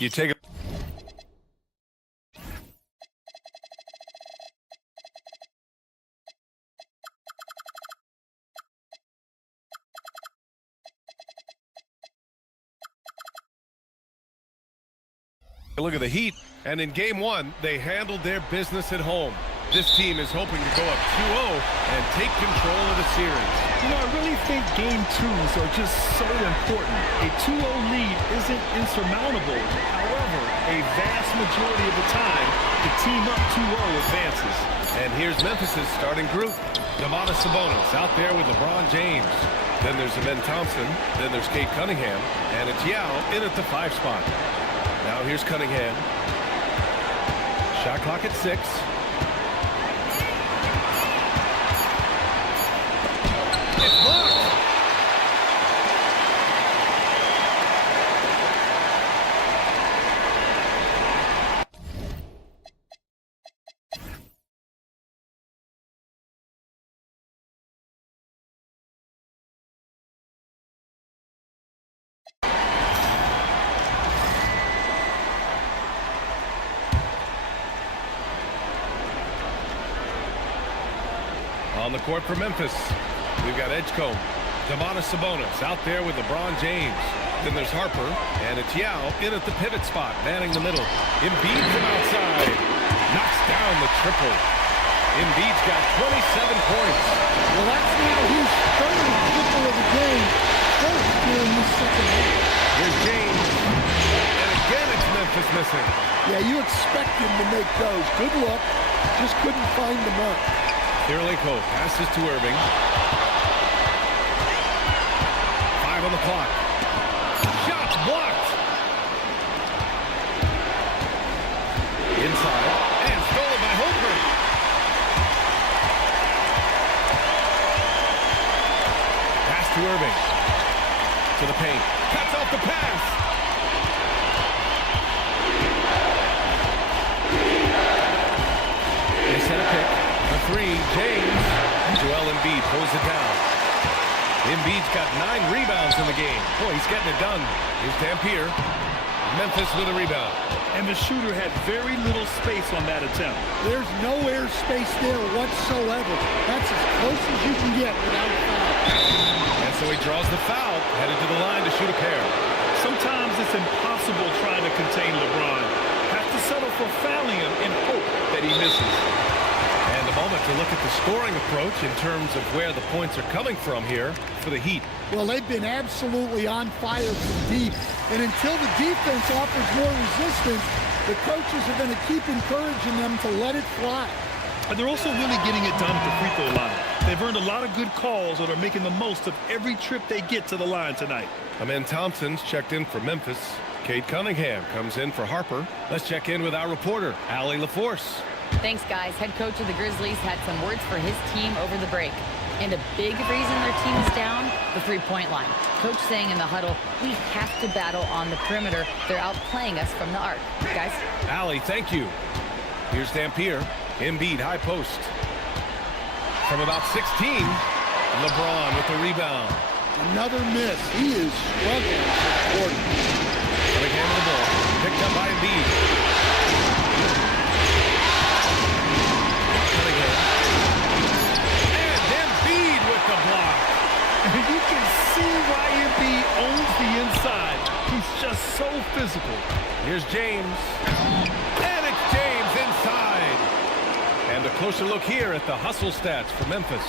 You take a look at the Heat, and in game one, they handled their business at home. This team is hoping to go up 2-0 and take control of the series. You know, I really think game twos are just so important. A 2-0 lead isn't insurmountable. However, a vast majority of the time, the team up 2-0 advances. And here's Memphis' starting group. Sabonis out there with LeBron James. Then there's Amen Thompson. Then there's Kate Cunningham. And it's Yao in at the 5 spot. Now here's Cunningham. Shot clock at 6. It's blocked. On the court for Memphis, we've got Edgecombe. Sabonis out there with LeBron James. Then there's Harper, and it's Yao in at the pivot spot, manning the middle. Embiid from outside. Knocks down the triple. Embiid's got 27 points. Well, that's now his third triple of the game, first during this second half. Here's James. And again, it's Memphis missing. Yeah, you expect him to make those. Good luck. Just couldn't find the mark. Kirilenko passes to Irving. 5 on the clock. Shots blocked. Inside. And stolen by Holmgren. Pass to Irving. To the paint. Cuts off the pass. They set a pick. The 3, James. Joel Embiid pulls it down. Embiid's got 9 rebounds in the game. Boy, he's getting it done. Here's Dampier. Memphis with a rebound. And the shooter had very little space on that attempt. There's no air space there whatsoever. That's as close as you can get without a foul. And so he draws the foul, headed to the line to shoot a pair. Sometimes it's impossible trying to contain LeBron. Have to settle for fouling him and hope that he misses. And a moment to look at the scoring approach in terms of where the points are coming from here for the Heat. Well, they've been absolutely on fire from deep. And until the defense offers more resistance, the coaches are going to keep encouraging them to let it fly. And they're also really getting it done at the free throw line. They've earned a lot of good calls and are making the most of every trip they get to the line tonight. Amen Thompson's checked in for Memphis. Kate Cunningham comes in for Harper. Let's check in with our reporter, Allie LaForce. Thanks, guys. Head coach of the Grizzlies had some words for his team over the break. And a big reason their team is down, the three-point line. Coach saying in the huddle, we have to battle on the perimeter. They're outplaying us from the arc. Guys? Allie, thank you. Here's Dampier. Embiid, high post. From about 16, LeBron with the rebound. Another miss. He is struggling this quarter. Cunningham with the ball. Picked up by Embiid. Cunningham. And Embiid with the block. You can see why Embiid owns the inside. He's just so physical. Here's James. And it's James inside. And a closer look here at the hustle stats for Memphis.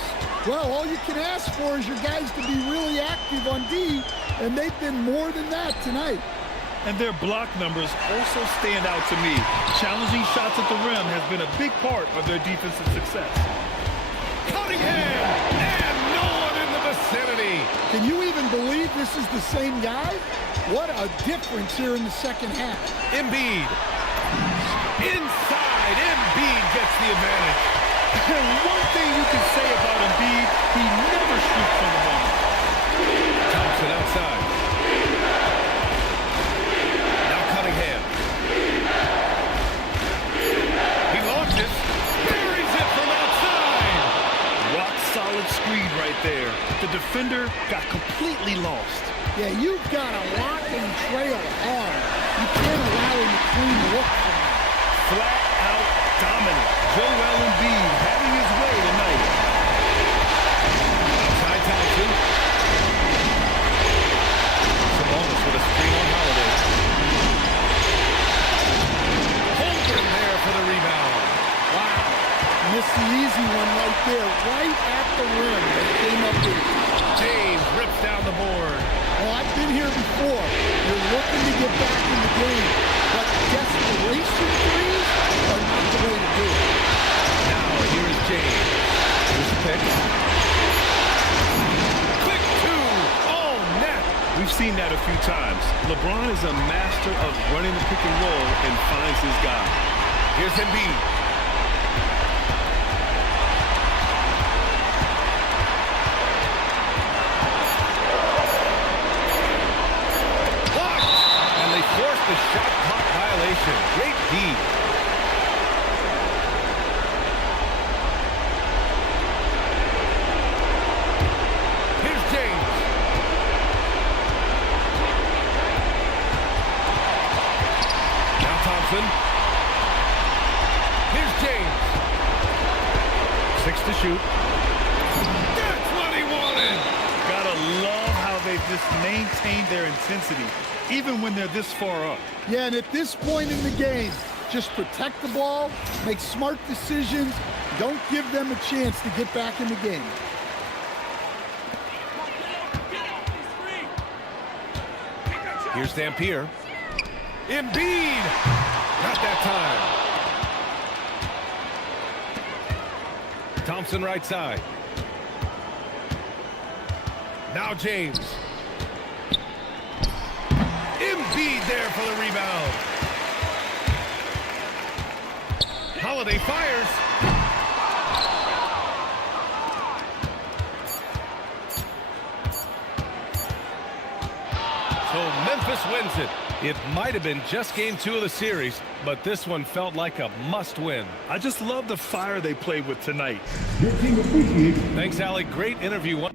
Well, all you can ask for is your guys to be really active on D, and they've been more than that tonight. And their block numbers also stand out to me. Challenging shots at the rim has been a big part of their defensive success. Cunningham! And no one in the vicinity. Can you even believe this is the same guy? What a difference here in the second half. Embiid. Inside, Embiid gets the advantage. And one thing you can say about Embiid, he never shoots from the moment. Thompson outside. Now Cunningham. He launches. Buries it from outside. Rock solid screen right there. The defender got completely lost. Yeah, you've got to lock and trail hard. You can't allow him to clean look from that. Flat out dominant. Joel Embiid having his way tonight. Ty Thompson. Sabonis with a screen on Holiday. Holmgren there for the rebound. Wow. Missed the easy one right there, right at the rim. They came up with it. James rips down the board. Well, I've been here before. You're looking to get back in the game, but desperation threes are not the way to do it. Now, here is James. Here's the pick. Quick two. Oh, net. We've seen that a few times. LeBron is a master of running the pick and roll and finds his guy. Here's Embiid. Forced the shot clock violation. Great D. Here's James. Now Thompson. Here's James. 6 to shoot. That's what he wanted. Gotta love how they just maintain their intensity, even when they're this far up. Yeah, and at this point in the game, just protect the ball, make smart decisions, don't give them a chance to get back in the game. Here's Dampier. Embiid! Not that time. Thompson right side. Now James. Embiid there for the rebound. Holiday fires. So Memphis wins it. It might have been just game 2 of the series, but this one felt like a must-win. I just love the fire they played with tonight. Thanks, Allie. Great interview.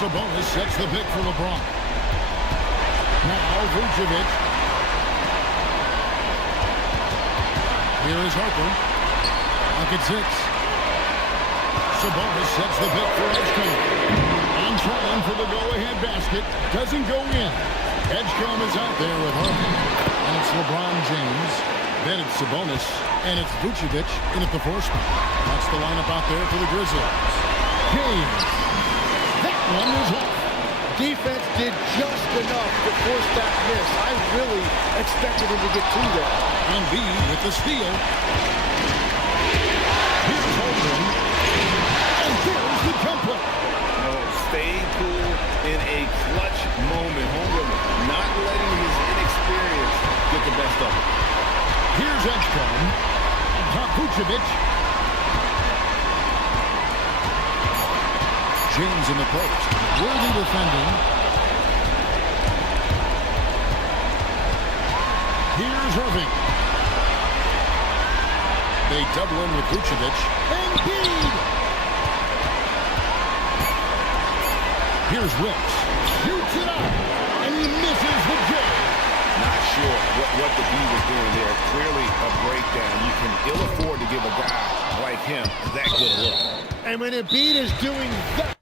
Sabonis sets the pick for LeBron. Now Vucevic. Here is Harper. Pocket 6. Sabonis sets the pick for Edgecombe. On trying for the go-ahead basket. Doesn't go in. Edgecombe is out there with Harper. And it's LeBron James. Then it's Sabonis. And it's Vucevic in at the 4 spot. That's the lineup out there for the Grizzlies. James. That one is off. defense did just enough to force that miss. I really expected him to get two there. Embiid with the steal. Here's Holmgren. And there's the jumper. Staying cool in a clutch moment. Holmgren not letting his inexperience get the best of him. Here's Edgecombe. On top Vucevic. James in the post. Worthy defending. Here's Irving. They double in with Vucevic. Embiid. Here's Wilkes. Shoots it up. And he misses the J. Not sure what the D was doing there. Clearly a breakdown. You can ill afford to give a guy like him that good a look. And when Embiid is doing that,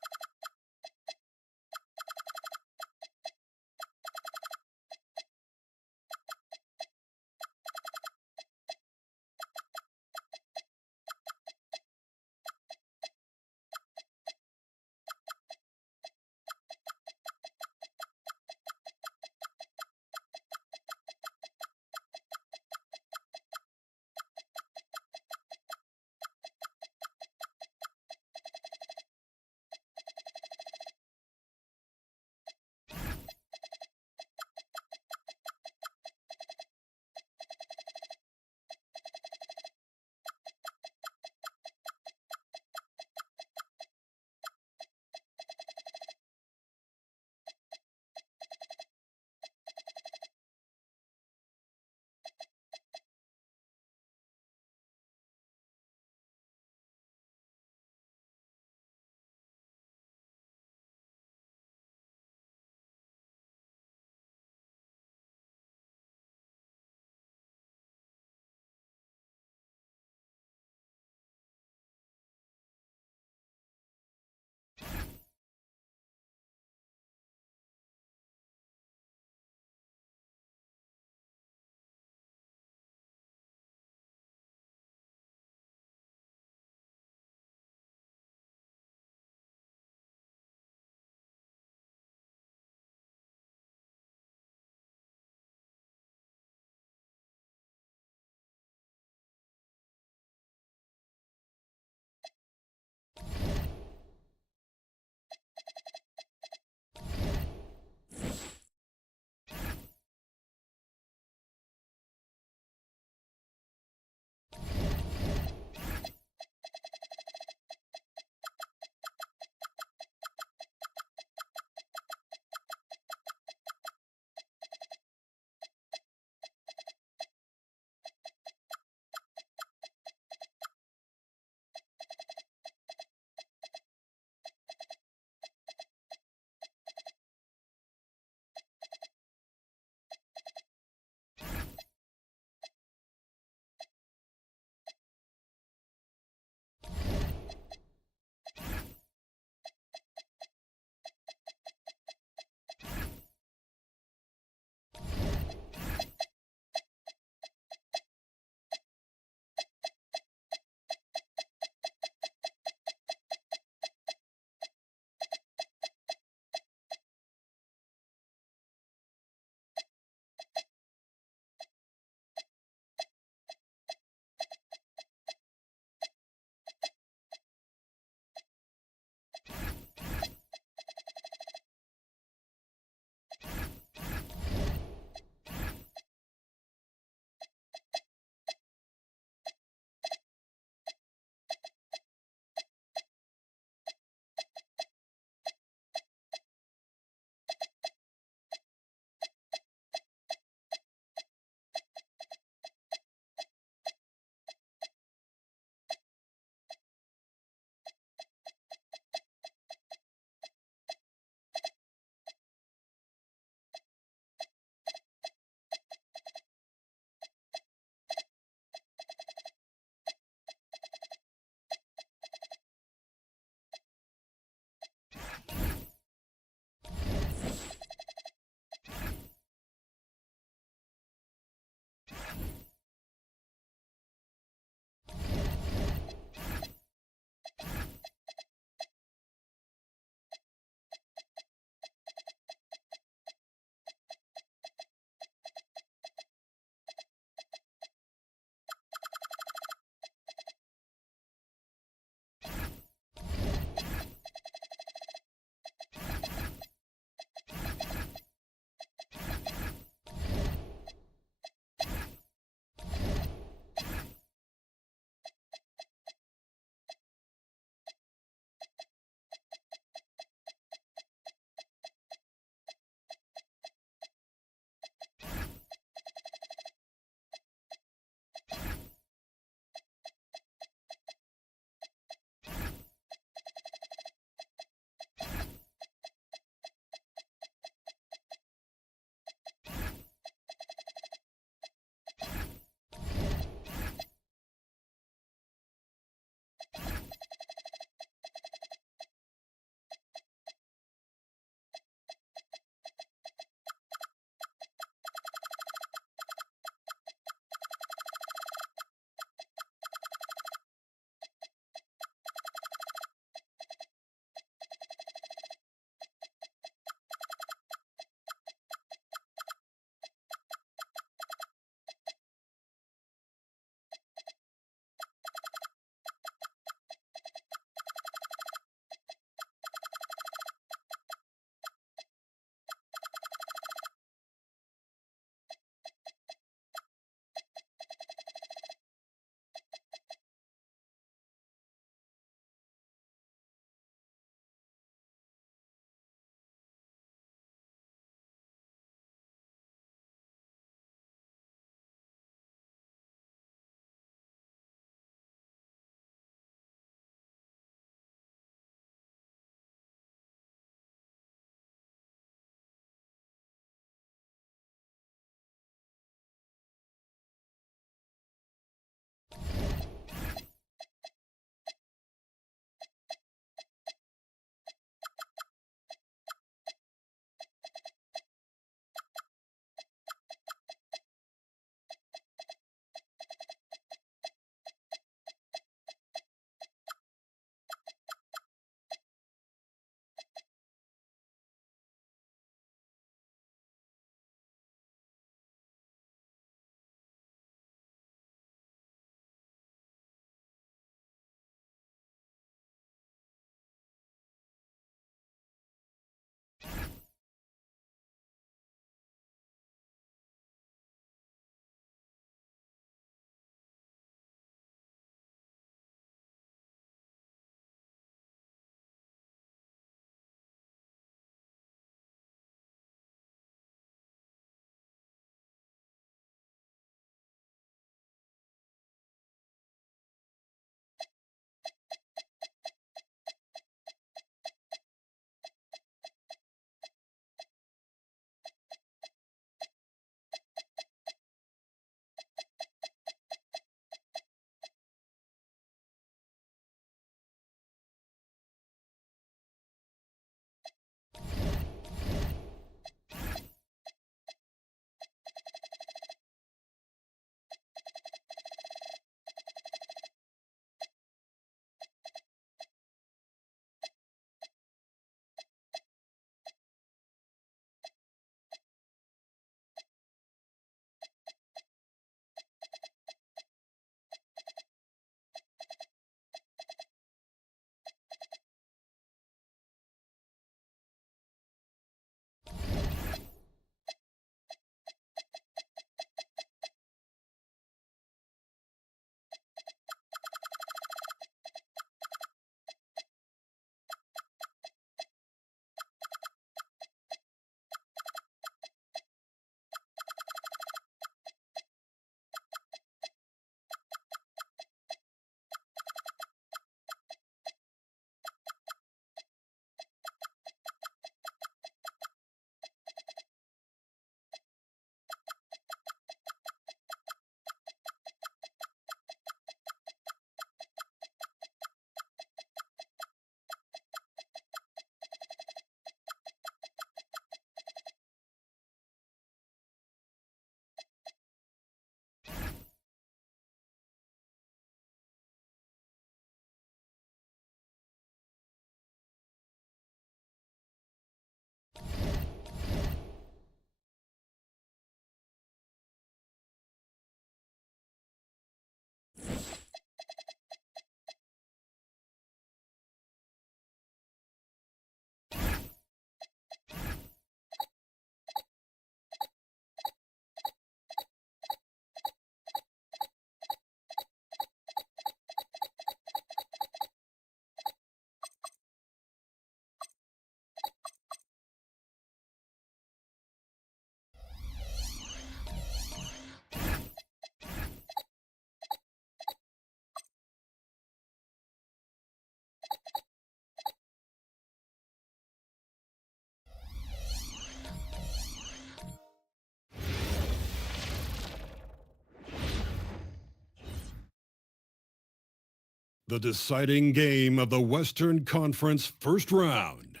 The deciding game of the Western Conference first round.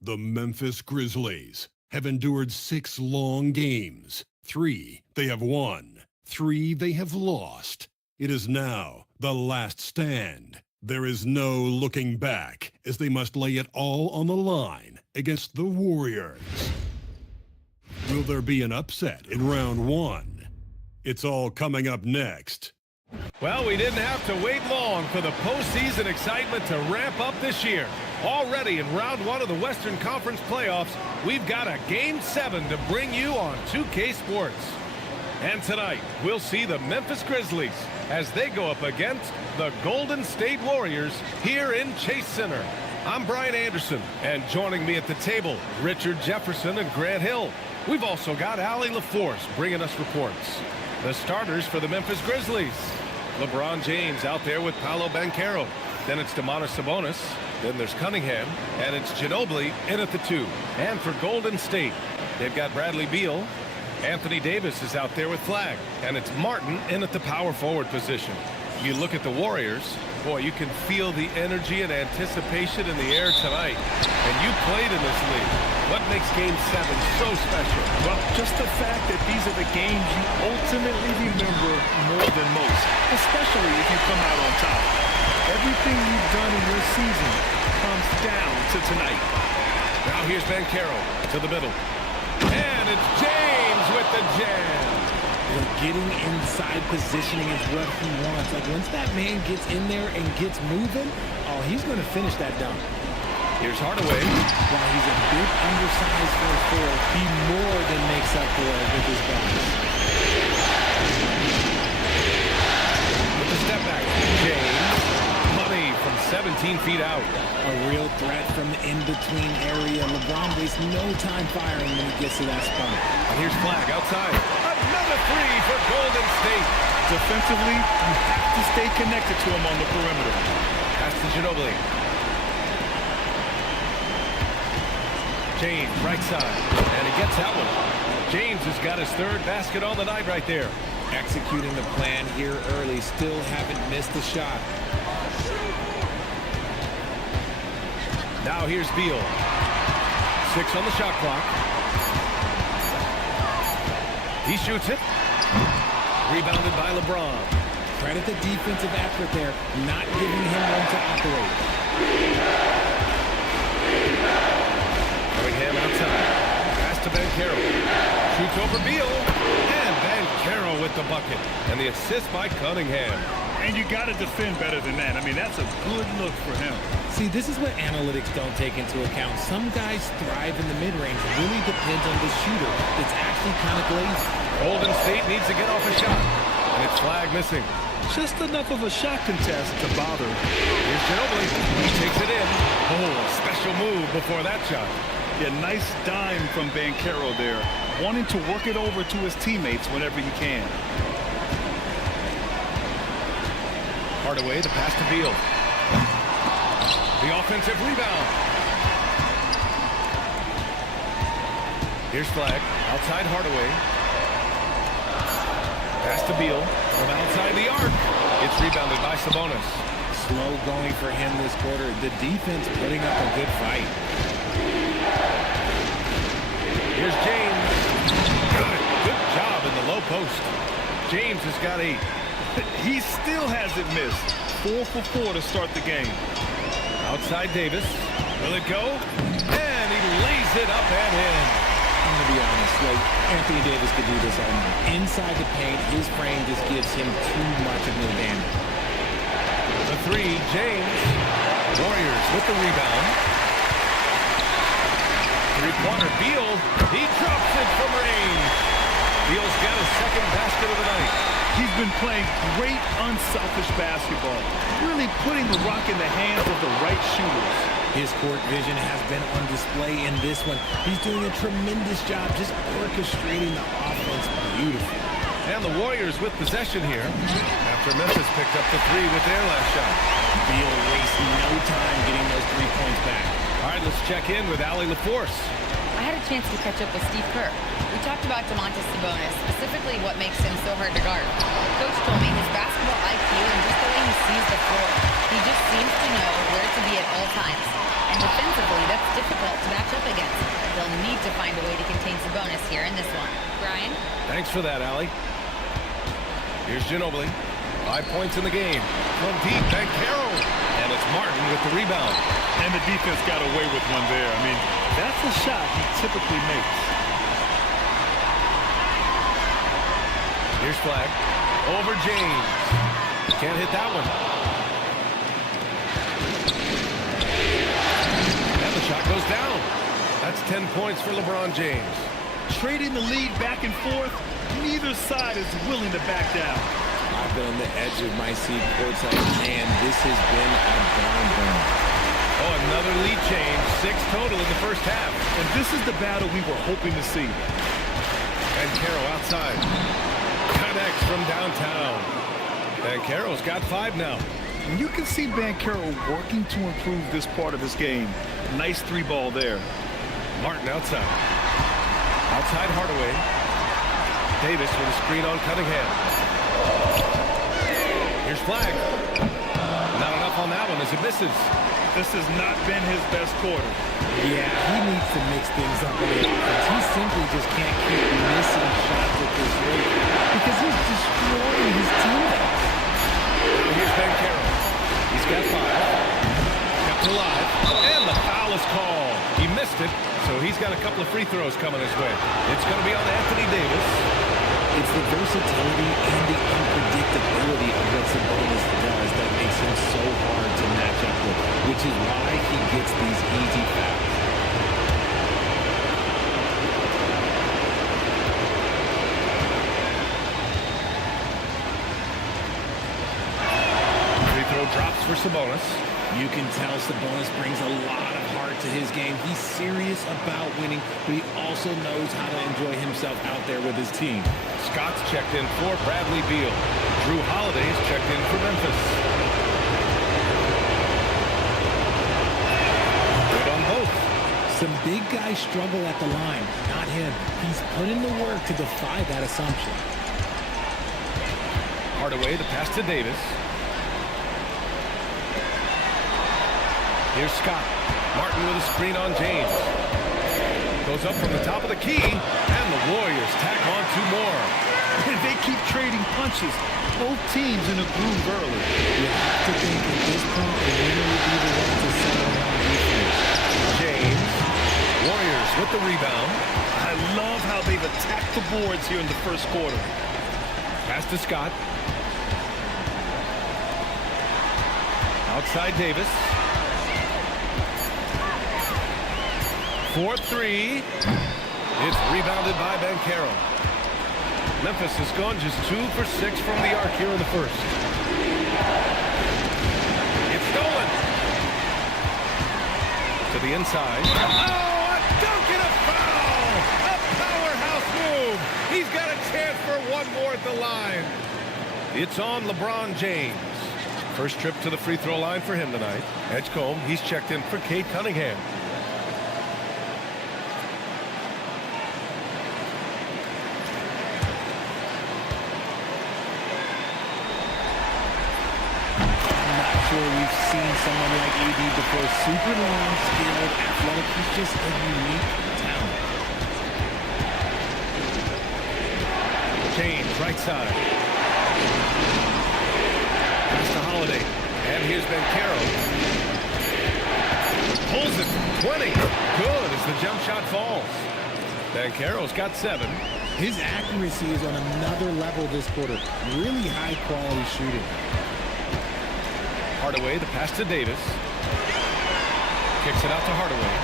The Memphis Grizzlies have endured 6 long games. 3 they have won. 3 they have lost. It is now the last stand. There is no looking back as they must lay it all on the line against the Warriors. Will there be an upset in round 1? It's all coming up next. Well, we didn't have to wait long for the postseason excitement to ramp up this year. Already in round 1 of the Western Conference playoffs, we've got a Game 7 to bring you on 2K Sports. And tonight, we'll see the Memphis Grizzlies as they go up against the Golden State Warriors here in Chase Center. I'm Brian Anderson, and joining me at the table, Richard Jefferson and Grant Hill. We've also got Allie LaForce bringing us reports. The starters for the Memphis Grizzlies. LeBron James out there with Paolo Banchero. Then it's Domantas Sabonis. Then there's Cunningham. And it's Ginobili in at the 2. And for Golden State, they've got Bradley Beal. Anthony Davis is out there with Flag. And it's Martin in at the power forward position. You look at the Warriors, boy, you can feel the energy and anticipation in the air tonight. And you played in this league. What makes Game 7 so special? Well, just the fact that these are the games you ultimately remember more than most, especially if you come out on top. Everything you've done in your season comes down to tonight. Now here's Banchero to the middle. And it's James with the jam. Getting inside positioning is what he wants. Like, once that man gets in there and gets moving, oh, he's going to finish that dunk. Here's Hardaway. While he's a bit undersized for a forward, he more than makes up for it with his body. With the step back, James. Money from 17 feet out. A real threat from the in-between area. LeBron wastes no time firing when he gets to that spot. And here's Flag outside. Another 3 for Golden State. Defensively, you have to stay connected to him on the perimeter. Pass to Ginobili. James, right side. And he gets that one. James has got his 3rd basket on the night right there. Executing the plan here early. Still haven't missed a shot. Now here's Beal. 6 on the shot clock. He shoots it. Rebounded by LeBron. Credit the defensive effort there, not giving him room to operate. Cunningham outside. Pass to Banchero. Shoots over Beal. And Banchero with the bucket. And the assist by Cunningham. And you got to defend better than that. I mean, that's a good look for him. See, this is what analytics don't take into account. Some guys thrive in the mid-range. It really depends on the shooter. It's actually kind of lazy. Golden State needs to get off a shot. And it's Flag missing. Just enough of a shot contest to bother. Here's Ginobili. He takes it in. Oh, a special move before that shot. Yeah, nice dime from Banchero there. Wanting to work it over to his teammates whenever he can. Hardaway, the pass to Beal. The offensive rebound. Here's Flag. Outside Hardaway. Pass to Beal. From outside the arc. It's rebounded by Sabonis. Slow going for him this quarter. The defense putting up a good fight. Here's James. Good job in the low post. James has got 8. He still hasn't missed. 4 for 4 to start the game. Outside Davis. Will it go? And he lays it up and in. I'm going to be honest, like, Anthony Davis could do this all night. Inside the paint, his frame just gives him too much of an advantage. The 3, James. Warriors with the rebound. 3-pointer, Beal. He drops it from range. Beal's got his 2nd basket of the night. He's been playing great, unselfish basketball, really putting the rock in the hands of the right shooters. His court vision has been on display in this one. He's doing a tremendous job just orchestrating the offense beautifully. And the Warriors with possession here after Memphis picked up the 3 with their last shot. Beal wastes no time getting those 3 points back. All right, let's check in with Allie LaForce. I had a chance to catch up with Steve Kerr. We talked about Domantas Sabonis, specifically what makes him so hard to guard. Coach told me his basketball IQ and just the way he sees the floor. He just seems to know where to be at all times. And defensively, that's difficult to match up against. They'll need to find a way to contain Sabonis here in this one. Brian? Thanks for that, Allie. Here's Ginobili. 5 points in the game. From deep, Banchero. And it's Martin with the rebound. And the defense got away with one there. I mean, that's a shot he typically makes. Here's Flag. Over James. Can't hit that one. And the shot goes down. That's 10 points for LeBron James. Trading the lead back and forth, neither side is willing to back down. I've been on the edge of my seat courtside, and this has been a barn burner. Oh, another lead change. 6 total in the first half. And this is the battle we were hoping to see. Banchero outside. Connects from downtown. Banchero's got 5 now. And you can see Banchero working to improve this part of his game. Nice 3-ball there. Martin outside. Outside Hardaway. Davis with a screen on Cunningham. Here's Flag. Not enough on that one as it misses. This has not been his best quarter. Yeah, he needs to mix things up on the offense. He simply just can't keep missing shots at this rate because he's destroying his teammates. Here's Banchero. He's got 5. Kept alive. And the foul is called. He missed it, so he's got a couple of free throws coming his way. It's going to be on Anthony Davis. It's the versatility and the unpredictability of what Sabonis does that makes him so hard to match up with, which is why he gets these easy fouls. Free throw drops for Sabonis. You can tell Sabonis brings a lot of heart to his game. He's serious about winning, but he also knows how to enjoy himself out there with his team. Scott's checked in for Bradley Beal. Drew Holiday's checked in for Memphis. Good on both. Some big guys struggle at the line, not him. He's put in the work to defy that assumption. Hardaway, the pass to Davis. Here's Scott. Martin with a screen on James. Goes up from the top of the key, and the Warriors tack on 2 more. They keep trading punches. Both teams in a groove early. You have to think at this point the winner will be the one to settle on defense. James. Warriors with the rebound. I love how they've attacked the boards here in the first quarter. Pass to Scott. Outside Davis. 4-3. It's rebounded by Banchero. Memphis has gone just 2 for 6 from the arc here in the first. It's stolen. To the inside. Oh, a dunk and a foul! A powerhouse move. He's got a chance for 1 more at the line. It's on LeBron James. First trip to the free throw line for him tonight. Edgecombe, he's checked in for Cade Cunningham. We've seen someone like AD before. Super long, skilled, athletic. He's just a unique talent. James, right side. Pass to Holiday. And here's Banchero. Pulls it from 20. Good as the jump shot falls. Banchero's got 7. His accuracy is on another level this quarter. Really high quality shooting. Hardaway, the pass to Davis. Kicks it out to Hardaway.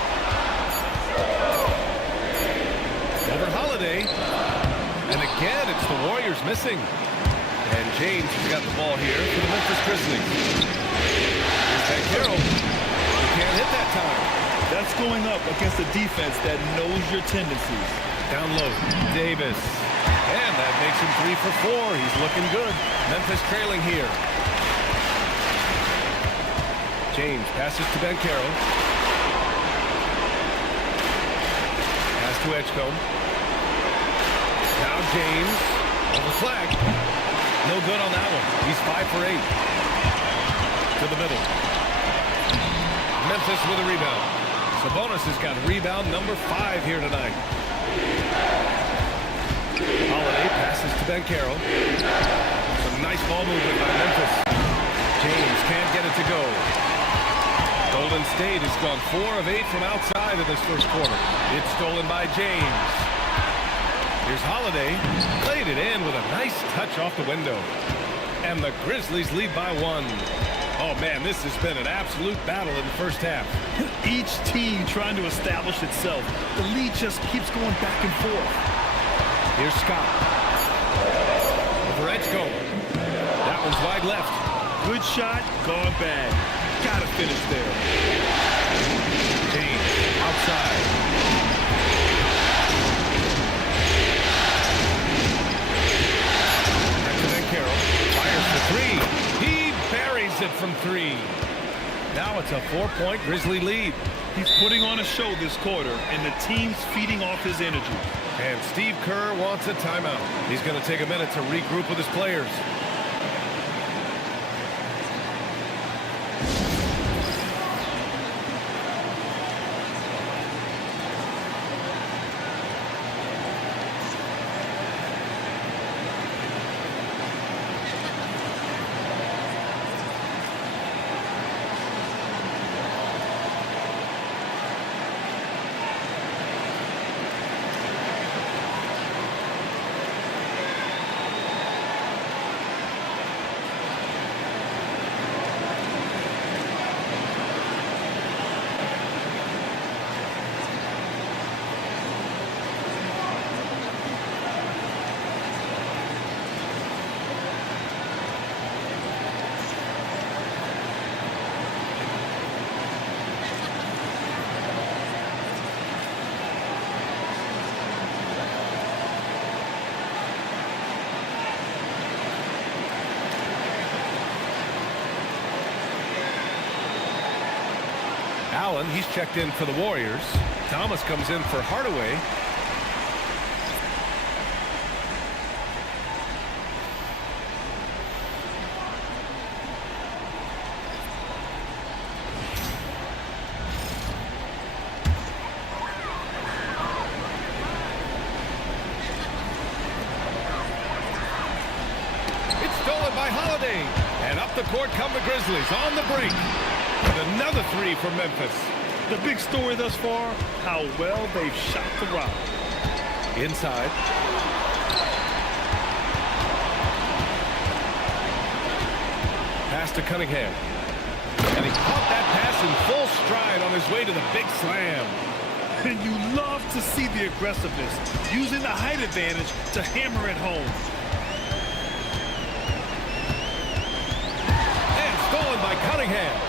Over Holiday. And again, it's the Warriors missing. And James has got the ball here for the Memphis Grizzlies. Here's Banchero. He can't hit that time. That's going up against a defense that knows your tendencies. Down low, Davis. And that makes him 3 for 4. He's looking good. Memphis trailing here. James passes to Banchero. Pass to Edgecombe. Now James on the flag. No good on that one. He's 5 for 8. To the middle. Memphis with a rebound. Sabonis has got rebound number 5 here tonight. Holiday passes to Banchero. Some nice ball movement by Memphis. James can't get it to go. Golden State has gone 4 of 8 from outside in this first quarter. It's stolen by James. Here's Holiday. Played it in with a nice touch off the window. And the Grizzlies lead by 1. Oh, man, this has been an absolute battle in the first half. Each team trying to establish itself. The lead just keeps going back and forth. Here's Scott. Over Edgecombe. That one's wide left. Good shot, gone bad. Gotta finish there. James outside. Back to Banchero. Fires for 3. He buries it from 3. Now it's a 4-point Grizzly lead. He's putting on a show this quarter, and the team's feeding off his energy. And Steve Kerr wants a timeout. He's going to take a minute to regroup with his players. Allen, he's checked in for the Warriors. Thomas comes in for Hardaway. It's stolen by Holiday. And up the court come the Grizzlies on the break. And another 3 from Memphis. The big story thus far, how well they've shot the rock. Inside. Pass to Cunningham. And he caught that pass in full stride on his way to the big slam. And you love to see the aggressiveness, using the height advantage to hammer it home. And stolen by Cunningham.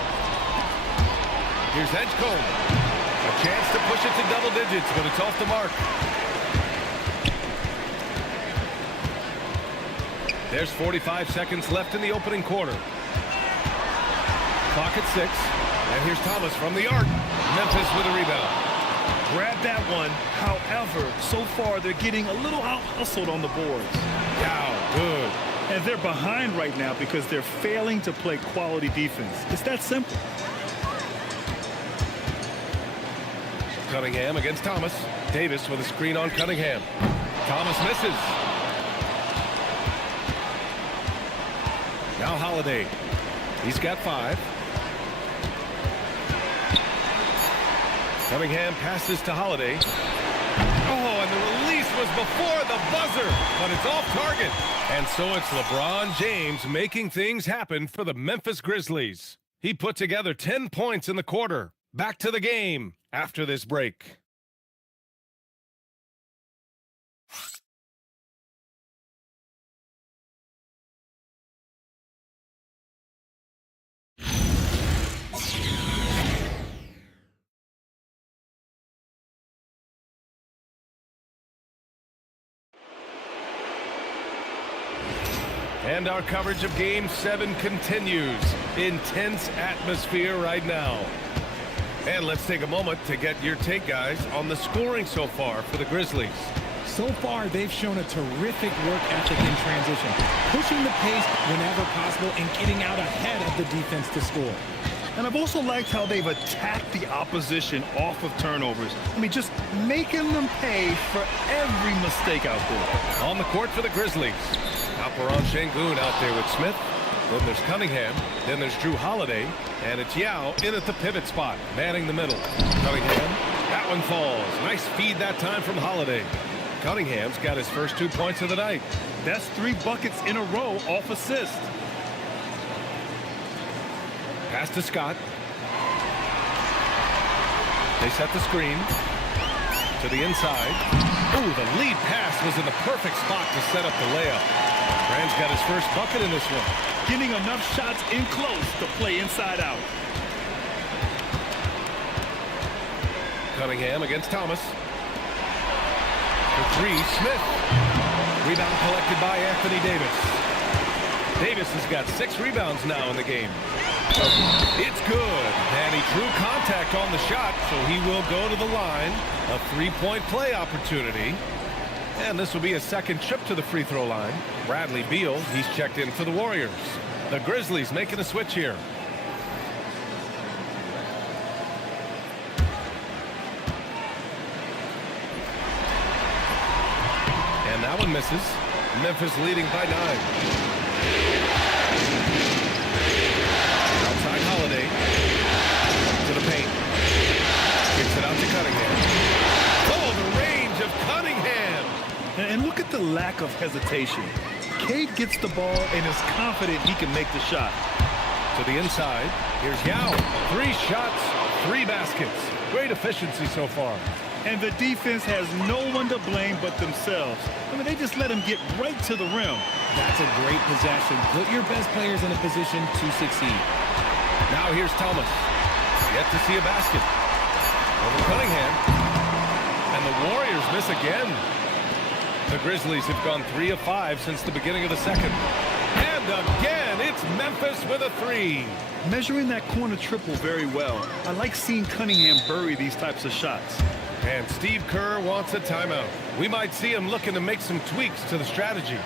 Here's Edgecombe. A chance to push it to double digits, but it's off the mark. There's 45 seconds left in the opening quarter. Clock at 6. And here's Thomas from the arc. Memphis with a rebound. Grab that one. However, so far they're getting a little out-hustled on the boards. Wow, good. And they're behind right now because they're failing to play quality defense. It's that simple. Cunningham against Thomas. Davis with a screen on Cunningham. Thomas misses. Now Holiday. He's got 5. Cunningham passes to Holiday. Oh, and the release was before the buzzer, but it's off target. And so it's LeBron James making things happen for the Memphis Grizzlies. He put together 10 points in the quarter. Back to the game after this break. And our coverage of Game 7 continues. Intense atmosphere right now. And let's take a moment to get your take, guys, on the scoring so far for the Grizzlies. So far, they've shown a terrific work ethic in transition, pushing the pace whenever possible and getting out ahead of the defense to score. And I've also liked how they've attacked the opposition off of turnovers. I mean, just making them pay for every mistake out there. On the court for the Grizzlies. Alperon Şengün out there with Smith. Then there's Cunningham. Then there's Drew Holiday. And it's Yao in at the pivot spot, manning the middle. Cunningham. That one falls. Nice feed that time from Holiday. Cunningham's got his first 2 points of the night. That's 3 buckets in a row off assist. Pass to Scott. They set the screen to the inside. Ooh, the lead pass was in the perfect spot to set up the layup. Rand's got his first bucket in this one. Getting enough shots in close to play inside out. Cunningham against Thomas. For 3, Smith. Rebound collected by Anthony Davis. Davis has got 6 rebounds now in the game. It's good. And he drew contact on the shot, so he will go to the line. A 3-point play opportunity. And this will be a second trip to the free throw line. Bradley Beal, he's checked in for the Warriors. The Grizzlies making a switch here. And that one misses. Memphis leading by 9. Outside Holiday to the paint. Kicks it out to Cunningham. Oh, the range of Cunningham. And look at the lack of hesitation. Cade gets the ball and is confident he can make the shot. To the inside. Here's Yao. 3 shots, 3 baskets. Great efficiency so far. And the defense has no one to blame but themselves. I mean, they just let him get right to the rim. That's a great possession. Put your best players in a position to succeed. Now here's Thomas. Yet to see a basket. Over Cunningham. And the Warriors miss again. The Grizzlies have gone 3 of 5 since the beginning of the second. And again, it's Memphis with a 3. Measuring that corner triple very well. I like seeing Cunningham bury these types of shots. And Steve Kerr wants a timeout. We might see him looking to make some tweaks to the strategy.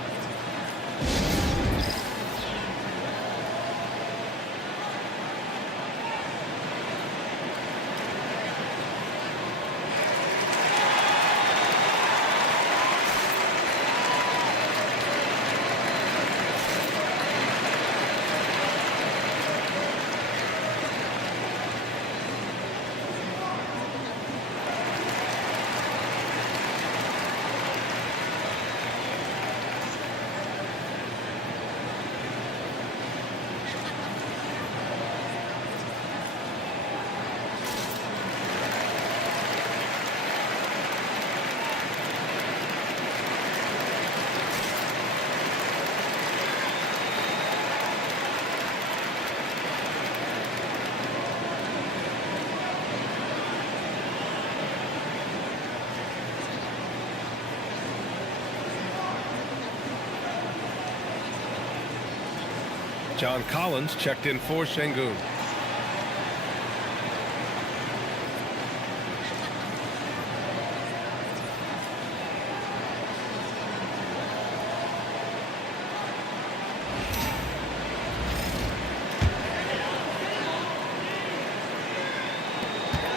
John Collins checked in for Şengün.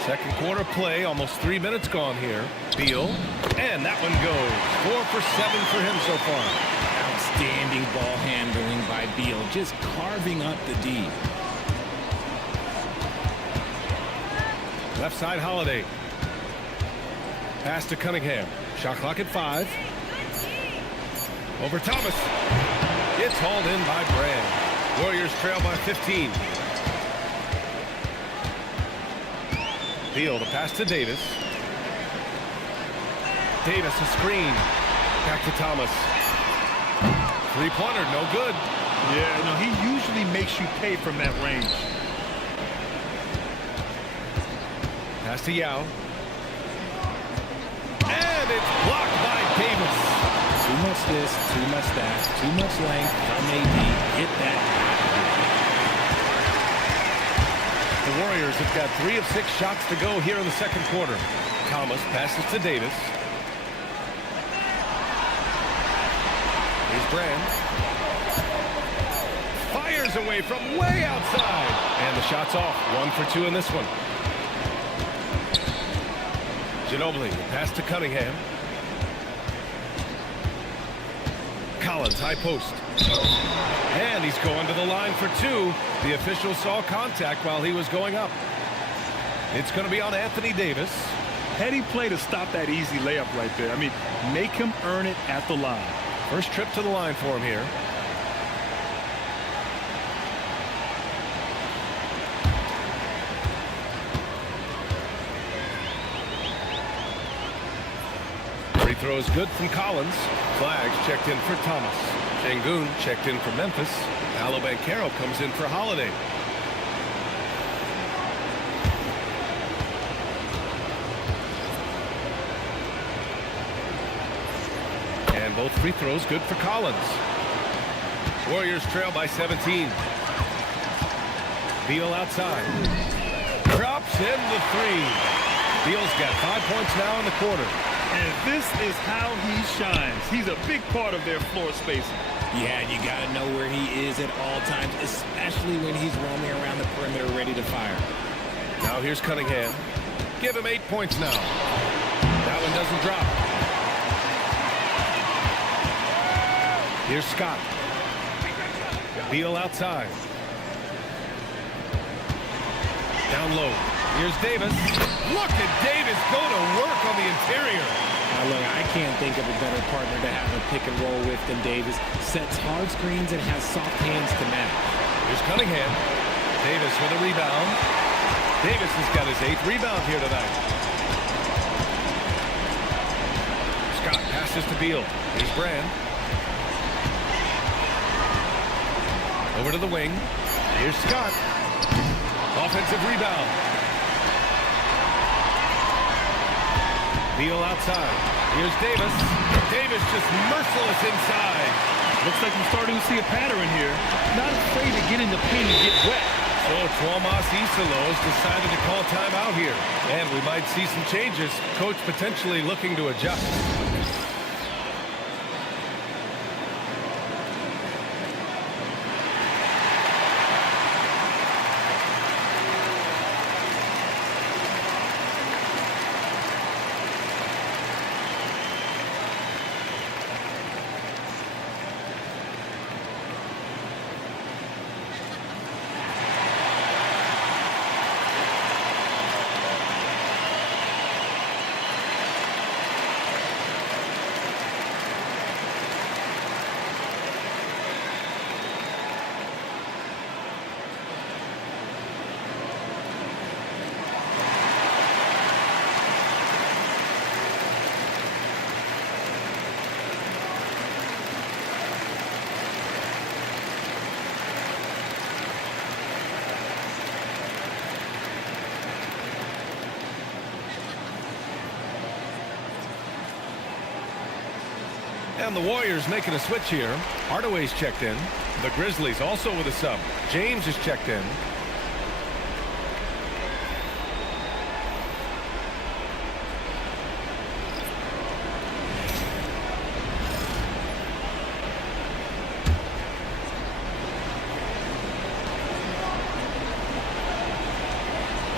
Second quarter play, almost 3 minutes gone here. Beal, and that one goes. 4 for 7 for him so far. Outstanding ball handling by Beal, just carving up the D. Left side Holiday. Pass to Cunningham. Shot clock at 5. Over Thomas. It's hauled in by Brand. Warriors trail by 15. Beal, the pass to Davis. Davis, a screen. Back to Thomas. Three-pointer, no good. Yeah, no, he usually makes you pay from that range. Pass to Yao. And it's blocked by Davis. Too much this, too much that, too much length from AD. Hit that. The Warriors have got 3 of 6 shots to go here in the second quarter. Thomas passes to Davis. Here's Brand. Fires away from way outside. And the shot's off. 1 for 2 in this one. Ginobili, pass to Cunningham. Collins, high post. And he's going to the line for 2. The official saw contact while he was going up. It's going to be on Anthony Davis. Heady play to stop that easy layup right there. I mean, make him earn it at the line. First trip to the line for him here. Free throw is good from Collins. Flags checked in for Thomas. Şengün checked in for Memphis. Paolo Banchero comes in for Holiday. And both free throws good for Collins. Warriors trail by 17. Beal outside. Drops in the 3. Beal's got 5 points now in the quarter. And this is how he shines. He's a big part of their floor spacing. Yeah, you got to know where he is at all times, especially when he's roaming around the perimeter ready to fire. Now here's Cunningham. Give him 8 points now. That one doesn't drop. Here's Scott. Beal outside. Down low. Here's Davis. Look at Davis go to work on the interior. Now look, I can't think of a better partner to have a pick and roll with than Davis. Sets hard screens and has soft hands to match. Here's Cunningham. Davis with a rebound. Davis has got his 8th rebound here tonight. Scott passes to Beal. Here's Brand. Over to the wing. Here's Scott. Offensive rebound. Beal outside. Here's Davis. Davis just merciless inside. Looks like I'm starting to see a pattern here. Not afraid to get in the paint and get wet. So Tuomas Isalos decided to call timeout here. And we might see some changes. Coach potentially looking to adjust. And the Warriors making a switch here. Hardaway's checked in. The Grizzlies also with a sub. James is checked in.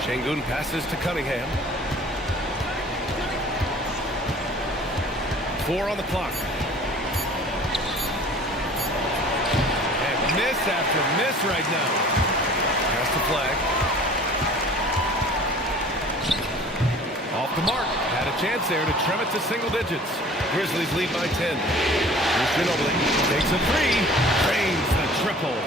Şengün passes to Cunningham. 4 on the clock. Miss after miss right now. Pass the flag. Off the mark. Had a chance there to trim it to single digits. Grizzlies lead by 10. Here's Ginobili. Takes a 3. Drains the triple.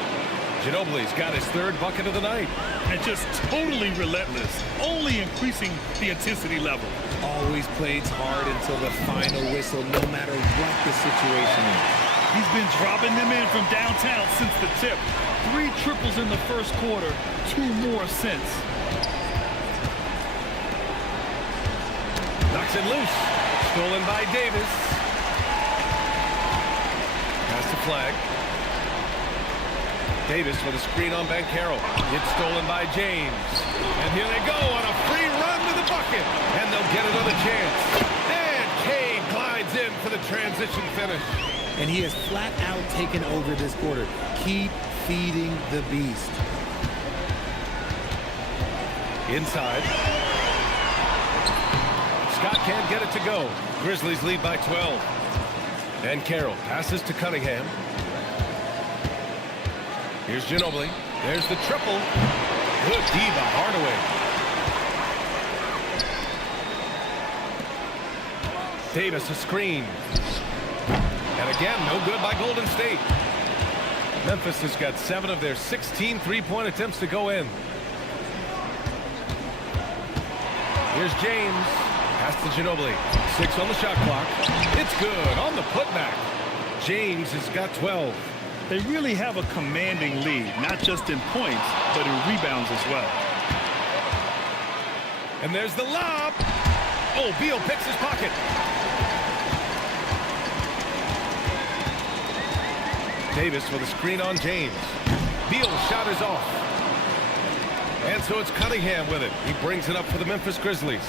Ginobili's got his 3rd bucket of the night. And just totally relentless. Only increasing the intensity level. Always plays hard until the final whistle, no matter what the situation is. He's been dropping them in from downtown since the tip. 3 triples in the first quarter, 2 more since. Knocks it loose. Stolen by Davis. Pass the flag. Davis with a screen on Banchero. It's stolen by James. And here they go on a free run to the bucket. And they'll get another chance. And Cade glides in for the transition finish. and he has flat out taken over this quarter. Keep feeding the beast. Inside. Scott can't get it to go. Grizzlies lead by 12. And Carroll passes to Cunningham. Here's Ginobili. There's the triple. Good D by Hardaway. Davis a screen. And again, no good by Golden State. Memphis has got 7 of their 16 three-point attempts to go in. Here's James. Pass to Ginobili. 6 on the shot clock. It's good on the putback. James has got 12. They really have a commanding lead, not just in points, but in rebounds as well. And there's the lob. Oh, Beal picks his pocket. Davis with a screen on James. Beal's shot is off. And so it's Cunningham with it. He brings it up for the Memphis Grizzlies.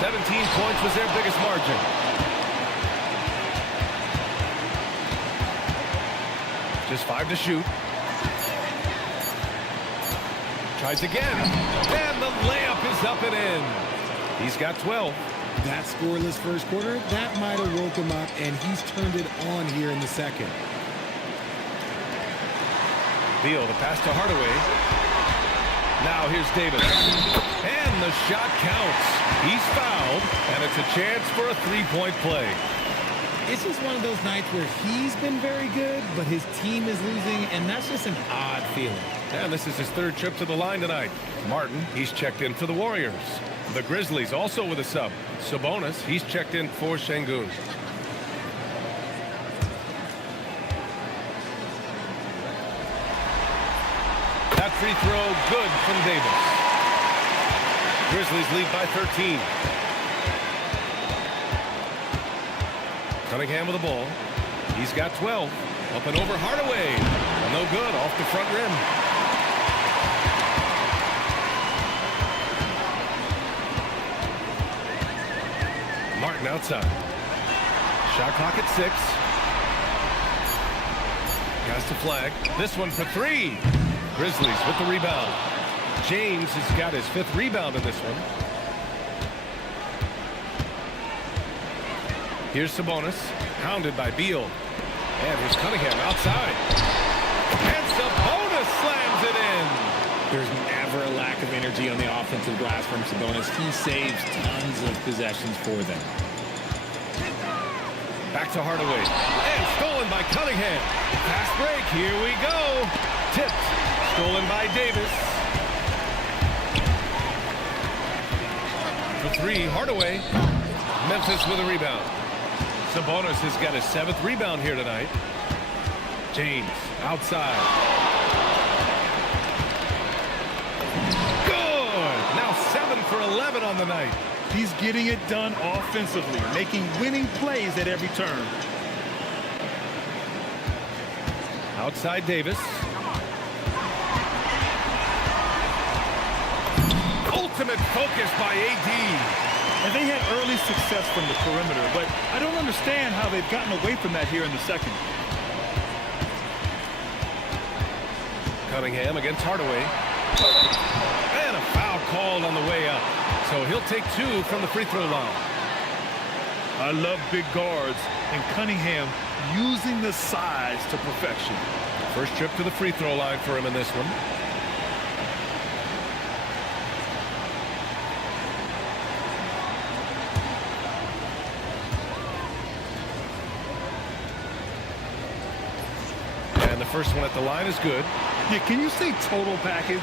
17 points was their biggest margin. Just 5 to shoot. Tries again. And the layup is up and in. He's got 12. That scoreless first quarter, that might have woke him up, and he's turned it on here in the second. Beal, the pass to Hardaway. Now here's Davis. And the shot counts. He's fouled, and it's a chance for a three-point play. It's just one of those nights where he's been very good, but his team is losing, and that's just an odd feeling. And this is his 3rd trip to the line tonight. Martin, he's checked in for the Warriors. The Grizzlies also with a sub. Sabonis, he's checked in for Şengün. That free throw good from Davis. Grizzlies lead by 13. Cunningham with the ball. He's got 12. Up and over Hardaway. No good off the front rim. Martin outside. Shot clock at 6. Has to flag. This one for 3. Grizzlies with the rebound. James has got his 5th rebound in this one. Here's Sabonis, hounded by Beal. And here's Cunningham outside. And Sabonis slams it in. There's never a lack of energy on the offensive glass from Sabonis. He saves tons of possessions for them. Back to Hardaway. And stolen by Cunningham. Fast break. Here we go. Tipped. Stolen by Davis. For 3, Hardaway. Memphis with a rebound. Sabonis has got his 7th rebound here tonight. James outside. Good. Now 7 for 11 on the night. He's getting it done offensively, making winning plays at every turn. Outside Davis. Ultimate focus by AD. And they had early success from the perimeter, but I don't understand how they've gotten away from that here in the second. Cunningham against Hardaway. And a foul called on the way up. So he'll take 2 from the free throw line. I love big guards, and Cunningham using the size to perfection. First trip to the free throw line for him in this one. And the first one at the line is good. Yeah, can you say total package?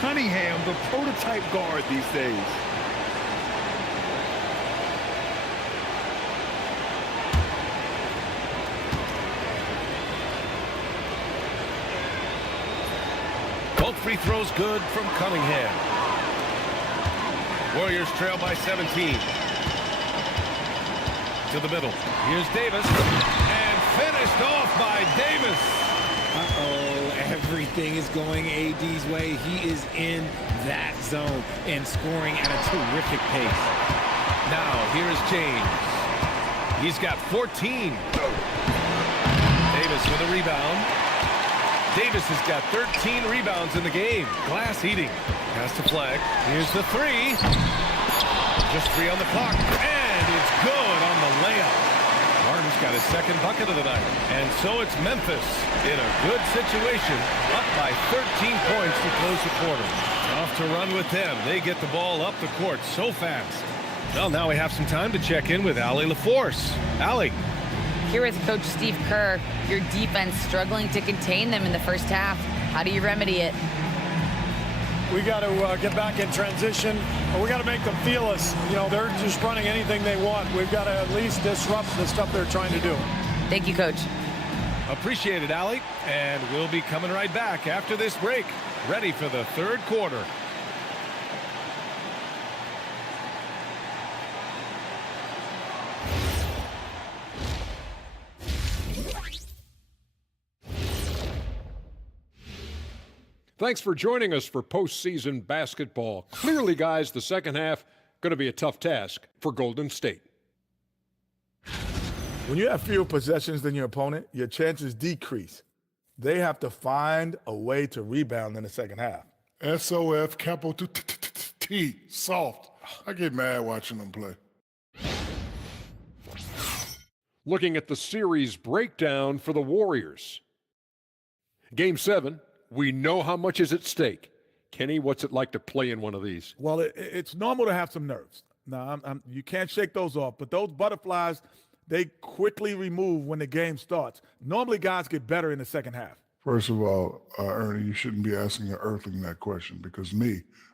Cunningham, the prototype guard these days. Both free throws good from Cunningham. Warriors trail by 17. To the middle. Here's Davis. And finished off by Davis. Uh-oh, everything is going AD's way. He is in that zone and scoring at a terrific pace. Now, here's James. He's got 14. Davis with a rebound. Davis has got 13 rebounds in the game. Glass eating. Pass to Flag. Here's the three. Just 3 on the clock. And it's good on the layup. Martin's got his second bucket of the night. And so it's Memphis in a good situation, up by 13 points to close the quarter. Off to run with them. They get the ball up the court so fast. Well, now we have some time to check in with Allie LaForce. Allie. Here with Coach Steve Kerr, your defense struggling to contain them in the first half. How do you remedy it? We got to get back in transition. We got to make them feel us. You know, they're just running anything they want. We've got to at least disrupt the stuff they're trying to do. Thank you, Coach. Appreciate it, Allie. And we'll be coming right back after this break. Ready for the third quarter. Thanks for joining us for postseason basketball. Clearly, guys, the second half going to be a tough task for Golden State. When you have fewer possessions than your opponent, your chances decrease. They have to find a way to rebound in the second half. SOF, capital T, soft. I get mad watching them play. Looking at the series breakdown for the Warriors. Game 7. We know how much is at stake. Kenny, what's it like to play in one of these? Well, it's normal to have some nerves. Now, you can't shake those off, but those butterflies, they quickly remove when the game starts. Normally, guys get better in the second half. First of all, Ernie, you shouldn't be asking an earthling that question because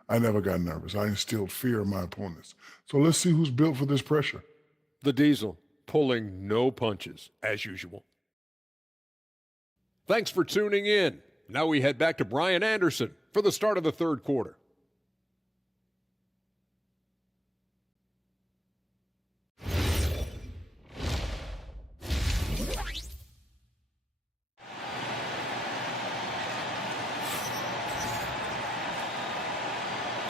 I never got nervous. I instilled fear in my opponents. So let's see who's built for this pressure. The Diesel, pulling no punches, as usual. Thanks for tuning in. Now we head back to Brian Anderson for the start of the third quarter.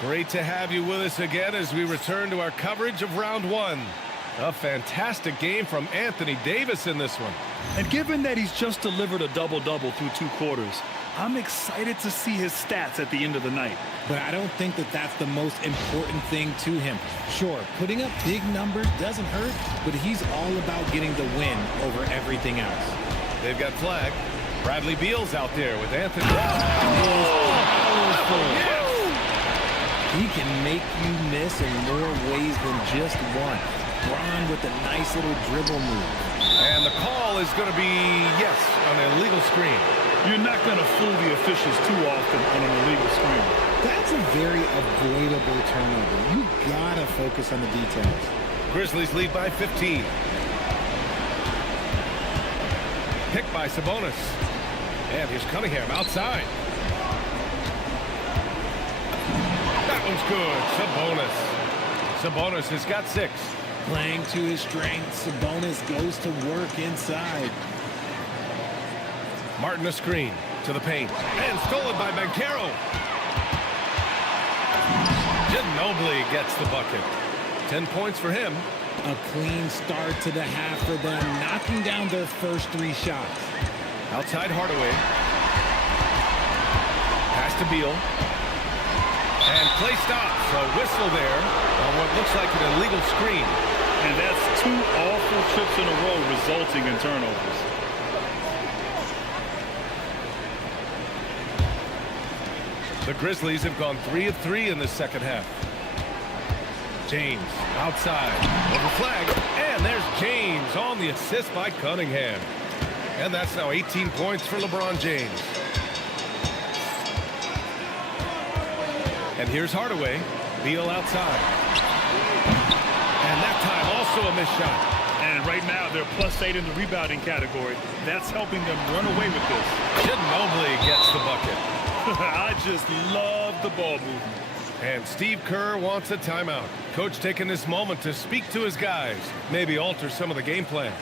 Great to have you with us again as we return to our coverage of round one. A fantastic game from Anthony Davis in this one. And given that he's just delivered a double-double through 2 quarters, I'm excited to see his stats at the end of the night. But I don't think that that's the most important thing to him. Sure, putting up big numbers doesn't hurt, but he's all about getting the win over everything else. They've got Flag. Bradley Beal's out there with Anthony. He can make you miss in more ways than just one. Braun with a nice little dribble move. And the call is going to be, yes, on an illegal screen. You're not going to fool the officials too often on an illegal screen. That's a very avoidable turnover. You got to focus on the details. Grizzlies lead by 15. Picked by Sabonis. And here's Cunningham outside. That one's good. Sabonis has got 6. Playing to his strengths, Sabonis goes to work inside. Martin a screen to the paint. And stolen by Banchero. Ginobili gets the bucket. 10 points for him. A clean start to the half for them, knocking down their first 3 shots. Outside Hardaway. Pass to Beal. And play stops. A whistle there on what looks like an illegal screen. And that's 2 awful trips in a row resulting in turnovers. The Grizzlies have gone 3 of 3 in the second half. James outside over Flag. And there's James on the assist by Cunningham. And that's now 18 points for LeBron James. And here's Hardaway. Beal outside. And that time also a missed shot. And right now they're +8 in the rebounding category. That's helping them run away with this. Ginobili gets the bucket. I just love the ball movement. And Steve Kerr wants a timeout. Coach taking this moment to speak to his guys. Maybe alter some of the game plan.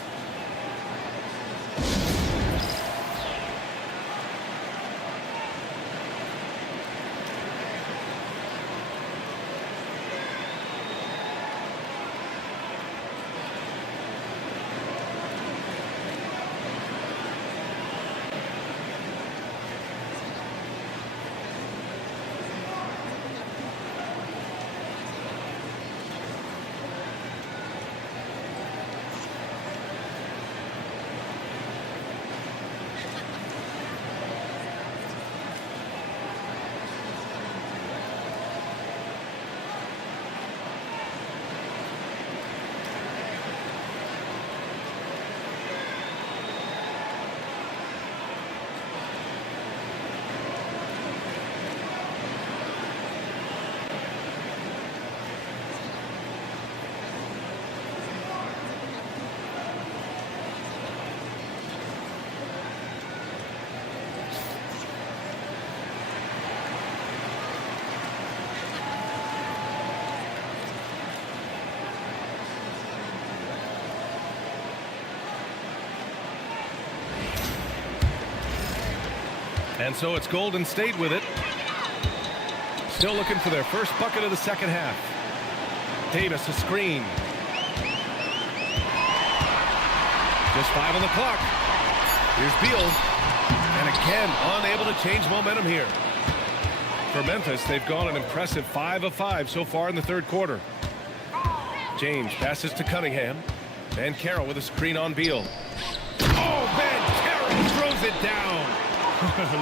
And so it's Golden State with it. Still looking for their first bucket of the second half. Davis, a screen. Just 5 on the clock. Here's Beal. And again, unable to change momentum here. For Memphis, they've gone an impressive 5 of 5 so far in the third quarter. James passes to Cunningham. Van Carroll with a screen on Beal. Oh, Van Carroll throws it down.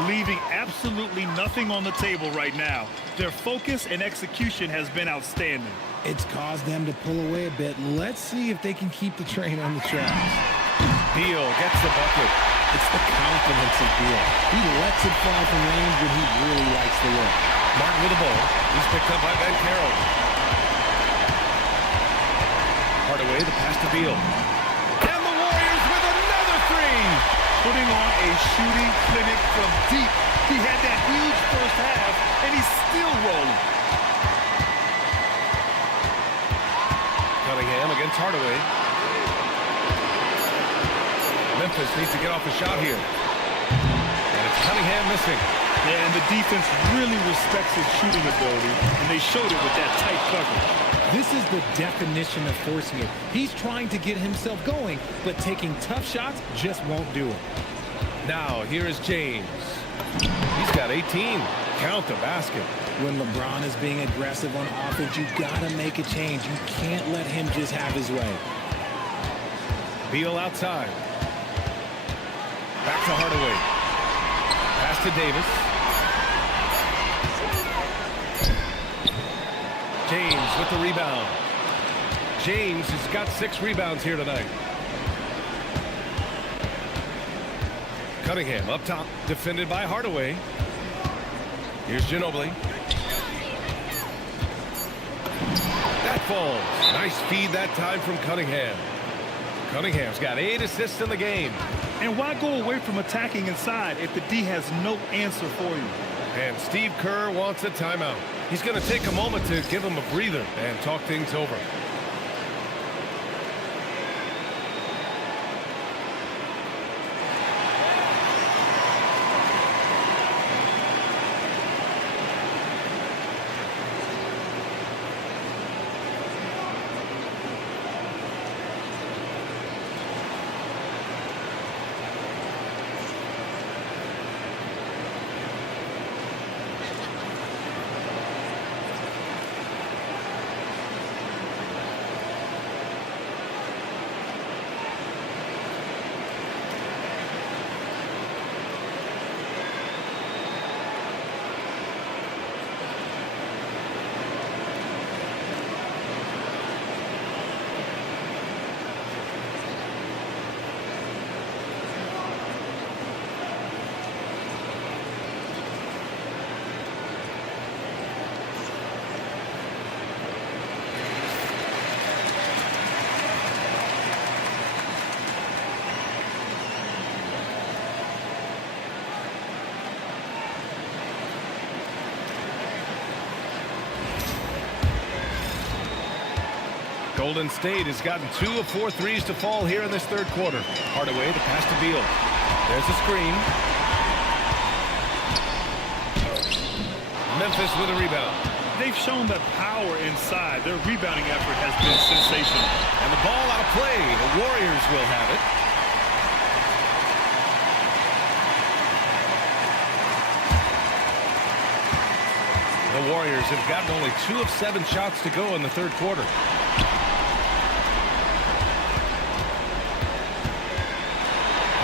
Leaving absolutely nothing on the table right now. Their focus and execution has been outstanding. It's caused them to pull away a bit. Let's see if they can keep the train on the tracks. Beal gets the bucket. It's the confidence of Beal. He lets it fly from range when he really likes the look. Martin with the ball. He's picked up by Van Carroll. Hardaway, the pass to Beal. And the Warriors with another three. Putting on a shooting clinic from deep. He had that huge first half, and he's still rolling. Cunningham against Hardaway. Memphis needs to get off a shot here. And it's Cunningham missing. Yeah, and the defense really respects his shooting ability, and they showed it with that tight coverage. This is the definition of forcing it. He's trying to get himself going, but taking tough shots just won't do it. Now, here is James. He's got 18. Count the basket. When LeBron is being aggressive on offense, you gotta make a change. You can't let him just have his way. Beal outside. Back to Hardaway. Pass to Davis. James with the rebound. James has got 6 rebounds here tonight. Cunningham up top, defended by Hardaway. Here's Ginobili. That falls. Nice feed that time from Cunningham. Cunningham's got 8 assists in the game. And why go away from attacking inside if the D has no answer for you? And Steve Kerr wants a timeout. He's going to take a moment to give him a breather and talk things over. Golden State has gotten 2 of 4 threes to fall here in this third quarter. Hardaway, the pass to Beal. There's a screen. Memphis with a rebound. They've shown that power inside. Their rebounding effort has been sensational. And the ball out of play. The Warriors will have it. The Warriors have gotten only 2 of 7 shots to go in the third quarter.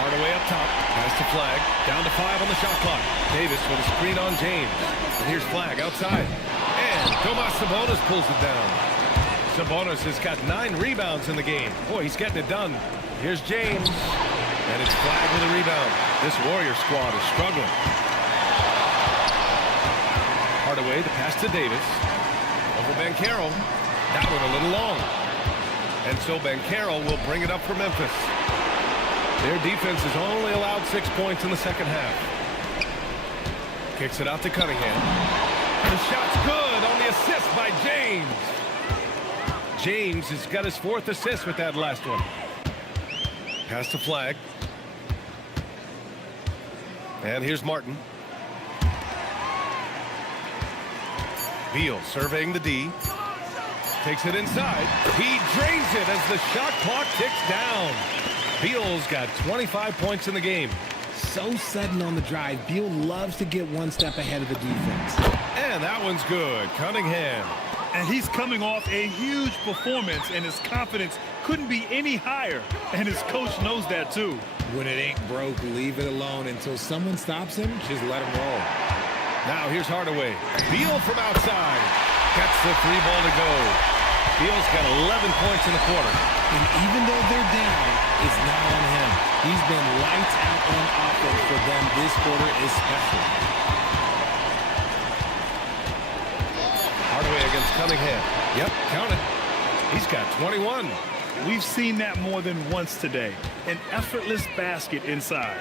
Hardaway up top. Pass to Flag. Down to 5 on the shot clock. Davis with a screen on James. And here's Flag outside. And Domas Sabonis pulls it down. Sabonis has got 9 rebounds in the game. Boy, he's getting it done. Here's James. And it's Flag with a rebound. This Warrior squad is struggling. Hardaway, the pass to Davis. Over Ben Carroll. That one a little long. And so Ben Carroll will bring it up for Memphis. Their defense has only allowed 6 points in the second half. Kicks it out to Cunningham. The shot's good on the assist by James. James has got his 4th assist with that last one. Pass to Flag. And here's Martin. Beal surveying the D. Takes it inside. He drains it as the shot clock ticks down. Beal's got 25 points in the game. So sudden on the drive. Beal loves to get one step ahead of the defense. And that one's good. Cunningham. And he's coming off a huge performance, and his confidence couldn't be any higher. And his coach knows that, too. When it ain't broke, leave it alone until someone stops him. Just let him roll. Now here's Hardaway. Beal from outside. Gets the 3 ball to go. Beal's got 11 points in the quarter. And even though they're down, it's not on him. He's been lights out on offense for them this quarter especially. Hardaway against Cunningham. Yep, count it. He's got 21. We've seen that more than once today. An effortless basket inside.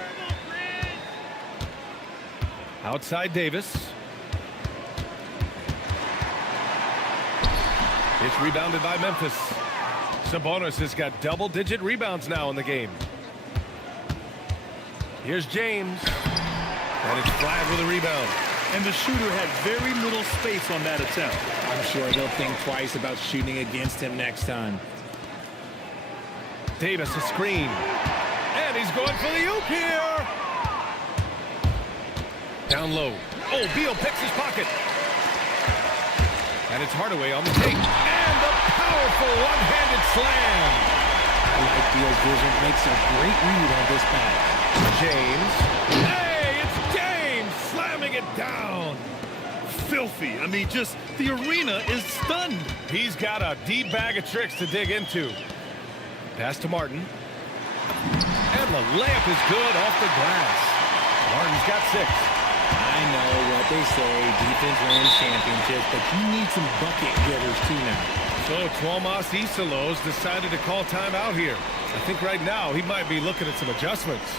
Outside Davis. It's rebounded by Memphis. Sabonis has got double-digit rebounds now in the game. Here's James. And it's Flagg with a rebound. And the shooter had very little space on that attempt. I'm sure they'll think twice about shooting against him next time. Davis a screen. And he's going for the oop here. Down low. Oh, Beal picks his pocket. And it's Hardaway on the take. And the powerful one-handed slam. I like Beal's vision. Makes a great read on this pass. James. Hey, it's James slamming it down. Filthy. I mean, just the arena is stunned. He's got a deep bag of tricks to dig into. Pass to Martin. And the layup is good off the glass. Martin's got 6. I know what they say, defense wins championships, but you need some bucket getters too now. So Tuomas Isalos decided to call timeout here. I think right now he might be looking at some adjustments.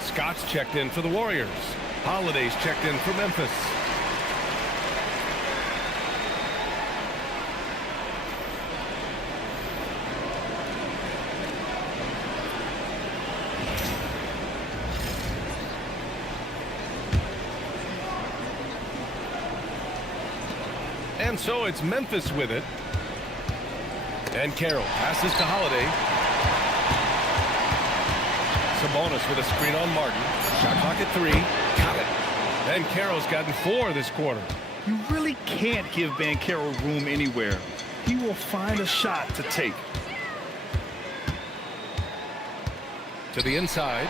Scott's checked in for the Warriors. Holiday's checked in for Memphis. And so it's Memphis with it. And Carroll passes to Holiday. Sabonis with a screen on Martin. Shot clock at 3. Got it. And Carroll's gotten 4 this quarter. You really can't give Banchero room anywhere. He will find a shot to take. To the inside.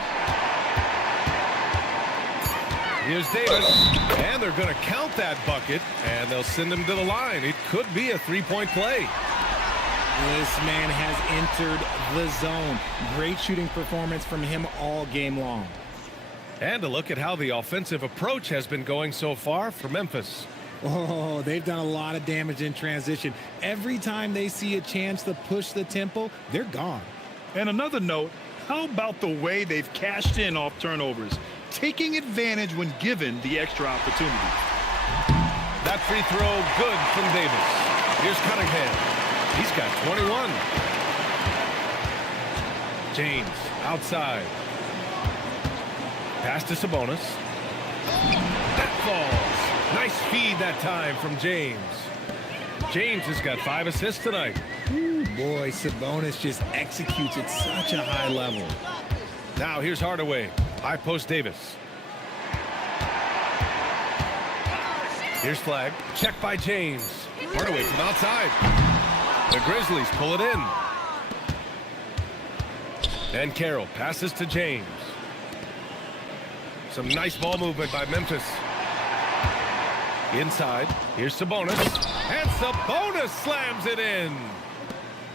Here's Davis. And they're going to count that bucket. And they'll send him to the line. It could be a 3-point play. This man has entered the zone. Great shooting performance from him all game long. And a look at how the offensive approach has been going so far for Memphis. Oh, they've done a lot of damage in transition. Every time they see a chance to push the tempo, they're gone. And another note, how about the way they've cashed in off turnovers, taking advantage when given the extra opportunity. That free throw good from Davis. Here's Cunningham. He's got 21. James outside. Pass to Sabonis. That falls. Nice feed that time from James. James has got 5 assists tonight. Ooh, boy, Sabonis just executes at such a high level. Now here's Hardaway. High post Davis. Here's flag. Check by James. Hardaway from outside. The Grizzlies pull it in. And Carroll passes to James. Some nice ball movement by Memphis. Inside. Here's Sabonis. And Sabonis slams it in.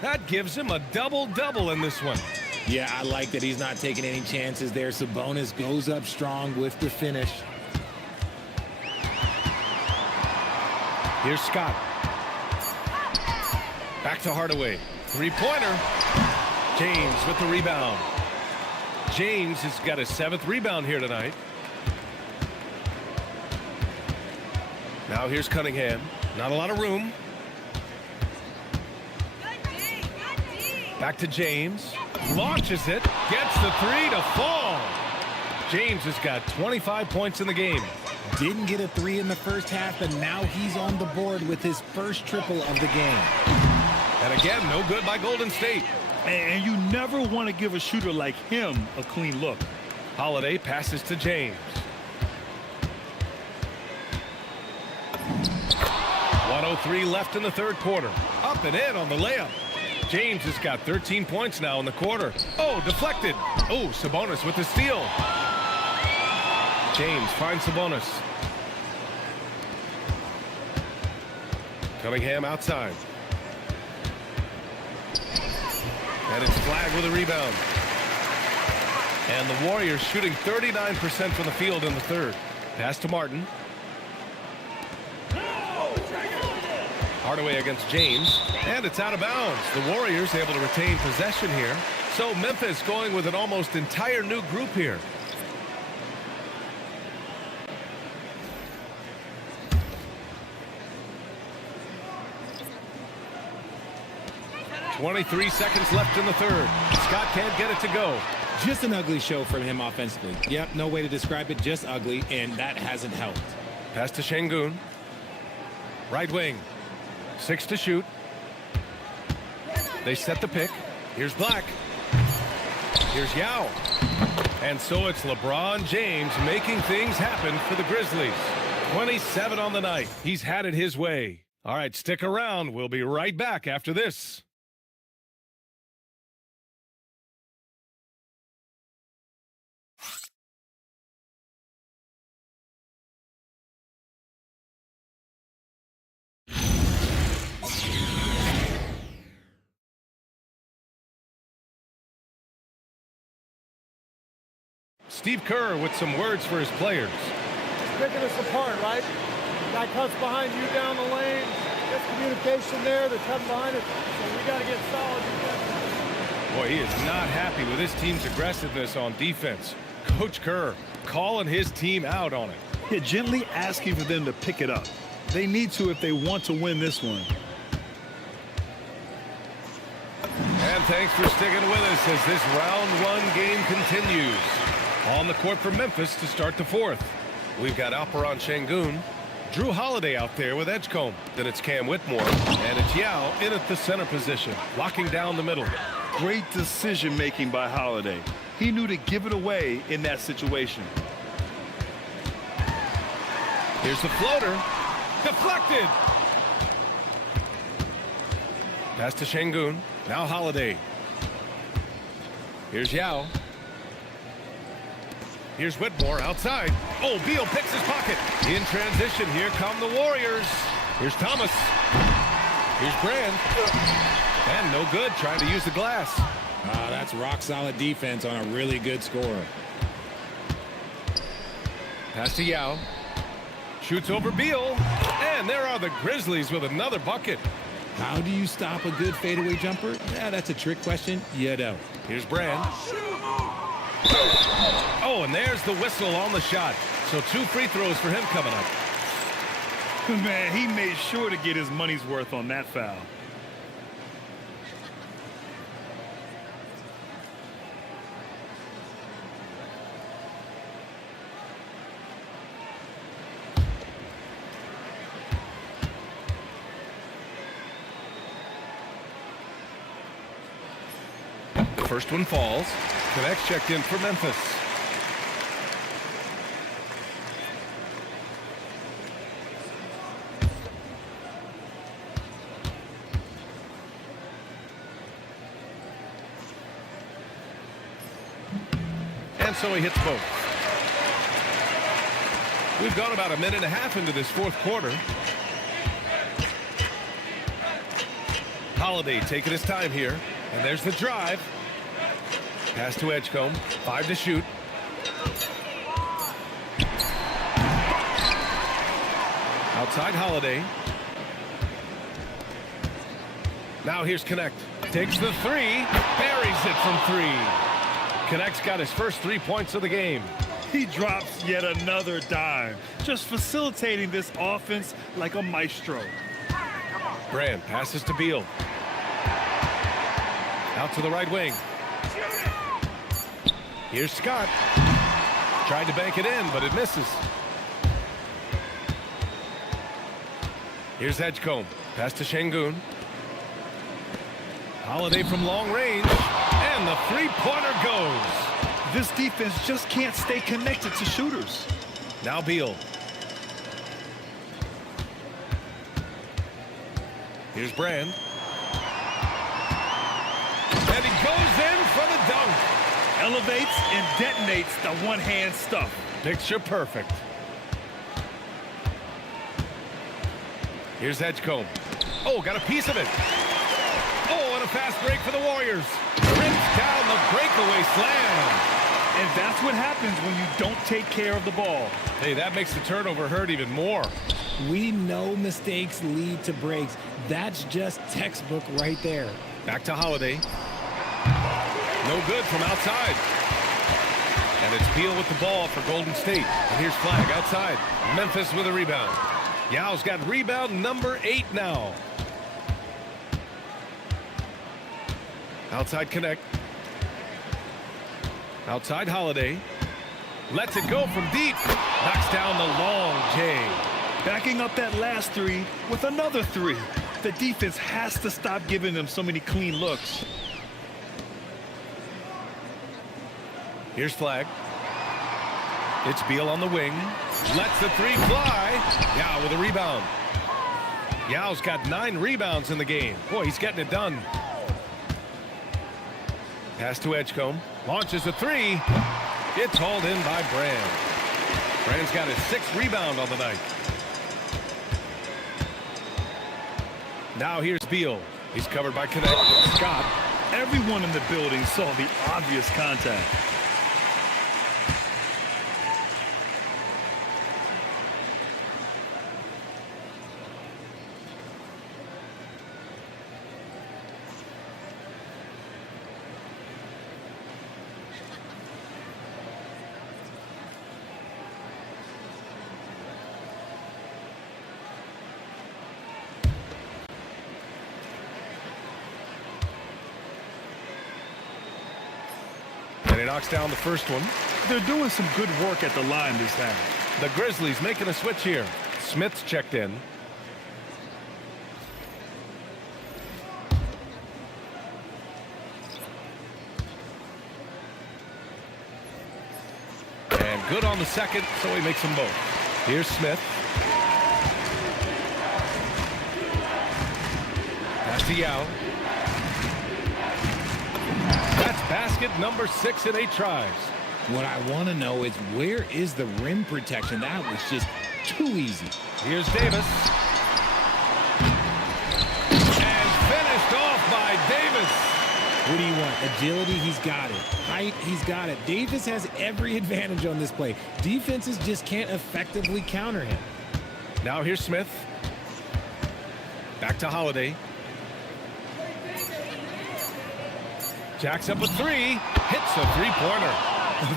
That gives him a double-double in this one. Yeah, I like that he's not taking any chances there. Sabonis goes up strong with the finish. Here's Scott. Back to Hardaway. Three-pointer. James with the rebound. James has got his 7th rebound here tonight. Now here's Cunningham. Not a lot of room. Back to James. Launches it. Gets the 3 to fall. James has got 25 points in the game. Didn't get a 3 in the first half, but now he's on the board with his first triple of the game. And again, no good by Golden State. And you never want to give a shooter like him a clean look. Holiday passes to James. 1:03 left in the third quarter. Up and in on the layup. James has got 13 points now in the quarter. Oh, deflected. Oh, Sabonis with the steal. James finds Sabonis. Cunningham outside. And it's flagged with a rebound. And the Warriors shooting 39% from the field in the third. Pass to Martin. Hardaway against James. And it's out of bounds. The Warriors able to retain possession here. So Memphis going with an almost entire new group here. .23 seconds left in the third. Scott can't get it to go. Just an ugly show from him offensively. Yep, no way to describe it, just ugly, and that hasn't helped. Pass to Şengün. Right wing. 6 to shoot. They set the pick. Here's Black. Here's Yao. And so it's LeBron James making things happen for the Grizzlies. 27 on the night. He's had it his way. All right, stick around. We'll be right back after this. Steve Kerr with some words for his players. Picking us apart, right? Guy cuts behind you down the lane. There's communication there. They're cutting behind it. So we got to get solid. Boy, he is not happy with his team's aggressiveness on defense. Coach Kerr calling his team out on it. Yeah, gently asking for them to pick it up. They need to if they want to win this one. And thanks for sticking with us as this round one game continues. On the court for Memphis to start the fourth. We've got Alperen Şengün, Drew Holiday out there with Edgecombe. Then it's Cam Whitmore, and it's Yao in at the center position, locking down the middle. Great decision-making by Holiday. He knew to give it away in that situation. Here's the floater. Deflected. Pass to Şengün. Now Holiday. Here's Yao. Here's Whitmore outside. Oh, Beal picks his pocket. In transition, here come the Warriors. Here's Thomas. Here's Brand. And no good, trying to use the glass. That's rock-solid defense on a really good scorer. Pass to Yao. Shoots over Beal. And there are the Grizzlies with another bucket. How do you stop a good fadeaway jumper? Yeah, that's a trick question. You know. Here's Brand. Oh, and there's the whistle on the shot. So 2 free throws for him coming up. Man, he made sure to get his money's worth on that foul. First one falls. Connects checked in for Memphis. And so he hits both. We've gone about a minute and a half into this fourth quarter. Holiday taking his time here. And there's the drive. Pass to Edgecombe. 5 to shoot. Outside Holiday. Now here's Connect. Takes the three. Buries it from 3. Connect's got his first 3 points of the game. He drops yet another dime, just facilitating this offense like a maestro. Brand passes to Beal. Out to the right wing. Here's Scott. Tried to bank it in, but it misses. Here's Edgecombe. Pass to Şengün. Holiday from long range. And the three-pointer goes. This defense just can't stay connected to shooters. Now Beal. Here's Brand. And he goes in for the dunk. Elevates and detonates the one-hand stuff. Picture perfect. Here's Edgecombe. Oh, got a piece of it. Oh, and a fast break for the Warriors. Rips down the breakaway slam. And that's what happens when you don't take care of the ball. Hey, that makes the turnover hurt even more. We know mistakes lead to breaks. That's just textbook right there. Back to Holiday. No good from outside. And it's Beal with the ball for Golden State. And here's Flag outside. Memphis with a rebound. Yao's got rebound number 8 now. Outside Connect. Outside Holiday. Lets it go from deep. Knocks down the long J. Backing up that last 3 with another 3. The defense has to stop giving them so many clean looks. Here's Flag. It's Beal on the wing. Lets the 3 fly. Yao with a rebound. Yao's got 9 rebounds in the game. Boy, he's getting it done. Pass to Edgecombe. Launches a 3. It's hauled in by Brand. Brand's got his 6th rebound on the night. Now here's Beal. He's covered by Connect. Scott. Everyone in the building saw the obvious contact. And he knocks down the first one. They're doing some good work at the line this time. The Grizzlies making a switch here. Smith's checked in. And good on the second, so he makes them both. Here's Smith. Pass to Yao. That's basket number 6 in 8 tries. What I want to know is, where is the rim protection? That was just too easy. Here's Davis. And finished off by Davis. What do you want? Agility, he's got it. Height, he's got it. Davis has every advantage on this play. Defenses just can't effectively counter him. Now here's Smith. Back to Holiday. Jacks up a 3. Hits a 3-pointer.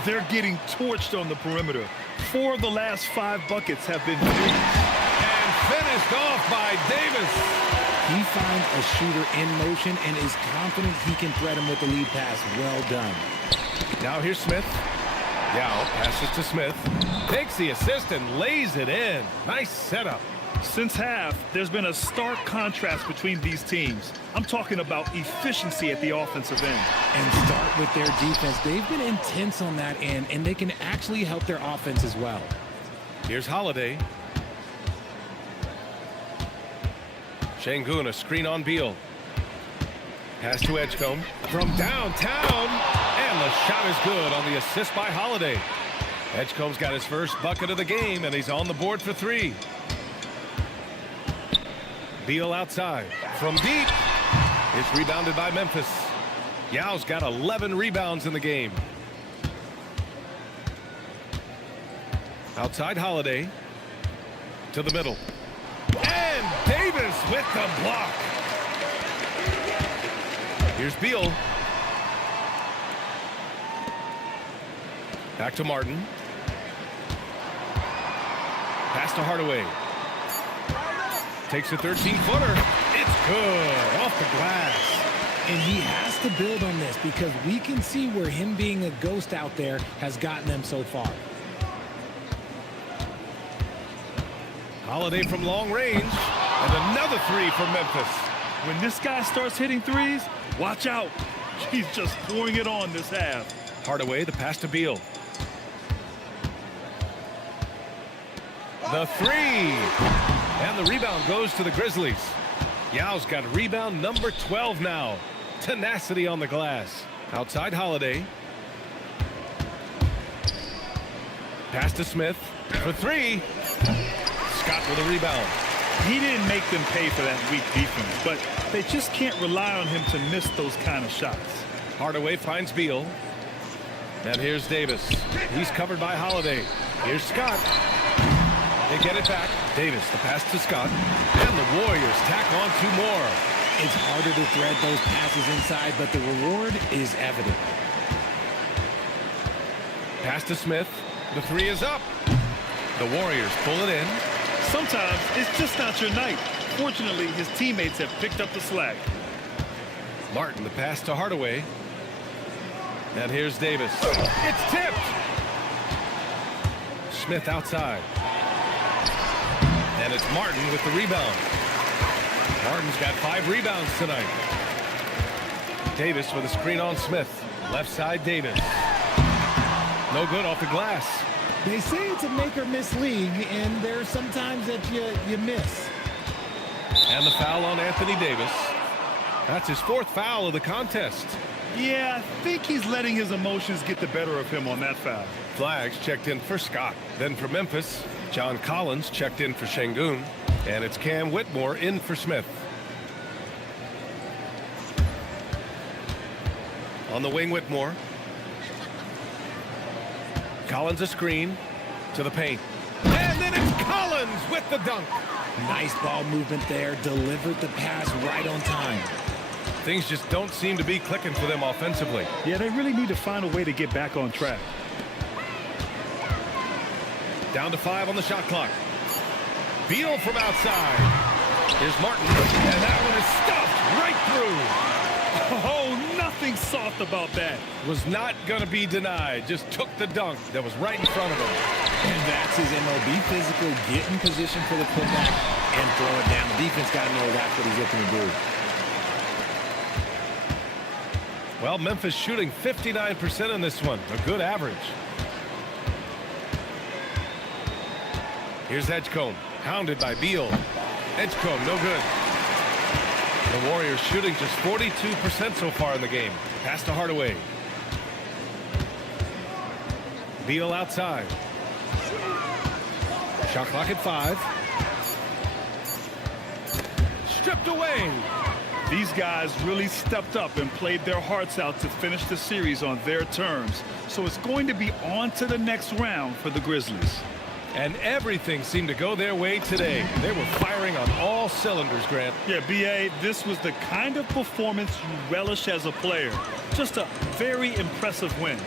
They're getting torched on the perimeter. 4 of the last 5 buckets have been threes. And finished off by Davis. He finds a shooter in motion and is confident he can thread him with the lead pass. Well done. Now here's Smith. Yao passes to Smith. Takes the assist and lays it in. Nice setup. Since half, there's been a stark contrast between these teams. I'm talking about efficiency at the offensive end. And start with their defense. They've been intense on that end, and they can actually help their offense as well. Here's Holiday. Şengün, a screen on Beal. Pass to Edgecombe from downtown, And the shot is good on the assist by Holiday. Edgecombe's got his first bucket of the game, and he's on the board for 3. Beal outside. From deep. It's rebounded by Memphis. Yao's got 11 rebounds in the game. Outside Holiday. To the middle. And Davis with the block. Here's Beal. Back to Martin. Pass to Hardaway. Takes a 13-footer. It's good. Off the glass. And he has to build on this because we can see where him being a ghost out there has gotten them so far. Holiday from long range. And another 3 for Memphis. When this guy starts hitting threes, watch out. He's just pouring it on this half. Hardaway, the pass to Beal. The 3. And the rebound goes to the Grizzlies. Yao's got rebound number 12 now. Tenacity on the glass. Outside Holiday. Pass to Smith for 3. Scott with a rebound. He didn't make them pay for that weak defense, but they just can't rely on him to miss those kind of shots. Hardaway finds Beal. And here's Davis. He's covered by Holiday. Here's Scott. They get it back. Davis, the pass to Scott. And the Warriors tack on 2 more. It's harder to thread those passes inside, but the reward is evident. Pass to Smith. The 3 is up. The Warriors pull it in. Sometimes it's just not your night. Fortunately, his teammates have picked up the slack. Martin, the pass to Hardaway. And here's Davis. It's tipped. Smith outside. And it's Martin with the rebound. Martin's got 5 rebounds tonight. Davis with a screen on Smith. Left side, Davis. No good off the glass. They say it's a make or miss league, and there's sometimes that you miss. And the foul on Anthony Davis. That's his 4th foul of the contest. Yeah, I think he's letting his emotions get the better of him on that foul. Flags checked in for Scott. Then for Memphis, John Collins checked in for Şengün. And it's Cam Whitmore in for Smith. On the wing, Whitmore. Collins a screen to the paint. And then it's Collins with the dunk. Nice ball movement there. Delivered the pass right on time. Things just don't seem to be clicking for them offensively. Yeah, they really need to find a way to get back on track. Down to 5 on the shot clock. Beal from outside. Here's Martin. And that one is stuffed right through. Oh, nothing soft about that. Was not going to be denied. Just took the dunk that was right in front of him. And that's his MLB. Physical, get in position for the putback and throw it down. The defense got to know that's what he's looking to do. Well, Memphis shooting 59% in this one. A good average. Here's Edgecombe. Hounded by Beal. Edgecombe, no good. The Warriors shooting just 42% so far in the game. Pass to Hardaway. Beal outside. Shot clock at 5. Stripped away. These guys really stepped up and played their hearts out to finish the series on their terms. So it's going to be on to the next round for the Grizzlies. And everything seemed to go their way today. They were firing on all cylinders, Grant. Yeah, B.A., this was the kind of performance you relish as a player. Just a very impressive win.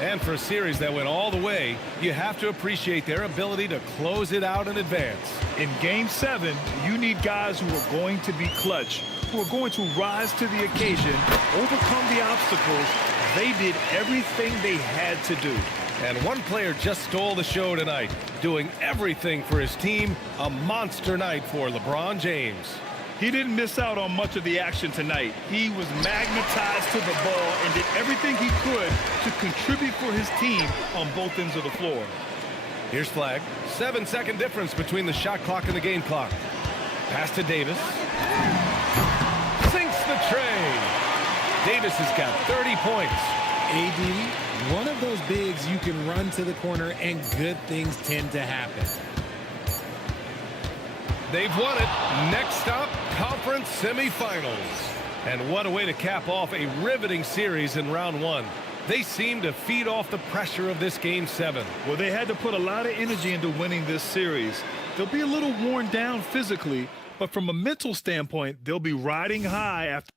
And for a series that went all the way, you have to appreciate their ability to close it out and advance. In Game 7, you need guys who are going to be clutch, who are going to rise to the occasion, overcome the obstacles. They did everything they had to do. And one player just stole the show tonight, doing everything for his team. A monster night for LeBron James. He didn't miss out on much of the action tonight. He was magnetized to the ball and did everything he could to contribute for his team on both ends of the floor. Here's flag. 7-second difference between the shot clock and the game clock. Pass to Davis. Sinks the tray. Davis has got 30 points. AD, one of those bigs you can run to the corner and good things tend to happen. They've won it. Next stop, conference semifinals. And what a way to cap off a riveting series in round one. They seem to feed off the pressure of this Game 7. Well, they had to put a lot of energy into winning this series. They'll be a little worn down physically, but from a mental standpoint, they'll be riding high after.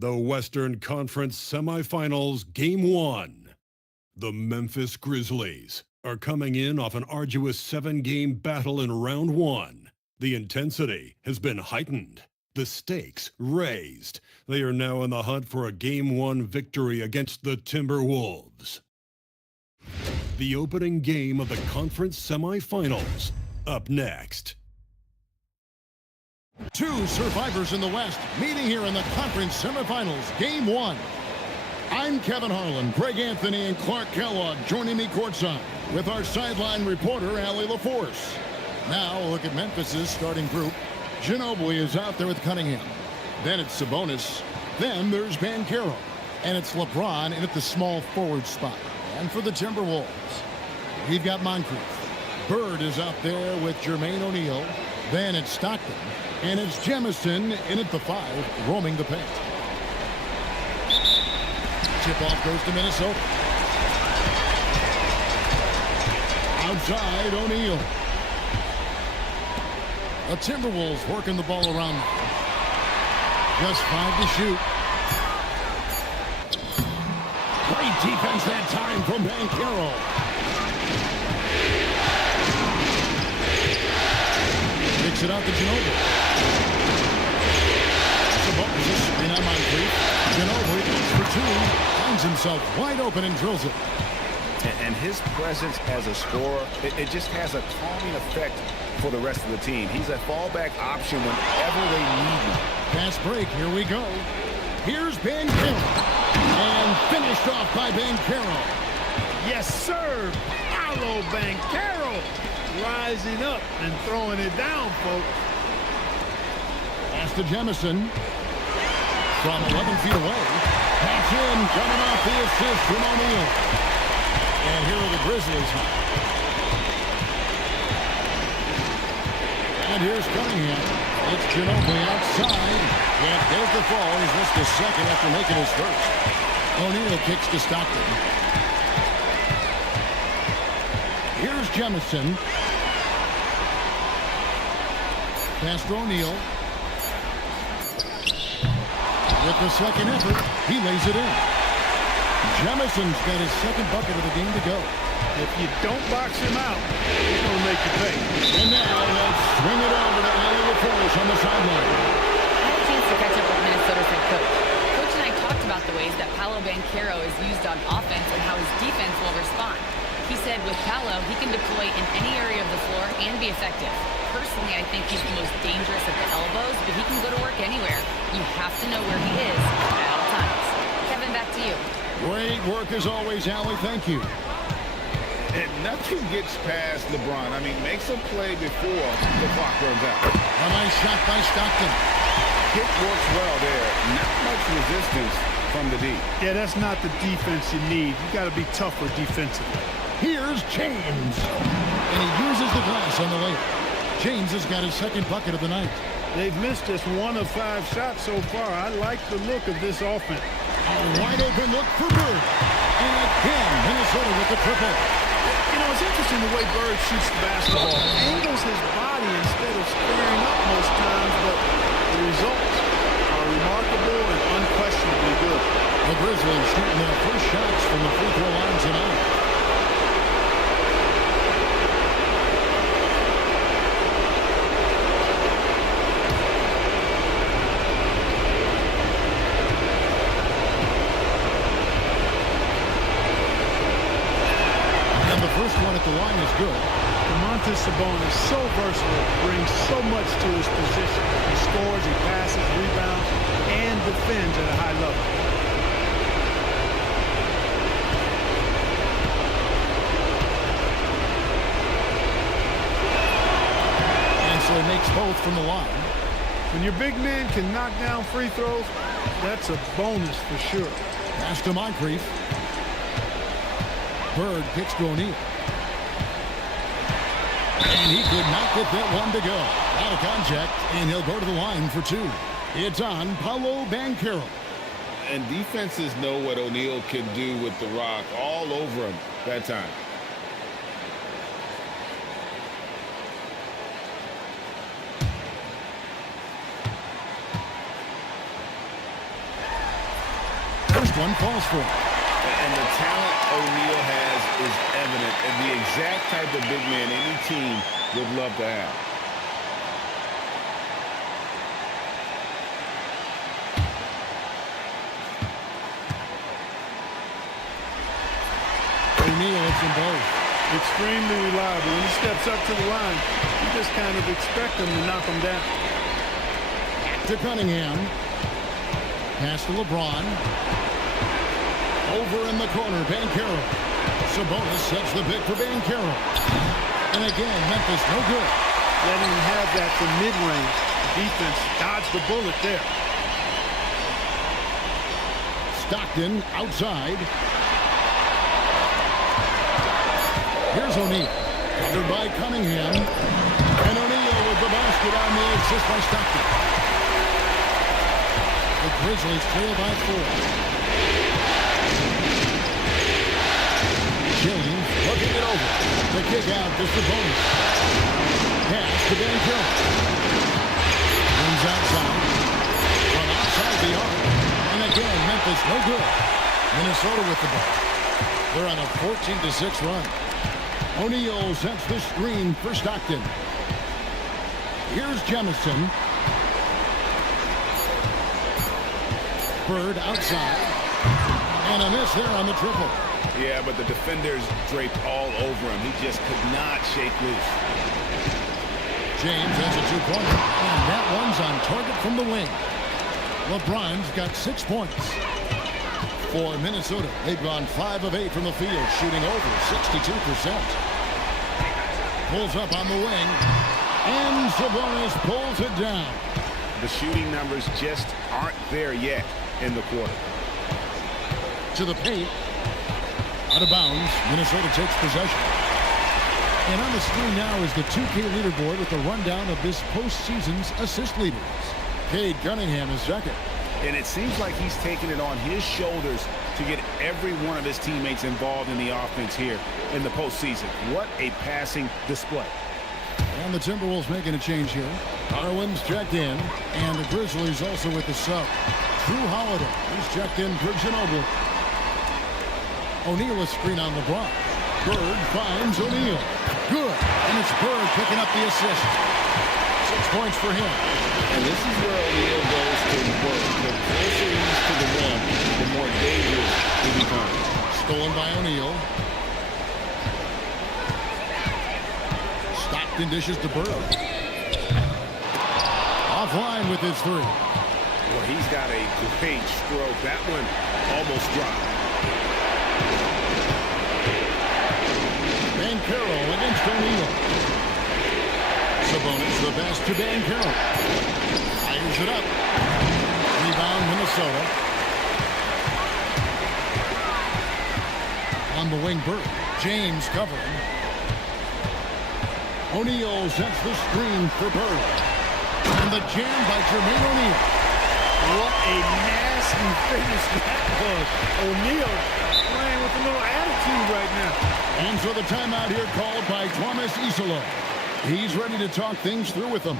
The Western Conference Semifinals, Game 1. The Memphis Grizzlies are coming in off an arduous 7-game battle in round 1. The intensity has been heightened, the stakes raised. They are now in the hunt for a Game 1 victory against the Timberwolves. The opening game of the conference semifinals, up next. Two survivors in the West meeting here in the conference semifinals, Game 1. I'm Kevin Harlan, Greg Anthony, and Clark Kellogg joining me courtside with our sideline reporter, Allie LaForce. Now, look at Memphis's starting group. Ginobili is out there with Cunningham. Then it's Sabonis. Then there's Banchero. And it's LeBron in at the small forward spot. And for the Timberwolves, we've got Moncrief. Bird is out there with Jermaine O'Neal. Then it's Stockton. And it's Jamison in at the 5, roaming the paint. Tip-off goes to Minnesota. Outside, O'Neal. The Timberwolves working the ball around. Just 5 to shoot. Great defense that time from Banchero. Kicks it out to Ginobili. Sabonis is screen on Moncrief. Ginobili goes for 2. Finds himself wide open and drills it. And his presence as a scorer, it just has a calming effect for the rest of the team. He's a fallback option whenever they need him. Fast break. Here we go. Here's Banchero. And finished off by Banchero. Yes, sir. Paolo Banchero rising up and throwing it down, folks. Pass to Jamison. From 11 feet away. Pass in. Coming off the assist from O'Neal. And here are the Grizzlies. And here's Cunningham. It's Ginobili outside. And there's the fall. He's missed a second after making his first. O'Neal kicks to Stockton. Here's Jamison. Pass to O'Neal. With the second effort, he lays it in. Jamison's got his second bucket of the game to go. If you don't box him out, he's going to make you pay. And now let's swing it over to Allie LaForce on the sideline. I had a chance to catch up with Minnesota's head coach. Coach and I talked about the ways that Paolo Banchero is used on offense and how his defense will respond. He said with Paolo, he can deploy in any area of the floor and be effective. Personally, I think he's the most dangerous at the elbows, but he can go to work anywhere. You have to know where he is at all times. Kevin, back to you. Great work as always, Allie. Thank you. And nothing gets past LeBron. I mean, makes a play before the clock runs out. A nice shot by Stockton. Kick works well there. Not much resistance from the D. Yeah, that's not the defense you need. You got to be tougher defensively. Here's James. And he uses the glass on the layup. James has got his second bucket of the night. They've missed just 1 of 5 shots so far. I like the look of this offense. A wide open look for Bird. And again, Minnesota with the triple. You know, it's interesting the way Bird shoots the basketball. Angles his body and Domantas Sabonis, so versatile, brings so much to his position. He scores, he passes, rebounds, and defends at a high level. And so he makes both from the line. When your big man can knock down free throws, that's a bonus for sure. Pass to Moncrief. Bird kicks to O'Neal. And he could not get that one to go. Out of contact, and he'll go to the line for two. It's on Paolo Banchero. And defenses know what O'Neal can do with the rock all over him that time. First one falls for him. And the talent O'Neal has is evident, and the exact type of big man any team would love to have. O'Neal hits them both. Extremely reliable. When he steps up to the line, you just kind of expect him to knock him down. To Cunningham. Pass to LeBron. Over in the corner, Banchero. Sabonis sets the pick for Banchero. And again, Memphis no good. Letting him have that from mid-range. Defense dodged the bullet there. Stockton outside. Here's O'Neal. Covered by Cunningham. And O'Neal with the basket on the assist by Stockton. The Grizzlies trail by 4. James looking it over. The kick out to Sabonis. Pass to Banchero. Comes outside. From outside the arc. And again, Memphis no good. Minnesota with the ball. They're on a 14-6 run. O'Neal sets the screen for Stockton. Here's Jemison. Bird outside. And a miss there on the triple. Yeah, but the defenders draped all over him. He just could not shake loose. James has a two-pointer. And that one's on target from the wing. LeBron's got 6 points. For Minnesota, they've gone 5 of 8 from the field, shooting over 62%. Pulls up on the wing. And Sabonis pulls it down. The shooting numbers just aren't there yet in the quarter. To the paint. Out of bounds. Minnesota takes possession. And on the screen now is the 2K leaderboard with the rundown of this postseason's assist leaders. Cade Cunningham is second. And it seems like he's taking it on his shoulders to get every one of his teammates involved in the offense here in the postseason. What a passing display. And the Timberwolves making a change here. Harlan's checked in. And the Grizzlies also with the sub. Drew Holiday. He's checked in for Ginobili. O'Neal a screen on LeBron. Bird finds O'Neal. Good. And it's Bird picking up the assist. 6 points for him. And this is where O'Neal goes to work. The closer he is to the rim, the more dangerous he becomes. Stolen by O'Neal. Stockton dishes to Bird. Offline with his three. Well, he's got a great stroke. That one almost dropped. Banchero against O'Neal. Sabonis the best to Banchero. Fires it up. Rebound Minnesota. On the wing, Bird. James covering. O'Neal sets the screen for Bird. And the jam by Jermaine O'Neal. What a nasty finish that was. O'Neal playing with a little attitude right now. And so the timeout here called by Thomas Isolo. He's ready to talk things through with them.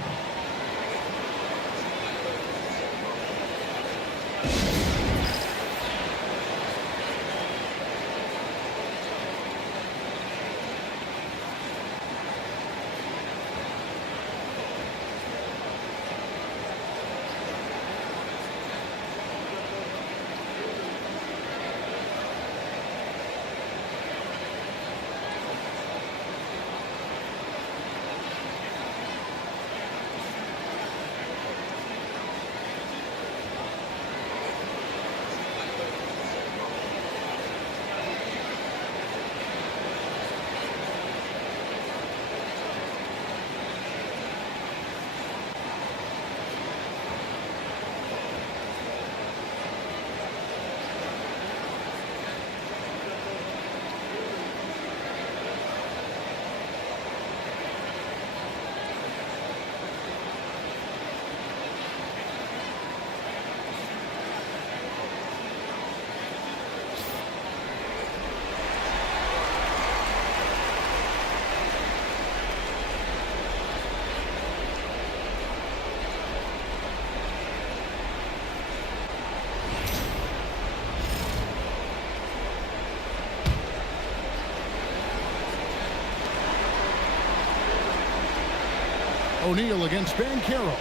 O'Neal against Banchero.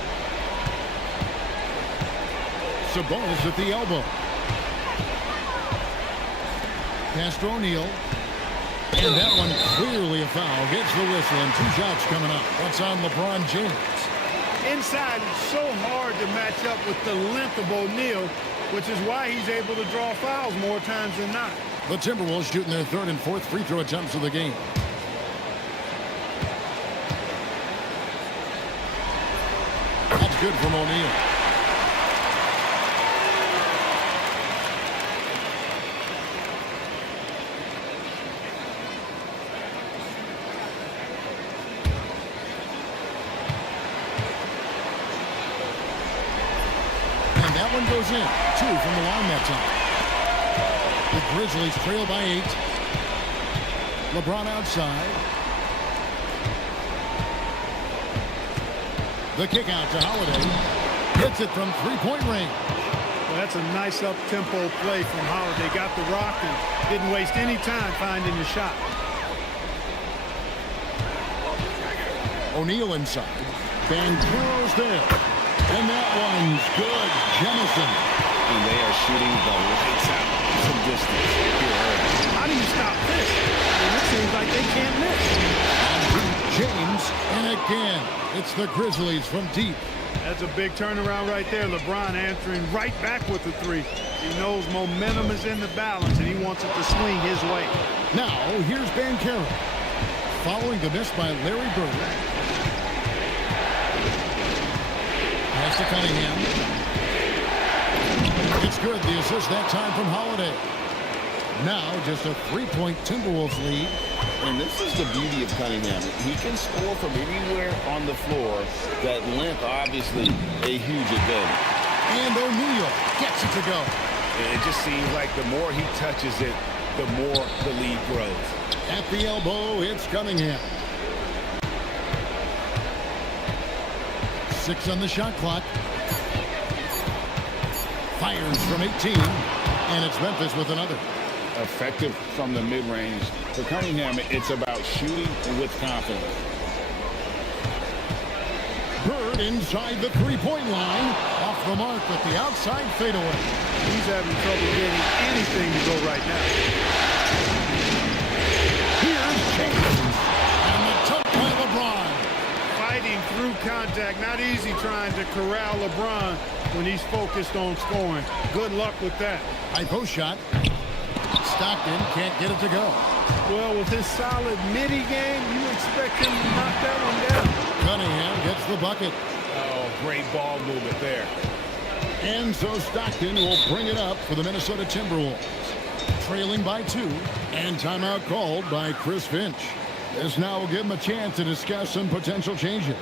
Sabonis at the elbow. Pass to O'Neal. And that one clearly a foul. Gets the whistle and 2 shots coming up. That's on LeBron James. Inside, it's so hard to match up with the length of O'Neal, which is why he's able to draw fouls more times than not. The Timberwolves shooting their 3rd and 4th free throw attempts of the game. That's good from O'Neal. And that one goes in. 2 from the line that time. The Grizzlies trail by 8. LeBron outside. The kick out to Holiday. Hits it from 3-point range. Well, that's a nice up-tempo play from Holiday. Got the rock and didn't waste any time finding the shot. O'Neal inside. Banchero's there. And that one's good. Jemison. And they are shooting the lights out from distance here early. How do you stop this? I mean, it seems like they can't miss. James, and again, it's the Grizzlies from deep. That's a big turnaround right there. LeBron answering right back with the 3. He knows momentum is in the balance, and he wants it to swing his way. Now, here's Banchero. Following the miss by Larry Bird. Pass to Cunningham. It's good. The assist that time from Holiday. Now just a 3-point Timberwolves lead. And this is the beauty of Cunningham. He can score from anywhere on the floor. That length, obviously, a huge advantage. And O'Neal gets it to go. It just seems like the more he touches it, the more the lead grows. At the elbow, it's Cunningham. 6 on the shot clock. Fires from 18, and it's Memphis with another. Effective from the mid-range. For Cunningham, it's about shooting with confidence. Bird inside the 3-point line. Off the mark with the outside fadeaway. He's having trouble getting anything to go right now. Here's James. And the tough by LeBron. Fighting through contact. Not easy trying to corral LeBron when he's focused on scoring. Good luck with that. High post shot. Stockton can't get it to go. Well, with his solid midi game, you expect him to knock that one down. Cunningham gets the bucket. Oh, great ball movement there. And so Stockton will bring it up for the Minnesota Timberwolves. Trailing by 2, and timeout called by Chris Finch. This now will give him a chance to discuss some potential changes.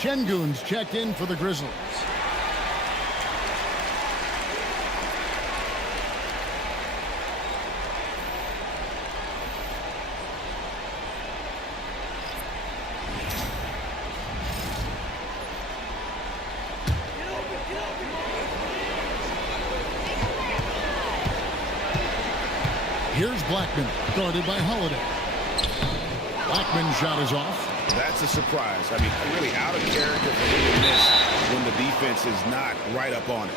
Şengün's checked in for the Grizzlies. Here's Blackman, guarded by Holiday. Blackman's shot is off. That's a surprise. I mean, really out of character for him to miss when the defense is not right up on it.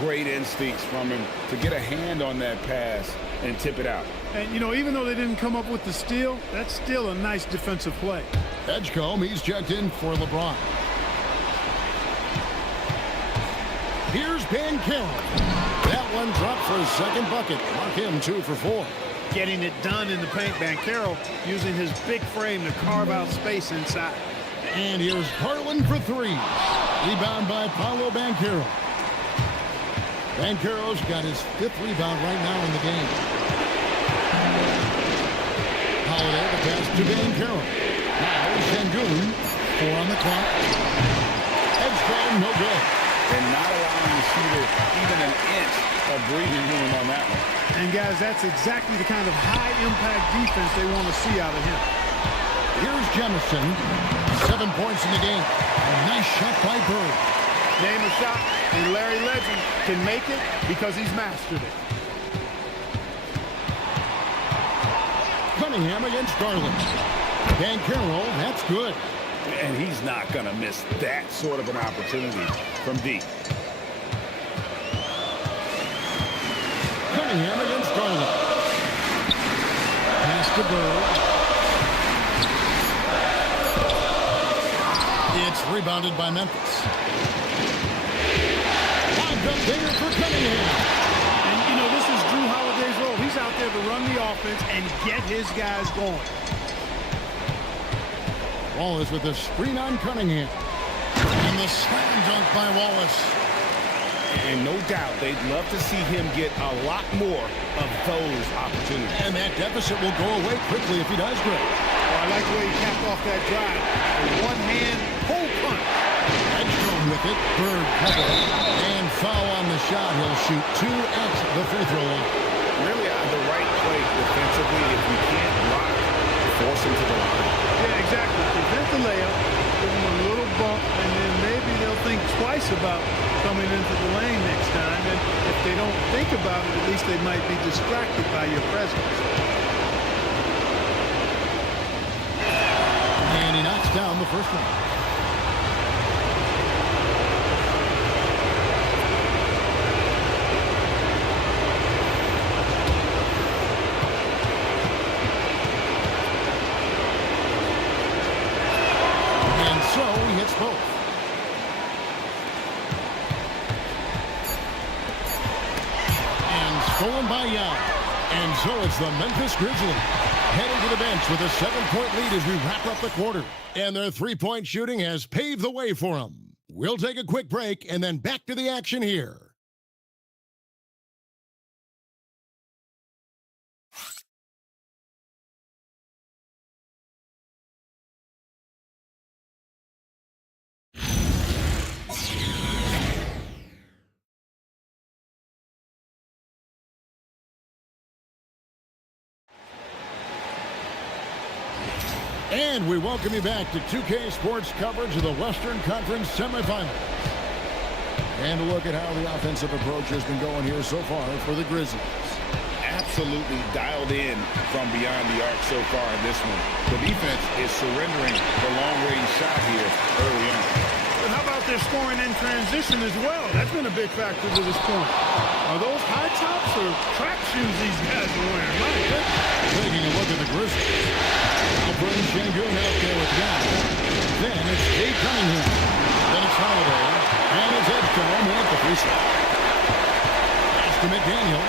Great instincts from him to get a hand on that pass and tip it out. And, you know, even though they didn't come up with the steal, that's still a nice defensive play. Edgecombe, he's checked in for LeBron. Here's Banchero. That one dropped for his second bucket. Mark him 2 for 4. Getting it done in the paint, Banchero using his big frame to carve out space inside. And here's Garland for 3. Rebound by Paolo Banchero. Banchero's got his 5th rebound right now in the game. Holiday, the pass to Banchero. Now Sengun, 4 on the clock. Edgecombe, no good. And not allowing the shooter even an inch of breathing room on that one. And guys, that's exactly the kind of high-impact defense they want to see out of him. Here's Jemison, 7 points in the game. A nice shot by Bird. Name a shot, and Larry Legend can make it because he's mastered it. Cunningham against Garland. Banchero, that's good. And he's not going to miss that sort of an opportunity from deep. Cunningham against Garland. Pass to Bird. It's rebounded by Memphis. Lobbed up there for Cunningham. And, you know, this is Drew Holiday's role. He's out there to run the offense and get his guys going. Wallace with the screen on Cunningham. And the slam dunk by Wallace. And no doubt they'd love to see him get a lot more of those opportunities. And that deficit will go away quickly if he does great. Oh, I like the way he capped off that drive. A one-hand pull punt. Edgecombe with it. Bird cover. And foul on the shot. He'll shoot 2 at the free throw line. Really the right play defensively. If you can't block, force him to the line. Yeah, exactly. Prevent the layup, give them a little bump, and then maybe they'll think twice about coming into the lane next time. And if they don't think about it, at least they might be distracted by your presence. And he knocks down the first one. So he hits both. And stolen by Young. And so it's the Memphis Grizzlies heading to the bench with a 7-point lead as we wrap up the quarter. And their 3-point shooting has paved the way for them. We'll take a quick break and then back to the action here. And we welcome you back to 2K Sports coverage of the Western Conference semifinals. And a look at how the offensive approach has been going here so far for the Grizzlies. Absolutely dialed in from beyond the arc so far in this one. The defense is surrendering the long-range shot here early on. But how about their scoring in transition as well? That's been a big factor to this point. Are those high tops or track shoes these guys are wearing? My goodness. Taking a look at the Grizzlies. Now bring Sengun out there with Young. Then it's Jay Cunningham. Then it's Holiday. And it's Edgecombe at the free throw. Pass to McDaniel.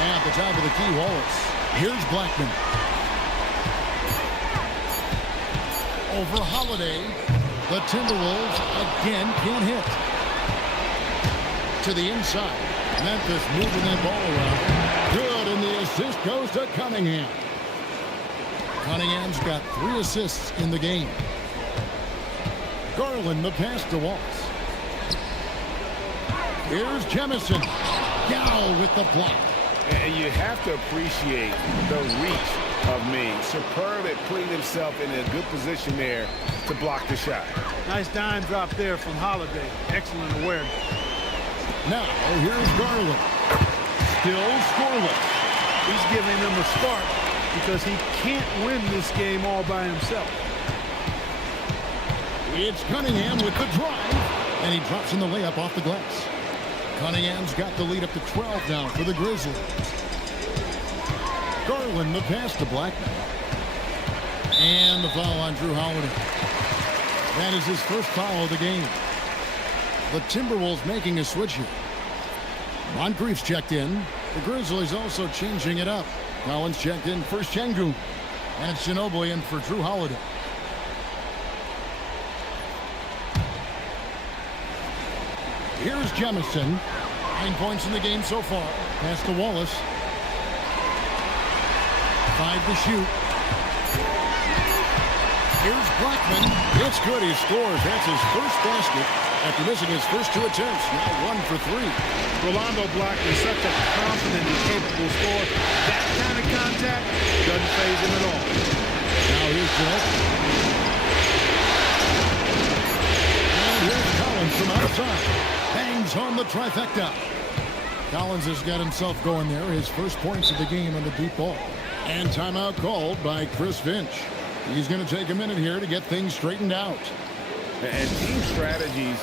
At the top of the key, Wallace. Here's Blackman. Over Holiday. The Timberwolves again can't hit. To the inside. Memphis moving that ball around. Good, and the assist goes to Cunningham. Cunningham's got 3 assists in the game. Garland the pass to Wallace. Here's Jemison. Gow with the block. And you have to appreciate the reach of Ming. Superb at putting himself in a good position there to block the shot. Nice dime drop there from Holiday. Excellent awareness. Now, here's Garland. Still scoreless. He's giving them a spark because he can't win this game all by himself. It's Cunningham with the drive. And he drops in the layup off the glass. Cunningham's got the lead up to 12 now for the Grizzlies. Garland the pass to Blackman. And the foul on Drew Holiday. That is his first foul of the game. The Timberwolves making a switch here. Moncrief's checked in. The Grizzlies also changing it up. Collins checked in for Şengün. And it's Ginobili in for Drew Holiday. Here's Jemison. 9 points in the game so far. Pass to Wallace. 5 to shoot. Here's Blackman. It's good. He scores. That's his first basket after missing his first 2 attempts. Now 1 for 3. Rolando Blackman, such a confident and capable scorer. That kind of contact doesn't faze him at all. Now here's Ginobili. And here's Collins from outside. Bangs on the trifecta. Collins has got himself going there. His first points of the game on the deep ball. And timeout called by Chris Finch. He's going to take a minute here to get things straightened out. And team strategies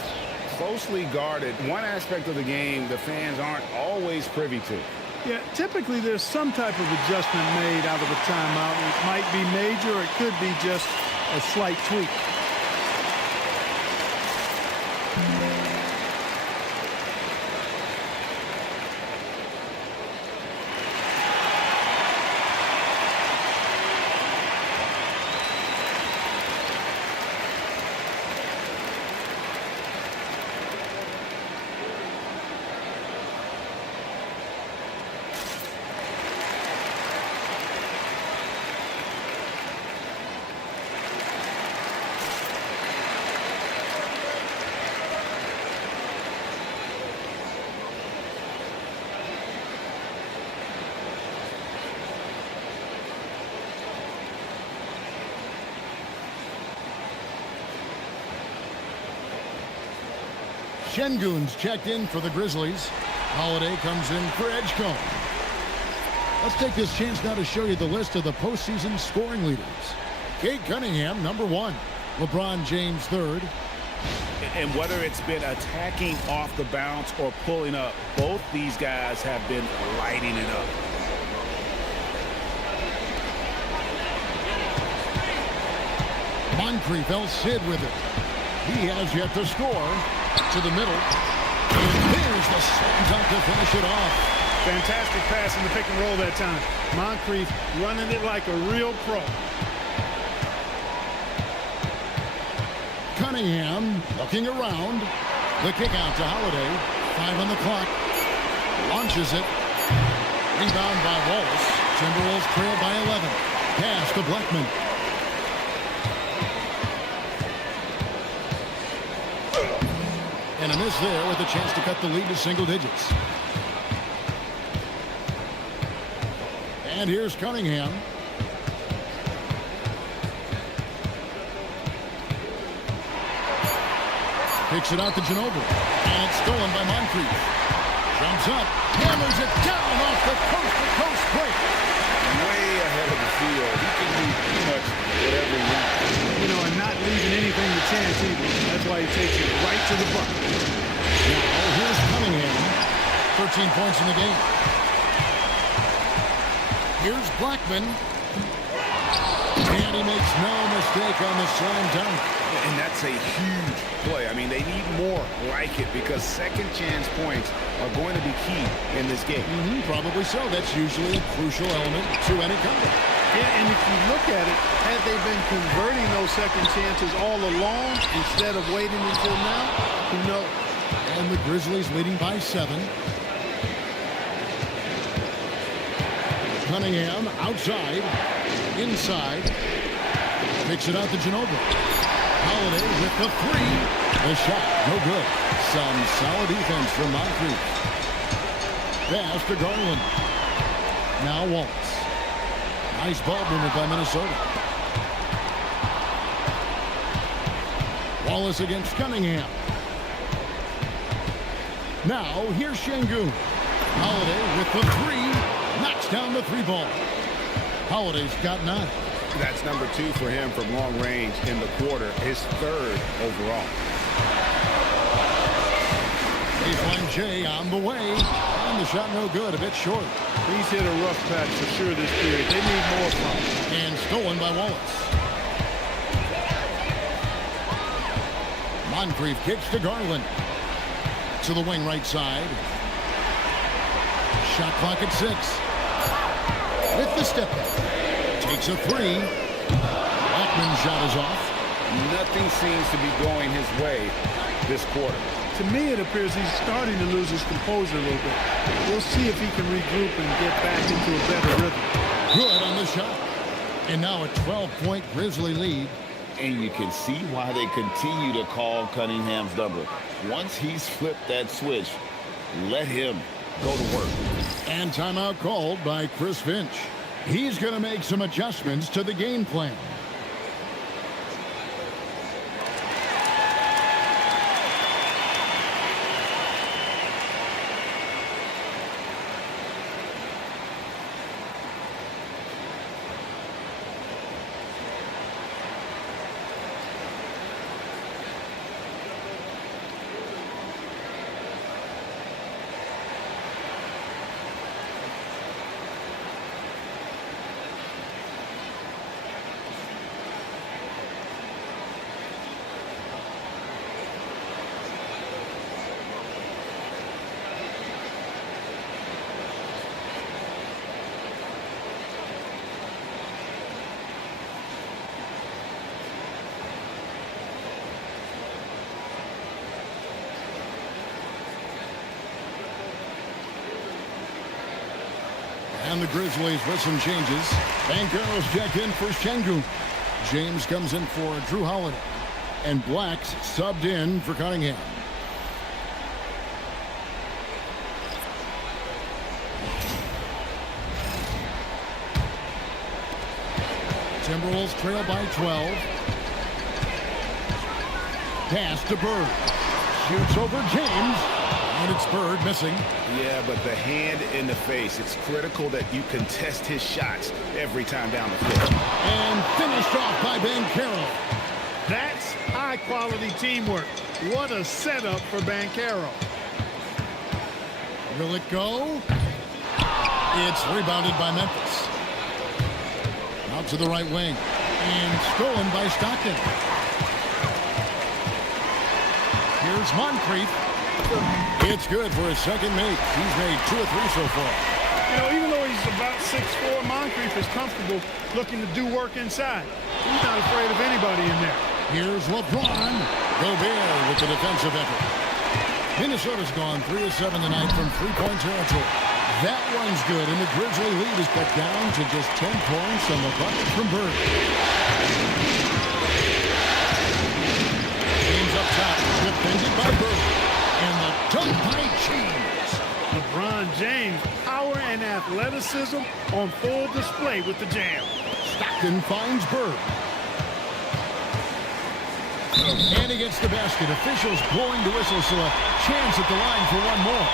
closely guarded. One aspect of the game the fans aren't always privy to. Yeah, typically there's some type of adjustment made out of a timeout. It might be major, or it could be just a slight tweak. Şengün's checked in for the Grizzlies. Holiday comes in for Edgecombe. Let's take this chance now to show you the list of the postseason scoring leaders. Kate Cunningham, number 1. LeBron James, 3rd. And whether it's been attacking off the bounce or pulling up, both these guys have been lighting it up. Moncrief, El Cid with it. He has yet to score. To the middle. And there's the slam dunk to finish it off. Fantastic pass in the pick and roll that time. Moncrief running it like a real pro. Cunningham looking around. The kick out to Holiday. 5 on the clock. Launches it. Rebound by Wallace. Timberwolves trail by 11. Pass to Blackman. And a miss there with a chance to cut the lead to single digits. And here's Cunningham. Picks it out to Ginobili. And it's stolen by Moncrief. Jumps up. Hammers it down off the coast-to-coast break. Way ahead of the field. He can do pretty much whatever he wants. You know, and not leaving anything to chance either. That's why he takes it right to the bucket. Now here's Cunningham. 13 points in the game. Here's Blackman. And he makes no mistake on the slam dunk. And that's a huge play. I mean, they need more like it because second chance points are going to be key in this game. Probably so. That's usually a crucial element to any comeback. Yeah, and if you look at it, had they been converting those second chances all along instead of waiting until now, who knows? And the Grizzlies leading by 7. Cunningham outside, inside, picks it out to Ginobili. Holiday with the 3. The shot, no good. Some solid defense from Moncrief. Pass to Garland. Now Wallace. Nice ball movement by Minnesota. Wallace against Cunningham. Now here's Şengün. Holiday with the 3. Knocks down the 3 ball. Holiday's got 9. That's number 2 for him from long range in the quarter, his 3rd overall. Baseline J on the way. And the shot no good, a bit short. He's hit a rough patch for sure this period. They need more from him. And stolen by Wallace. Moncrief kicks to Garland. To the wing right side. Shot clock at 6. With the step back. Takes a 3. Blackman's shot is off. Nothing seems to be going his way this quarter. To me, it appears he's starting to lose his composure a little bit. We'll see if he can regroup and get back into a better rhythm. Good on the shot. And now a 12-point Grizzly lead. And you can see why they continue to call Cunningham's number. Once he's flipped that switch, let him go to work. And timeout called by Chris Finch. He's going to make some adjustments to the game plan. And the Grizzlies with some changes. Bankero's checked in for Şengün. James comes in for Drew Holiday. And Black's subbed in for Cunningham. Timberwolves trail by 12. Pass to Bird. Shoots over James. And it's Bird missing. Yeah, but the hand in the face. It's critical that you contest his shots every time down the field. And finished off by Banchero. That's high-quality teamwork. What a setup for Banchero. Will it go? It's rebounded by Memphis. Out to the right wing. And stolen by Stockton. Here's Moncrief. It's good for his second make. He's made 2 or 3 so far. You know, even though he's about 6'4", Moncrief is comfortable looking to do work inside. He's not afraid of anybody in there. Here's LeBron. Gobert with the defensive effort. Minnesota's gone 3 of 7 tonight from three-point territory. That one's good, and the Grizzly lead is cut down to just 10 points on the bucket from Bird. James up top, defended by Bird. And the dunk by James. LeBron James, power and athleticism on full display with the jam. Stockton finds Bird. And he gets the basket. Officials blowing the whistle, so a chance at the line for one more.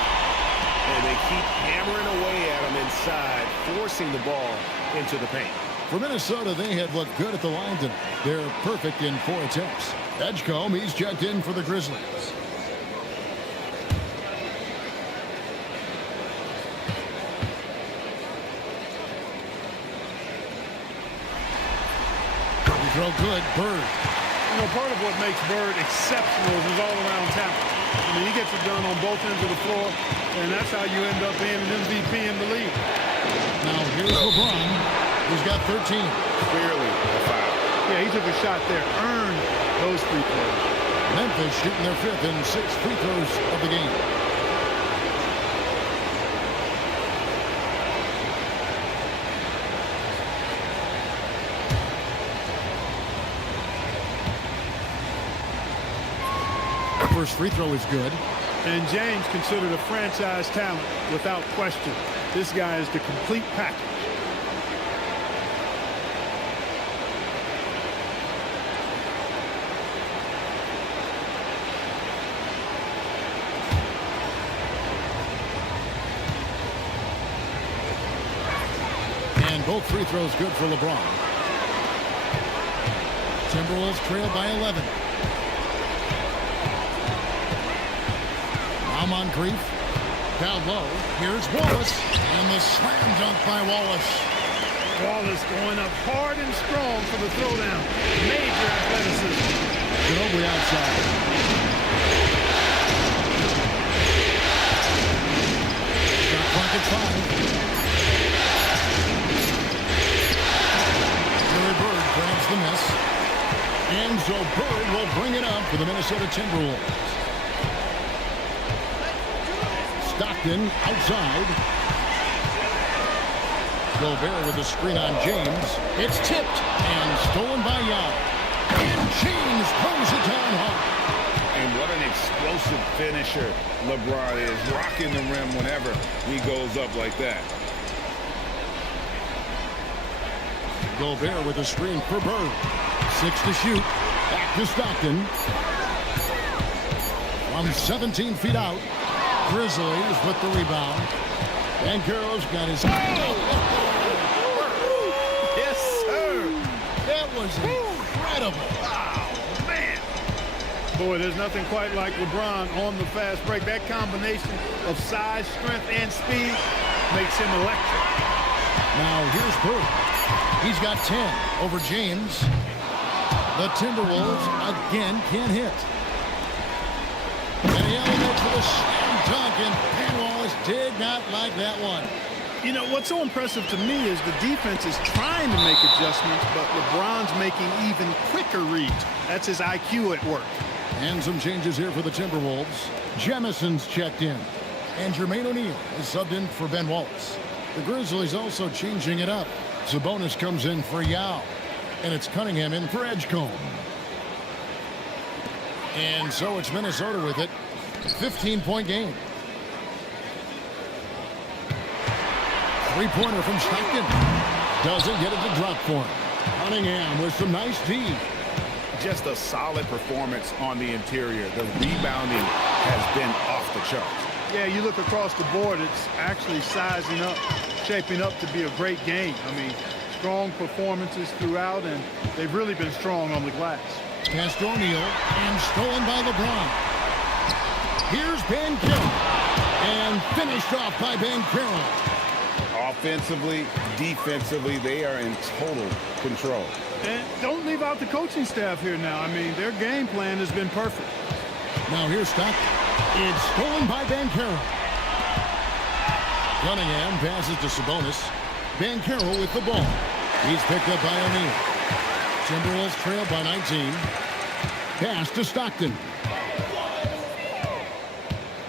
And they keep hammering away at him inside, forcing the ball into the paint. For Minnesota, they had looked good at the line tonight. They're perfect in 4 attempts. Edgecombe, he's checked in for the Grizzlies. Throw good, Bird. You know, part of what makes Bird exceptional is his all-around talent. I mean, he gets it done on both ends of the floor, and that's how you end up being an MVP in the league. Now, here's LeBron, who's got 13. Clearly a foul. Yeah, he took a shot there, earned those free throws. Memphis shooting their 5th and 6th free throws of the game. First free throw is good. And James considered a franchise talent without question. This guy is the complete package. And both free throws good for LeBron. Timberwolves trail by 11. Moncrief. Down low. Here's Wallace. And the slam dunk by Wallace. Wallace going up hard and strong for the throwdown. Major athleticism. Ginobili outside. Shot clock at 5. Larry Bird grabs the miss. And so Bird will bring it up for the Minnesota Timberwolves. Stockton outside. Gobert with the screen on James. It's tipped and stolen by Yao. And James throws it down hard. And what an explosive finisher LeBron is, rocking the rim whenever he goes up like that. Gobert with a screen for Bird. 6 to shoot. Back to Stockton. From 17 feet out. Grizzlies with the rebound. Banchero's got his... Yes, sir. That was incredible. Oh, man. Boy, there's nothing quite like LeBron on the fast break. That combination of size, strength, and speed makes him electric. Now here's Bird. He's got 10 over James. The Timberwolves again can't hit. And he elevates for the slam dunk, and Ben Wallace did not like that one. You know, what's so impressive to me is the defense is trying to make adjustments, but LeBron's making even quicker reads. That's his IQ at work. And some changes here for the Timberwolves. Jemison's checked in, and Jermaine O'Neal is subbed in for Ben Wallace. The Grizzlies also changing it up. Sabonis comes in for Yao, and it's Cunningham in for Edgecombe. And so it's Minnesota with it. 15-point game. Three-pointer from Stockton. Doesn't get it to drop for him. Cunningham with some nice D. Just a solid performance on the interior. The rebounding has been off the charts. Yeah, you look across the board, it's actually sizing up, shaping up to be a great game. I mean, strong performances throughout, and they've really been strong on the glass. Pass to O'Neal, and stolen by LeBron. Here's Banchero, and finished off by Banchero. Offensively, defensively, they are in total control. And don't leave out the coaching staff here now. I mean, their game plan has been perfect. Now here's Stockton. It's stolen by Banchero. Cunningham passes to Sabonis. Banchero with the ball. He's picked up by O'Neal. Timberwolves trail by 19. Pass to Stockton.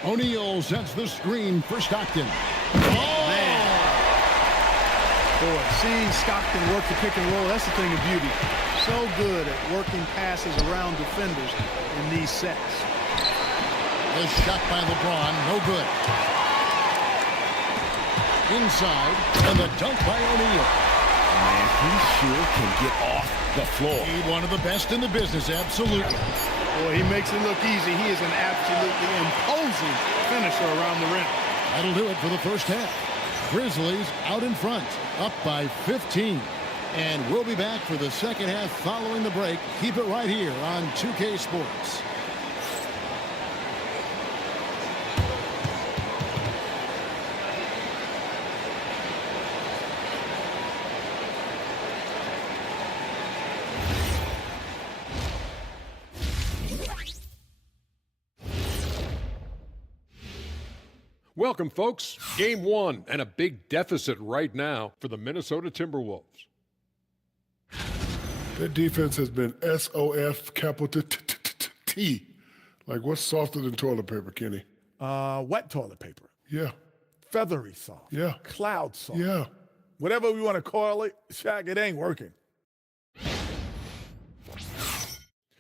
O'Neal sets the screen for Stockton. Oh! Man. Boy, seeing Stockton work the pick and roll, that's the thing of beauty. So good at working passes around defenders in these sets. A shot by LeBron, no good. Inside, and the dunk by O'Neal. Man, he sure can get off the floor. He's one of the best in the business, absolutely. Boy, he makes it look easy. He is an absolutely imposing finisher around the rim. That'll do it for the first half. Grizzlies out in front, up by 15. And we'll be back for the second half following the break. Keep it right here on 2K Sports. Welcome, folks. Game 1 and a big deficit right now for the Minnesota Timberwolves. Their defense has been SOF capital T. Like, what's softer than toilet paper, Kenny? Wet toilet paper. Yeah. Feathery soft. Yeah. Cloud soft. Yeah. Whatever we want to call it, Shaq, it ain't working.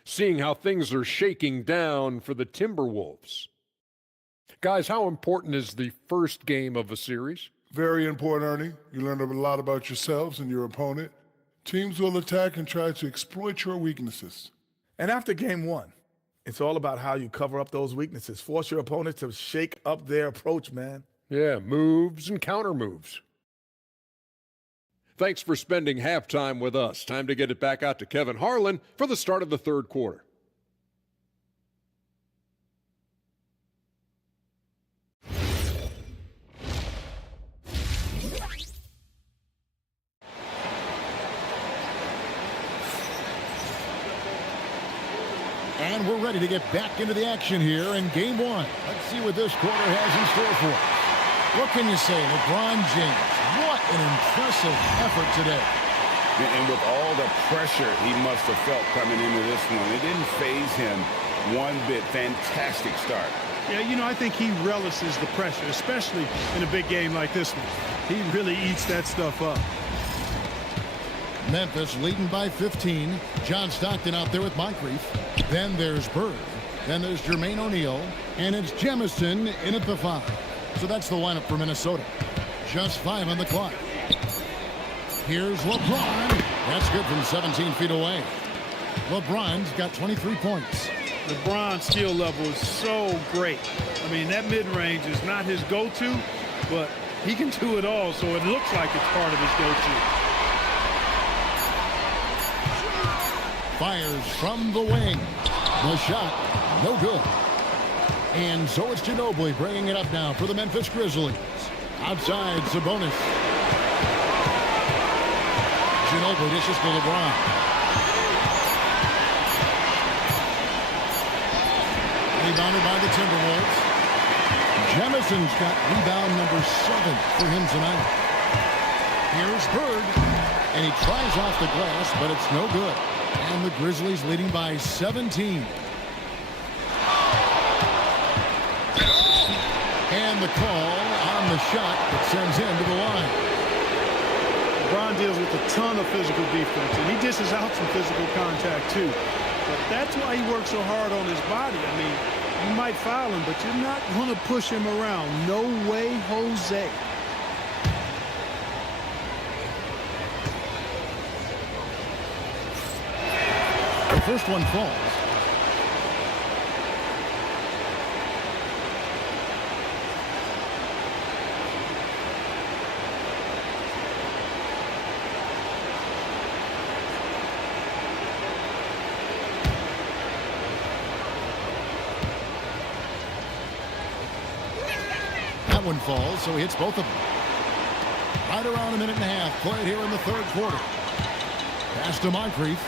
Seeing how things are shaking down for the Timberwolves. Guys, how important is the first game of a series? Very important, Ernie. You learn a lot about yourselves and your opponent. Teams will attack and try to exploit your weaknesses. And after game 1, it's all about how you cover up those weaknesses. Force your opponent to shake up their approach, man. Yeah, moves and counter moves. Thanks for spending halftime with us. Time to get it back out to Kevin Harlan for the start of the third quarter. And we're ready to get back into the action here in game one. Let's see what this quarter has in store for us. What can you say? LeBron James, what an impressive effort today. And with all the pressure he must have felt coming into this one, it didn't faze him one bit. Fantastic start. Yeah, you know, I think he relishes the pressure, especially in a big game like this one. He really eats that stuff up. Memphis leading by 15. John Stockton out there with Moncrief. Then there's Bird. Then there's Jermaine O'Neal. And it's Jamison in at the 5. So that's the lineup for Minnesota. Just 5 on the clock. Here's LeBron. That's good from 17 feet away. LeBron's got 23 points. LeBron's skill level is so great. I mean, that mid-range is not his go-to, but he can do it all, so it looks like it's part of his go-to. Fires from the wing. The shot, no good. And so it's Ginobili bringing it up now for the Memphis Grizzlies. Outside, Sabonis. Ginobili dishes to LeBron. Rebounded by the Timberwolves. Jamison's got rebound number 7 for him tonight. Here's Bird. And he tries off the glass, but it's no good. And the Grizzlies leading by 17. And the call on the shot that sends him to the line. LeBron deals with a ton of physical defense, and he dishes out some physical contact too. But that's why he works so hard on his body. I mean, you might foul him, but you're not going to push him around. No way, Jose. The first one falls. That one falls, so he hits both of them. Right around a minute and a half played here in the third quarter. Pass to Moncrief.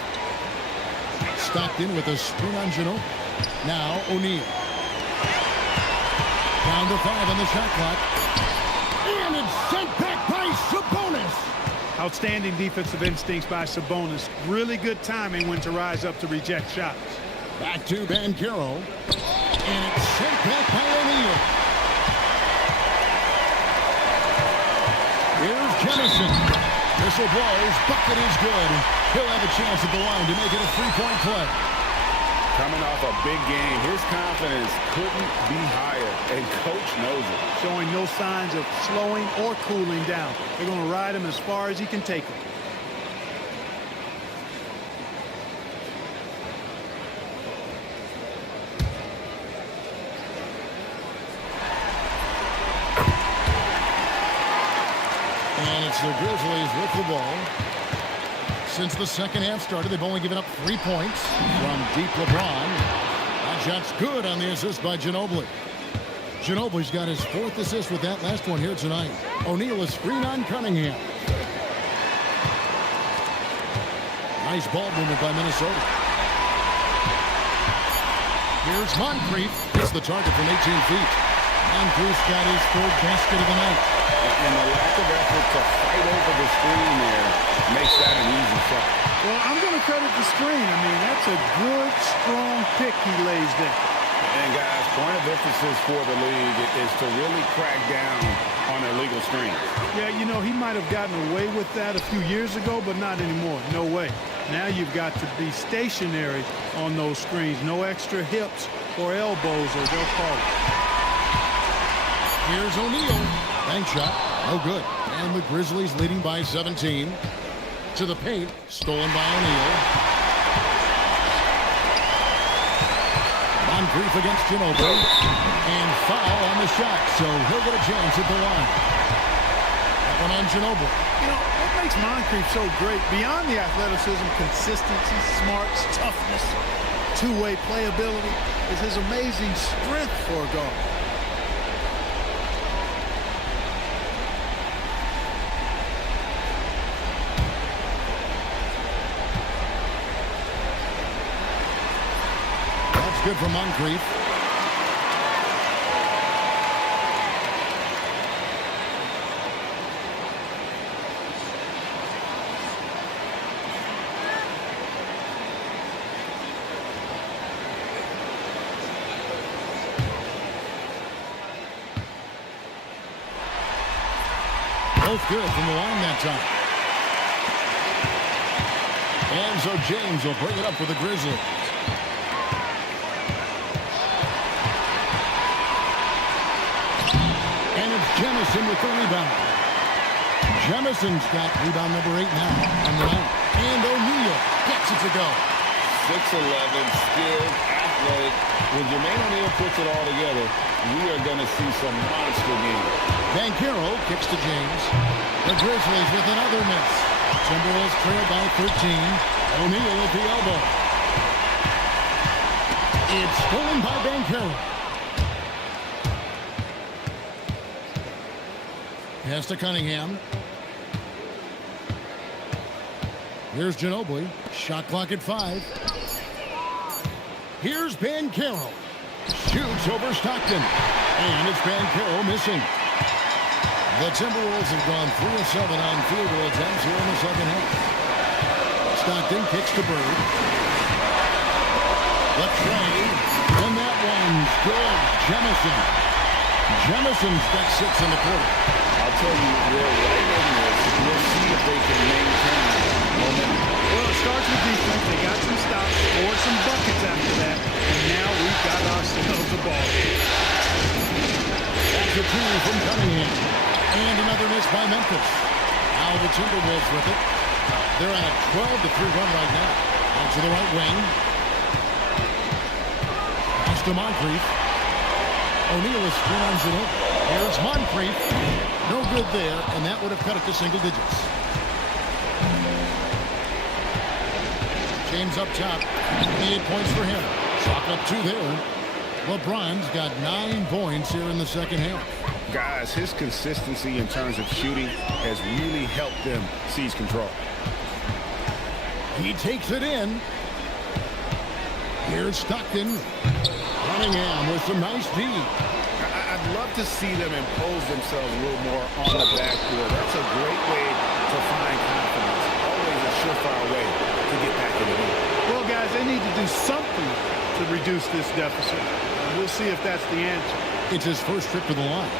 Stockton with a screen on Ginobili. Now O'Neal. Down to 5 on the shot clock. And it's sent back by Sabonis. Outstanding defensive instincts by Sabonis. Really good timing when to rise up to reject shots. Back to Banchero. And it's sent back by O'Neal. Here's Jamison. Whistle blows. Bucket is good. He'll have a chance at the line to make it a 3-point play. Coming off a big game, his confidence couldn't be higher, and coach knows it. Showing no signs of slowing or cooling down. They're going to ride him as far as he can take him. And it's the Grizzlies with the ball. Since the second half started, they've only given up 3 points from deep LeBron. That shot's good on the assist by Ginobili. Ginobili's got his 4th assist with that last one here tonight. O'Neal is screen on Cunningham. Nice ball movement by Minnesota. Here's Moncrief. Hits the target from 18 feet. Moncrief's got his 3rd basket of the night. And the lack of effort to fight over the screen there makes that an easy shot. Well, I'm going to credit the screen. I mean, that's a good, strong pick he lays there. And, guys, point of emphasis for the league is to really crack down on illegal screens. Yeah, you know, he might have gotten away with that a few years ago, but not anymore. No way. Now you've got to be stationary on those screens. No extra hips or elbows, or they'll call it. Here's O'Neal. Bank shot. No good. And the Grizzlies leading by 17. To the paint. Stolen by O'Neal. Moncrief against Ginobili. And foul on the shot. So he'll get a chance at the line. That one on Ginobili. You know, what makes Moncrief so great, beyond the athleticism, consistency, smarts, toughness, two-way playability, is his amazing strength for a guard. good for Moncrief. Both good from the line that time. And so James will bring it up for the Grizzlies. And it's Jemison with the rebound. Jemison's got rebound number 8 now on the line. And O'Neal gets it to go. 6'11", skilled, athletic. When Jermaine O'Neal puts it all together, we are going to see some monster games. Banchero kicks to James. The Grizzlies with another miss. Timberwolves trail by 13. O'Neal at the elbow. It's stolen by Banchero. Pass to Cunningham. Here's Ginobili. Shot clock at 5. Here's Banchero. Shoots over Stockton. And it's Banchero missing. The Timberwolves have gone 3 of 7 on field goal attempts here in the second half. Stockton kicks to Bird. The trade. And that one's good. Jemison. Jemison's got 6 in the quarter. I'll tell you, they're right in this. We'll see if they can maintain momentum. Well, it starts with defense. They got some stops, scored some buckets after that, and now we've got ourselves a ball. That's a 2 from Cunningham. And another miss by Memphis. Now the Timberwolves with it. They're on a 12-3 run right now. Out to the right wing. Pass to Moncrief. O'Neal is screens it over. Here's Moncrief. No good there, and that would have cut it to single digits. James up top. 28 points for him. Chalk up 2 there. LeBron's got 9 points here in the second half. Guys, his consistency in terms of shooting has really helped them seize control. He takes it in. Here's Stockton. Cunningham with some nice D. I'd love to see them impose themselves a little more on the backboard. That's a great way to find confidence. Always a surefire way to get back in the game. Well, guys, they need to do something to reduce this deficit. We'll see if that's the answer. It's his first trip to the line.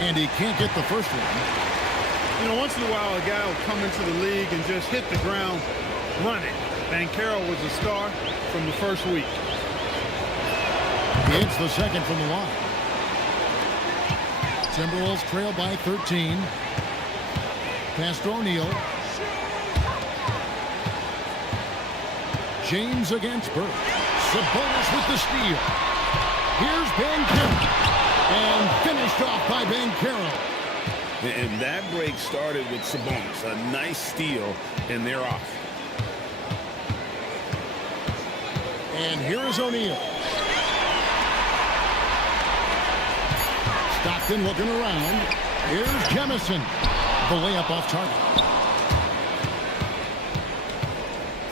And he can't get the first one. You know, once in a while, a guy will come into the league and just hit the ground running. Banchero was a star from the first week. It's the second from the line. Timberwolves trail by 13. Pass to O'Neal. James against Bird. Sabonis with the steal. Here's Banchero. And finished off by Banchero. And that break started with Sabonis. A nice steal, and they're off. And here is O'Neal. Stockton looking around. Here's Jemison. The layup off target.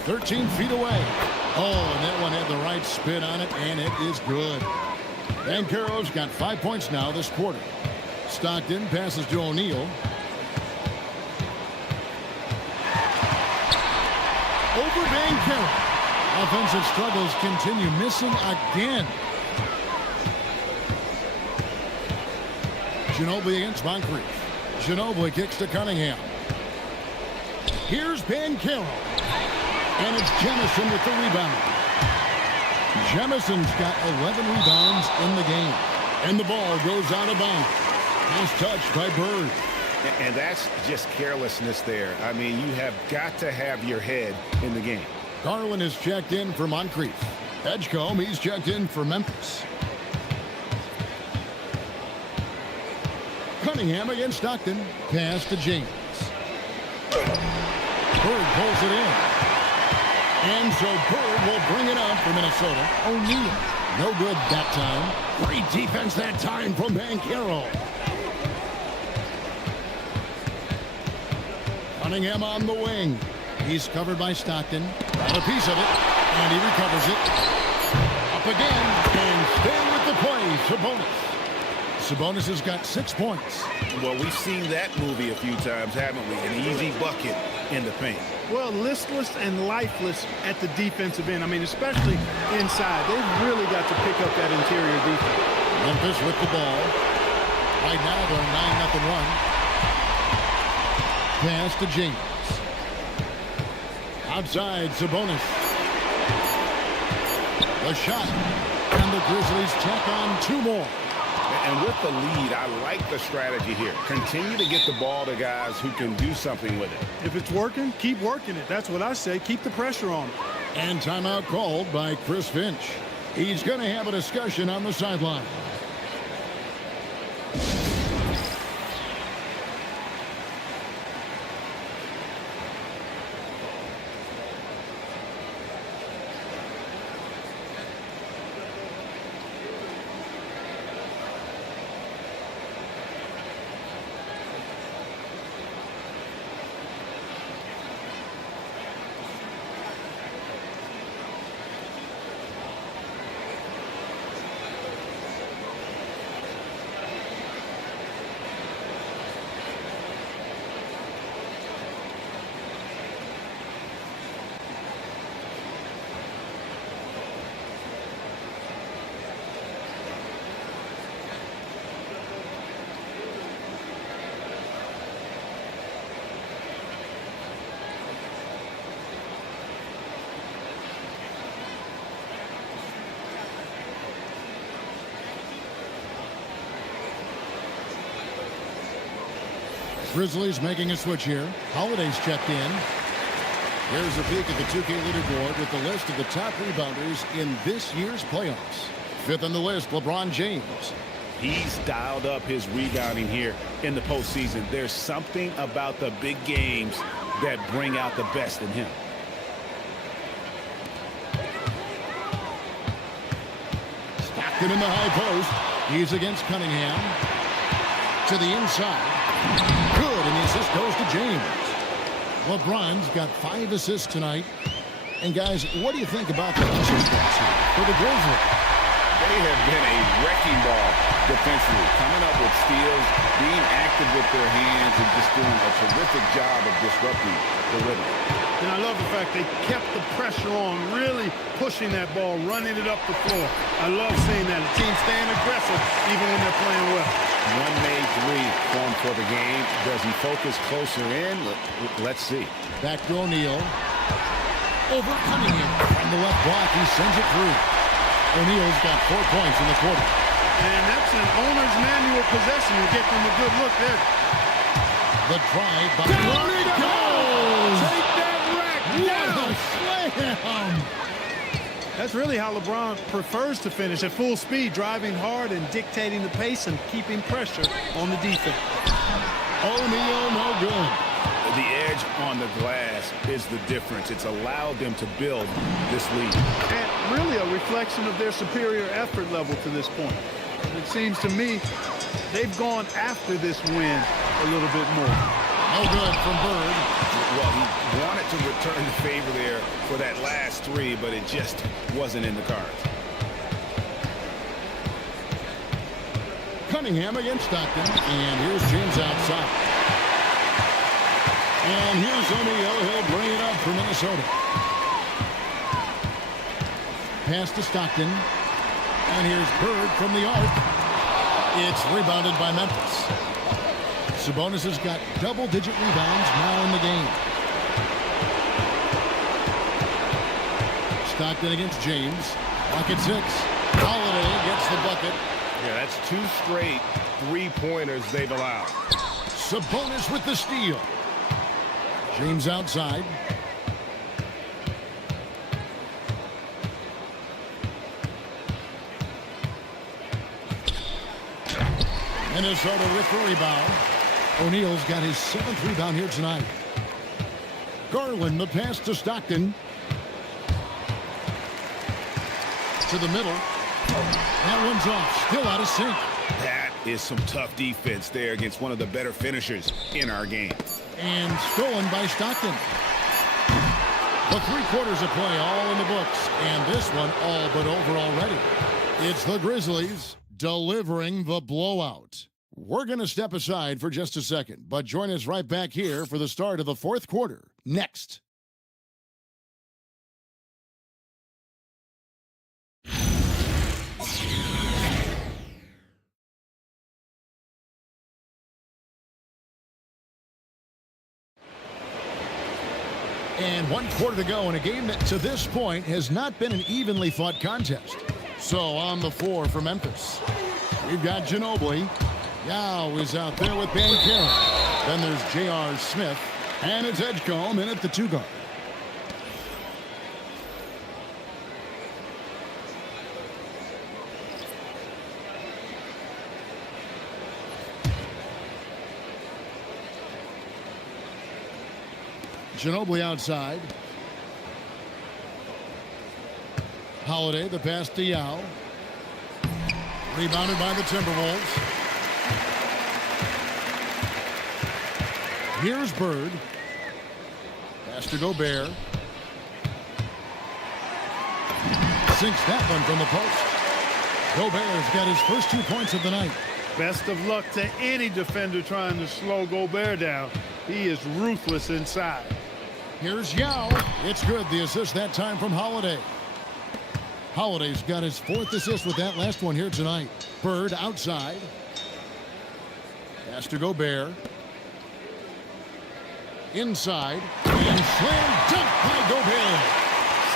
13 feet away. Oh, and that one had the right spin on it, and it is good. Banchero's got 5 points now this quarter. Stockton passes to O'Neal. Over Banchero. Offensive struggles continue. Missing again. Ginobili against Moncrief. Ginobili kicks to Cunningham. Here's Banchero. And it's Jemison with the rebound. Jemison's got 11 rebounds in the game. And the ball goes out of bounds. Nice touch by Bird. And that's just carelessness there. I mean, you have got to have your head in the game. Garland is checked in for Moncrief. Edgecombe, he's checked in for Memphis. Cunningham against Stockton. Pass to James. Bird pulls it in. And so Bird will bring it up for Minnesota. O'Neal. No good that time. Great defense that time from Banchero. Cunningham on the wing. He's covered by Stockton. Got a piece of it, and he recovers it. Up again, and staying with the play, Sabonis. Sabonis has got 6 points. Well, we've seen that movie a few times, haven't we? An easy bucket in the paint. Well, listless and lifeless at the defensive end. I mean, especially inside. They've really got to pick up that interior defense. Memphis with the ball. Right now, they're 9-0 run. Pass to James. Outside, Sabonis. The shot. And the Grizzlies tack on 2 more. And with the lead, I like the strategy here. Continue to get the ball to guys who can do something with it. If it's working, keep working it. That's what I say. Keep the pressure on. And timeout called by Chris Finch. He's going to have a discussion on the sideline. Grizzlies making a switch here. Holiday's checked in. Here's a peek at the 2K leaderboard with the list of the top rebounders in this year's playoffs. 5th on the list, LeBron James. He's dialed up his rebounding here in the postseason. There's something about the big games that bring out the best in him. Stockton in the high post. He's against Cunningham. To the inside. Good, and the assist goes to James. LeBron's got 5 assists tonight. And guys, what do you think about the assist stats here for the Grizzlies? They have been a wrecking ball defensively, coming up with steals, being active with their hands, and just doing a terrific job of disrupting the rhythm. And I love the fact they kept the pressure on, really pushing that ball, running it up the floor. I love seeing that. The team staying aggressive even when they're playing well. One made 3 formed for the game. Does he focus closer in? Let's see. Back to O'Neal. Over Cunningham. From the left block, he sends it through. O'Neal's got 4 points in the quarter. And that's an owner's manual possession. You get them a good look there. The drive by down it goes! Take that rack down! Slam! That's really how LeBron prefers to finish, at full speed, driving hard and dictating the pace and keeping pressure on the defense. O'Neal, no good. The edge on the glass is the difference. It's allowed them to build this lead. And really a reflection of their superior effort level to this point. It seems to me they've gone after this win a little bit more. No good from Bird. Well, he wanted to return the favor there for that last 3, but it just wasn't in the cards. Cunningham against Stockton, and here's James outside. And here's O'Neal. He'll bring it up for Minnesota. Pass to Stockton. And here's Bird from the arc. It's rebounded by Memphis. Sabonis has got double-digit rebounds now in the game. Stockton against James. Bucket 6. Holiday gets the bucket. Yeah, that's 2 straight 3-pointers they've allowed. Sabonis with the steal. James outside. Minnesota with the rebound. O'Neal's got his 7th rebound here tonight. Garland, the pass to Stockton. To the middle. That one's off. Still out of sync. That is some tough defense there against one of the better finishers in our game. And stolen by Stockton. The 3 quarters of play all in the books. And this one all but over already. It's the Grizzlies delivering the blowout. We're going to step aside for just a second, but join us right back here for the start of the 4th quarter. Next. And 1 quarter to go in a game that to this point has not been an evenly fought contest. So on the floor for Memphis, we've got Ginobili. Yao is out there with Banchero. Then there's J.R. Smith. And it's Edgecombe in at the 2 guard. Ginobili outside. Holiday, the pass to Yao. Rebounded by the Timberwolves. Here's Bird. Pass to Gobert. Sinks that one from the post. Gobert's got his first 2 points of the night. Best of luck to any defender trying to slow Gobert down. He is ruthless inside. Here's Yao. It's good. The assist that time from Holiday. Holiday's got his 4th assist with that last one here tonight. Bird outside. Pass to Gobert. Inside. And slam dunk by Gobert.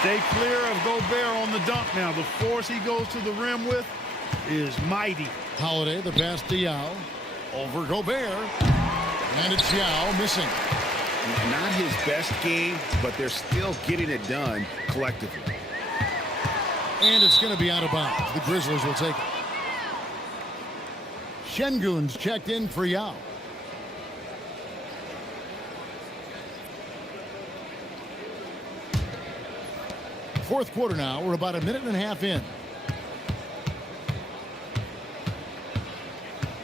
Stay clear of Gobert on the dunk now. The force he goes to the rim with is mighty. Holiday, the pass to Yao. Over Gobert. And it's Yao missing. Not his best game, but they're still getting it done collectively. And it's going to be out of bounds. The Grizzlies will take it. Şengün's checked in for Yao. Fourth quarter now. We're about a minute and a half in.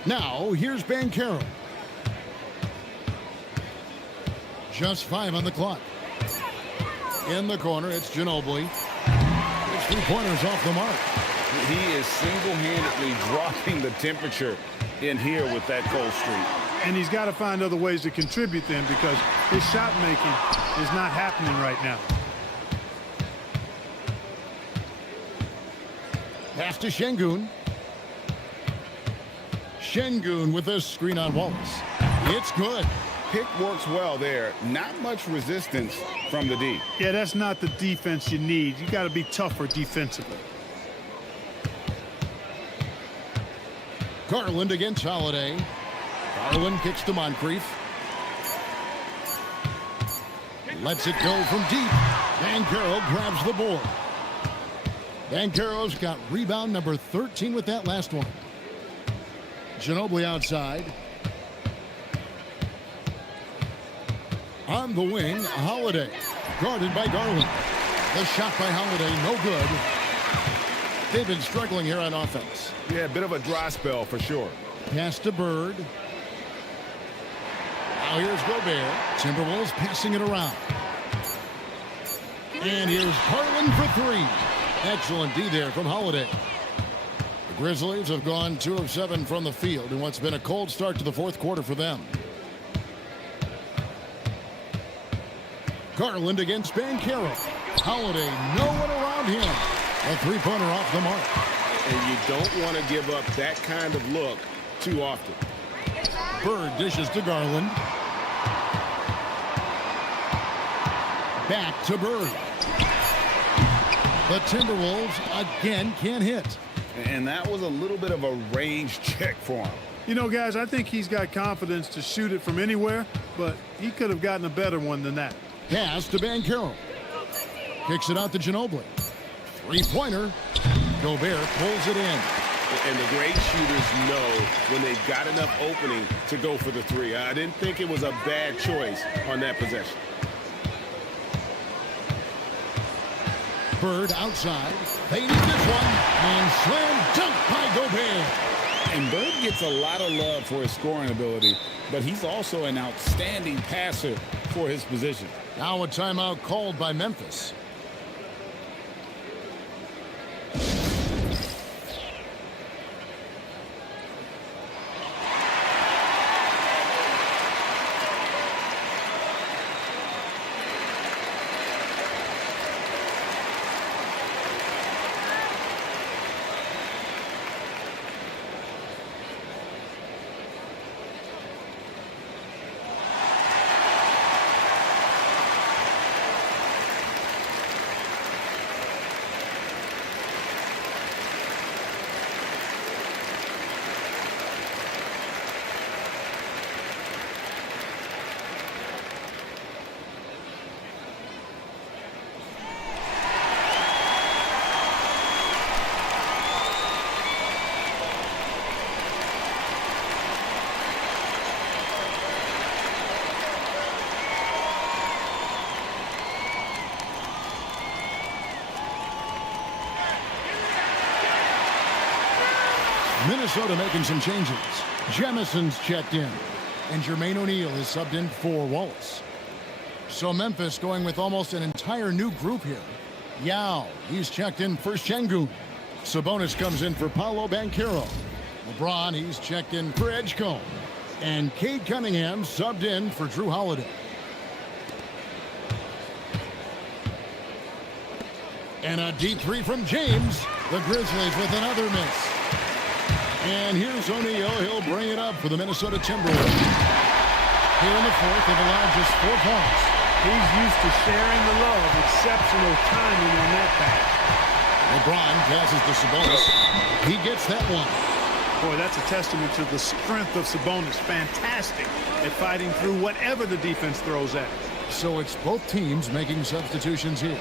Now, here's Banchero. Just 5 on the clock. In the corner, it's Ginobili. His 3-pointers off the mark. He is single-handedly dropping the temperature in here with that cold streak. And he's got to find other ways to contribute then because his shot making is not happening right now. Pass to Şengün. Şengün with a screen on Wallace. It's good. Pick works well there. Not much resistance from the D. Yeah, that's not the defense you need. You got to be tougher defensively. Garland against Holiday. Garland kicks to Moncrief. Lets it go from deep. Banchero grabs the board. Banchero's got rebound number 13 with that last one. Ginobili outside. On the wing, Holiday. Guarded by Garland. The shot by Holiday, no good. They've been struggling here on offense. Yeah, a bit of a dry spell for sure. Pass to Bird. Now here's Gobert. Timberwolves passing it around. And here's Garland for 3. Excellent D there from Holiday. The Grizzlies have gone 2 of 7 from the field in what's been a cold start to the fourth quarter for them. Garland against Banchero. Holiday, no one around him. A 3-pointer off the mark. And you don't want to give up that kind of look too often. Bird dishes to Garland. Back to Bird. The Timberwolves again can't hit. And that was a little bit of a range check for him. You know, guys, I think he's got confidence to shoot it from anywhere, but he could have gotten a better one than that. Pass to Banchero. Kicks it out to Ginobili. 3-pointer. Gobert pulls it in. And the great shooters know when they've got enough opening to go for the 3. I didn't think it was a bad choice on that possession. Bird outside. They need this one. And slam dunk by Gobert. And Bird gets a lot of love for his scoring ability, but he's also an outstanding passer for his position. Now a timeout called by Memphis. Minnesota making some changes. Jemison's checked in, and Jermaine O'Neal is subbed in for Wallace. So Memphis going with almost an entire new group here. Yao, he's checked in for Şengün. Sabonis comes in for Paolo Banchero. LeBron, he's checked in for Edgecombe. And Cade Cunningham subbed in for Drew Holiday. And a deep three from James. The Grizzlies with another miss. And here's O'Neal. He'll bring it up for the Minnesota Timberwolves. Here in the fourth, they've allowed just 4 points. He's used to sharing the love. Exceptional timing on that pass. LeBron passes to Sabonis. He gets that one. Boy, that's a testament to the strength of Sabonis. Fantastic at fighting through whatever the defense throws at him. So it's both teams making substitutions here.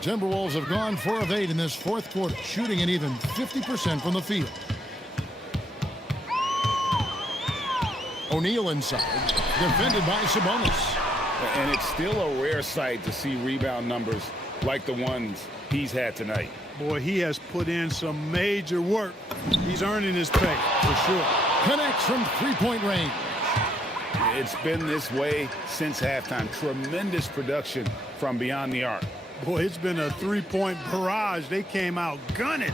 Timberwolves have gone 4 of 8 in this fourth quarter, shooting an even 50% from the field. O'Neal inside, defended by Sabonis. And it's still a rare sight to see rebound numbers like the ones he's had tonight. Boy, he has put in some major work. He's earning his pay, for sure. Connects from three-point range. It's been this way since halftime. Tremendous production from beyond the arc. Boy, it's been a three-point barrage. They came out gunning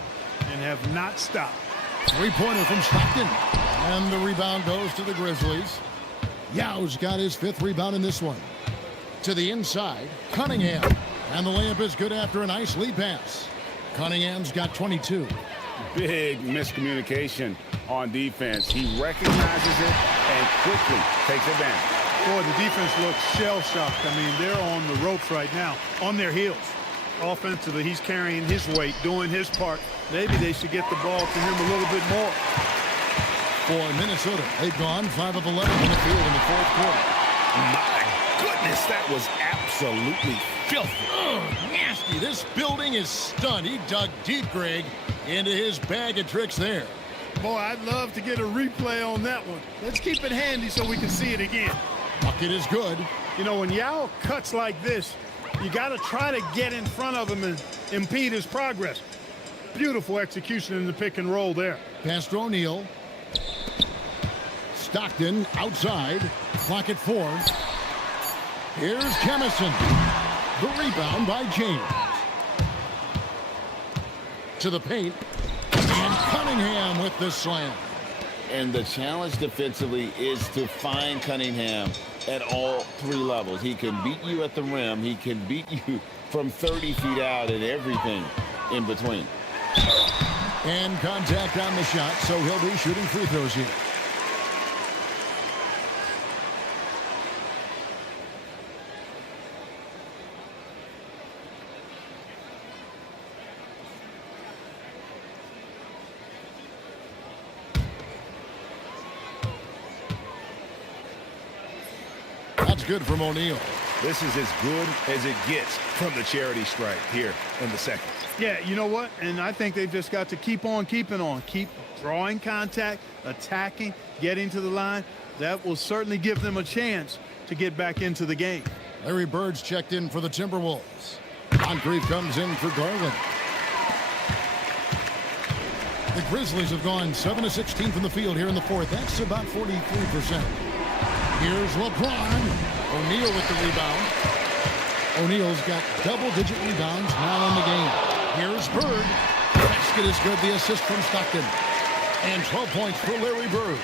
and have not stopped. Three-pointer from Stockton. And the rebound goes to the Grizzlies. Yao's got his 5th rebound in this one. To the inside, Cunningham. And the layup is good after a nice lead pass. Cunningham's got 22. Big miscommunication on defense. He recognizes it and quickly takes advantage. Boy, the defense looks shell-shocked. I mean, they're on the ropes right now, on their heels. Offensively, he's carrying his weight, doing his part. Maybe they should get the ball to him a little bit more. For Minnesota, they've gone 5 of 11 in the field in the fourth quarter. My goodness, that was absolutely filthy. Nasty. This building is stunned. He dug deep, Greg, into his bag of tricks there. Boy, I'd love to get a replay on that one. Let's keep it handy so we can see it again. Bucket is good. You know, when Yao cuts like this, you got to try to get in front of him and impede his progress. Beautiful execution in the pick and roll there. Pass to O'Neal. Stockton outside. Clock at 4. Here's Jamison. The rebound by James. To the paint. And Cunningham with the slam. And the challenge defensively is to find Cunningham at all 3 levels. He can beat you at the rim. He can beat you from 30 feet out and everything in between. And contact on the shot, so he'll be shooting free throws here. That's good from O'Neal. This is as good as it gets from the charity stripe here in the second. Yeah, you know what? And I think they've just got to keep on keeping on. Keep drawing contact, attacking, getting to the line. That will certainly give them a chance to get back into the game. Larry Bird's checked in for the Timberwolves. Moncrief comes in for Garland. The Grizzlies have gone 7 of 16 from the field here in the fourth. That's about 43%. Here's LeBron. O'Neal with the rebound. O'Neal's got double-digit rebounds now in the game. Here's Bird. Basket is good. The assist from Stockton. And 12 points for Larry Bird.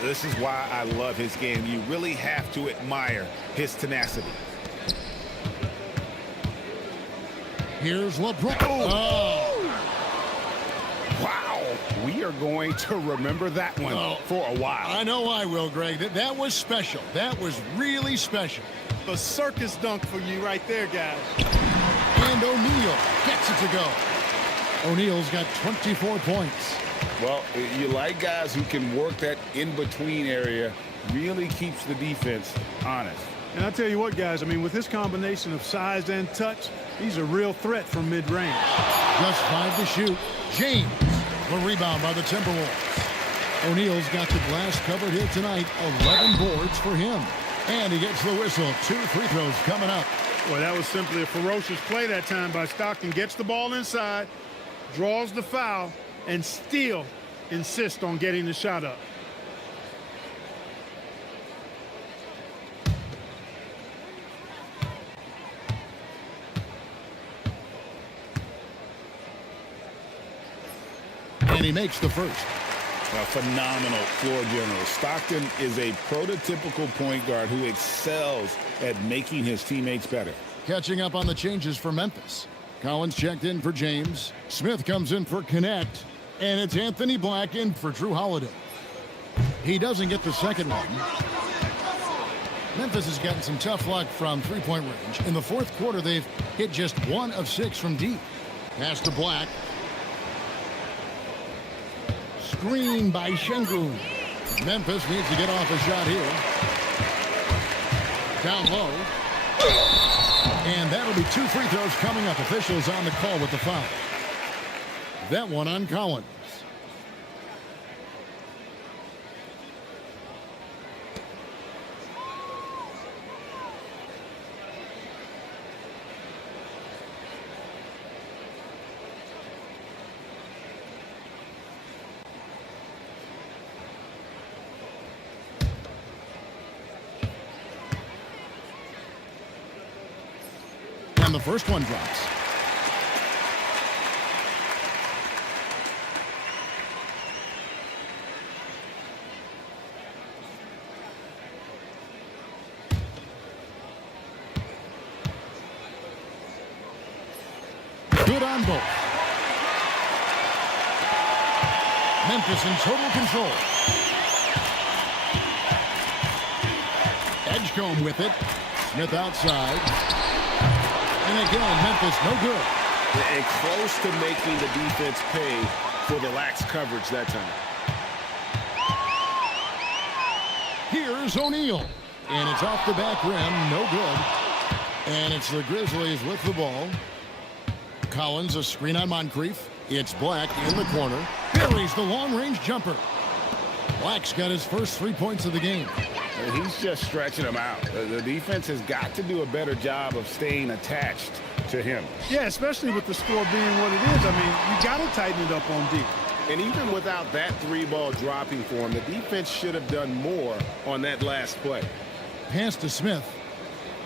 This is why I love his game. You really have to admire his tenacity. Here's LeBron. Oh. Wow. We are going to remember that one for a while. I know I will, Greg. That was special. That was really special. A circus dunk for you right there, guys. And O'Neal gets it to go. O'Neal's got 24 points. Well, you like guys who can work that in-between area, really keeps the defense honest. And I tell you what, guys, I mean, with this combination of size and touch, he's a real threat from mid-range. Just 5 to shoot. James, the rebound by the Timberwolves. O'Neal's got the glass covered here tonight. 11 boards for him. And he gets the whistle. 2 free throws coming up. Well, that was simply a ferocious play that time by Stockton. Gets the ball inside, draws the foul, and still insists on getting the shot up. And he makes the first. A phenomenal floor general. Stockton is a prototypical point guard who excels at making his teammates better. Catching up on the changes for Memphis. Collins checked in for James. Smith comes in for Connect. And it's Anthony Black in for Drew Holiday. He doesn't get the second one. Memphis has gotten some tough luck from three-point range. In the fourth quarter, they've hit just 1 of 6 from deep. Pass to Black. Screen by Şengün. Memphis needs to get off a shot here. Down low. And that'll be 2 free throws coming up. Officials on the call with the foul. That one on Collins. And the first one drops. Good on both. Memphis in total control. Edgecombe with it. Smith outside. And again, Memphis no good. And close to making the defense pay for the lax coverage that time. Here's O'Neal. And it's off the back rim. No good. And it's the Grizzlies with the ball. Collins, a screen on Moncrief. It's Black in the corner. Buries the long-range jumper. Black's got his first 3 points of the game. He's just stretching them out. The defense has got to do a better job of staying attached to him. Yeah, especially with the score being what it is. I mean, you got to tighten it up on deep. And even without that 3-ball dropping for him, the defense should have done more on that last play. Pass to Smith.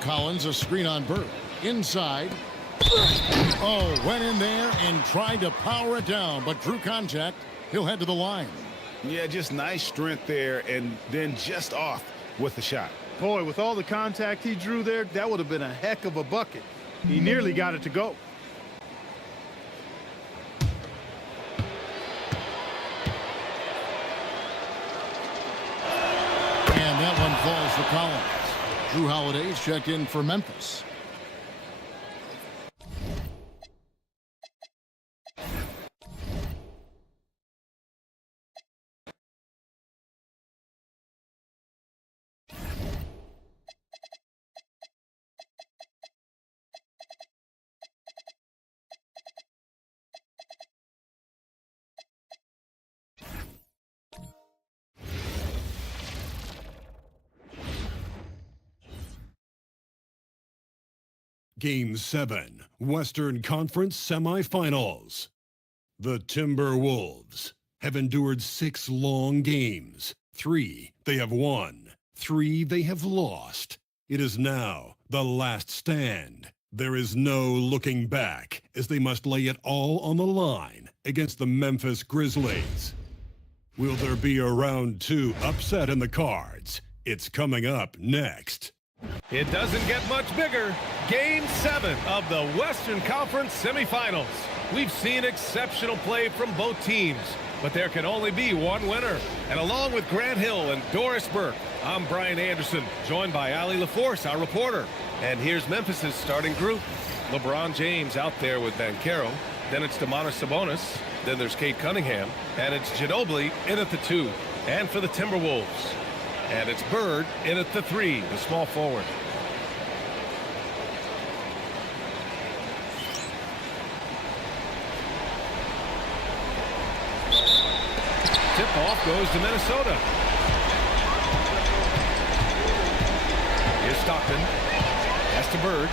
Collins, a screen on Bird. Inside. Oh, went in there and tried to power it down, but drew contact. He'll head to the line. Yeah, just nice strength there, and then just off with the shot. Boy, with all the contact he drew there, that would have been a heck of a bucket. He nearly got it to go. And that one falls for Collins. Drew Holiday's checked in for Memphis. Game 7, Western Conference Semifinals. The Timberwolves have endured 6 long games. 3 they have won, 3 they have lost. It is now the last stand. There is no looking back as they must lay it all on the line against the Memphis Grizzlies. Will there be a round 2 upset in the cards? It's coming up next. It doesn't get much bigger. Game 7 of the Western Conference Semifinals. We've seen exceptional play from both teams, but there can only be one winner. And along with Grant Hill and Doris Burke, I'm Brian Anderson, joined by Allie LaForce, our reporter. And here's Memphis's starting group. LeBron James out there with Banchero. Then it's Domantas Sabonis. Then there's Kate Cunningham. And it's Ginobili in at the 2. And for the Timberwolves. And it's Bird in at the 3, the small forward. Tip-off goes to Minnesota. Here's Stockton. That's to Bird.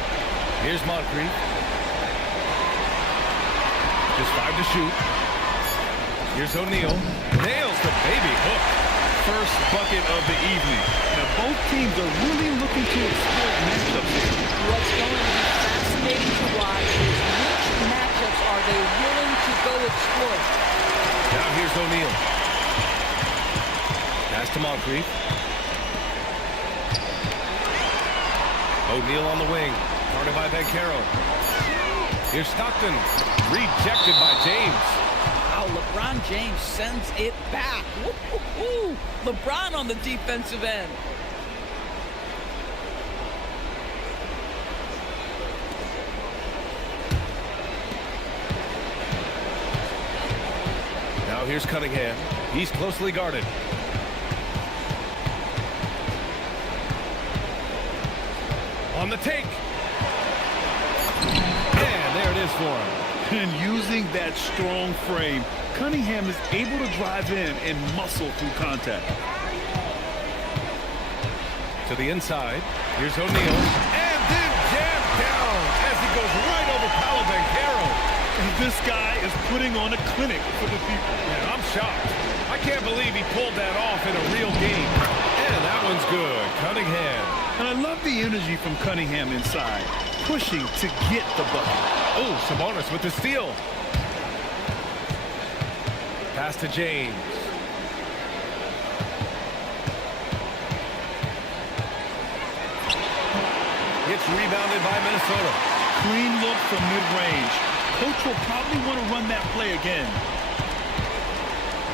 Here's Moncrief. Just 5 to shoot. Here's O'Neal. Nails the baby hook. First bucket of the evening. Now, both teams are really looking to exploit matchups here. What's going to be fascinating to watch is which matchups are they willing to go exploit. Now here's O'Neal. Pass to Moncrief. O'Neal on the wing. Guarded by Banchero. Here's Stockton. Rejected by James. Wow, LeBron James sends it back. Woo-hoo-hoo. LeBron on the defensive end. Now here's Cunningham. He's closely guarded. On the take. And there it is for him. And using that strong frame, Cunningham is able to drive in and muscle through contact. To the inside. Here's O'Neal. And then jammed down as he goes right over Paolo Banchero. And this guy is putting on a clinic for the people. Yeah, I'm shocked. I can't believe he pulled that off in a real game. And that one's good. Cunningham. And I love the energy from Cunningham inside, pushing to get the bucket. Oh, Sabonis with the steal. Pass to James. It's rebounded by Minnesota. Clean look from mid-range. Coach will probably want to run that play again.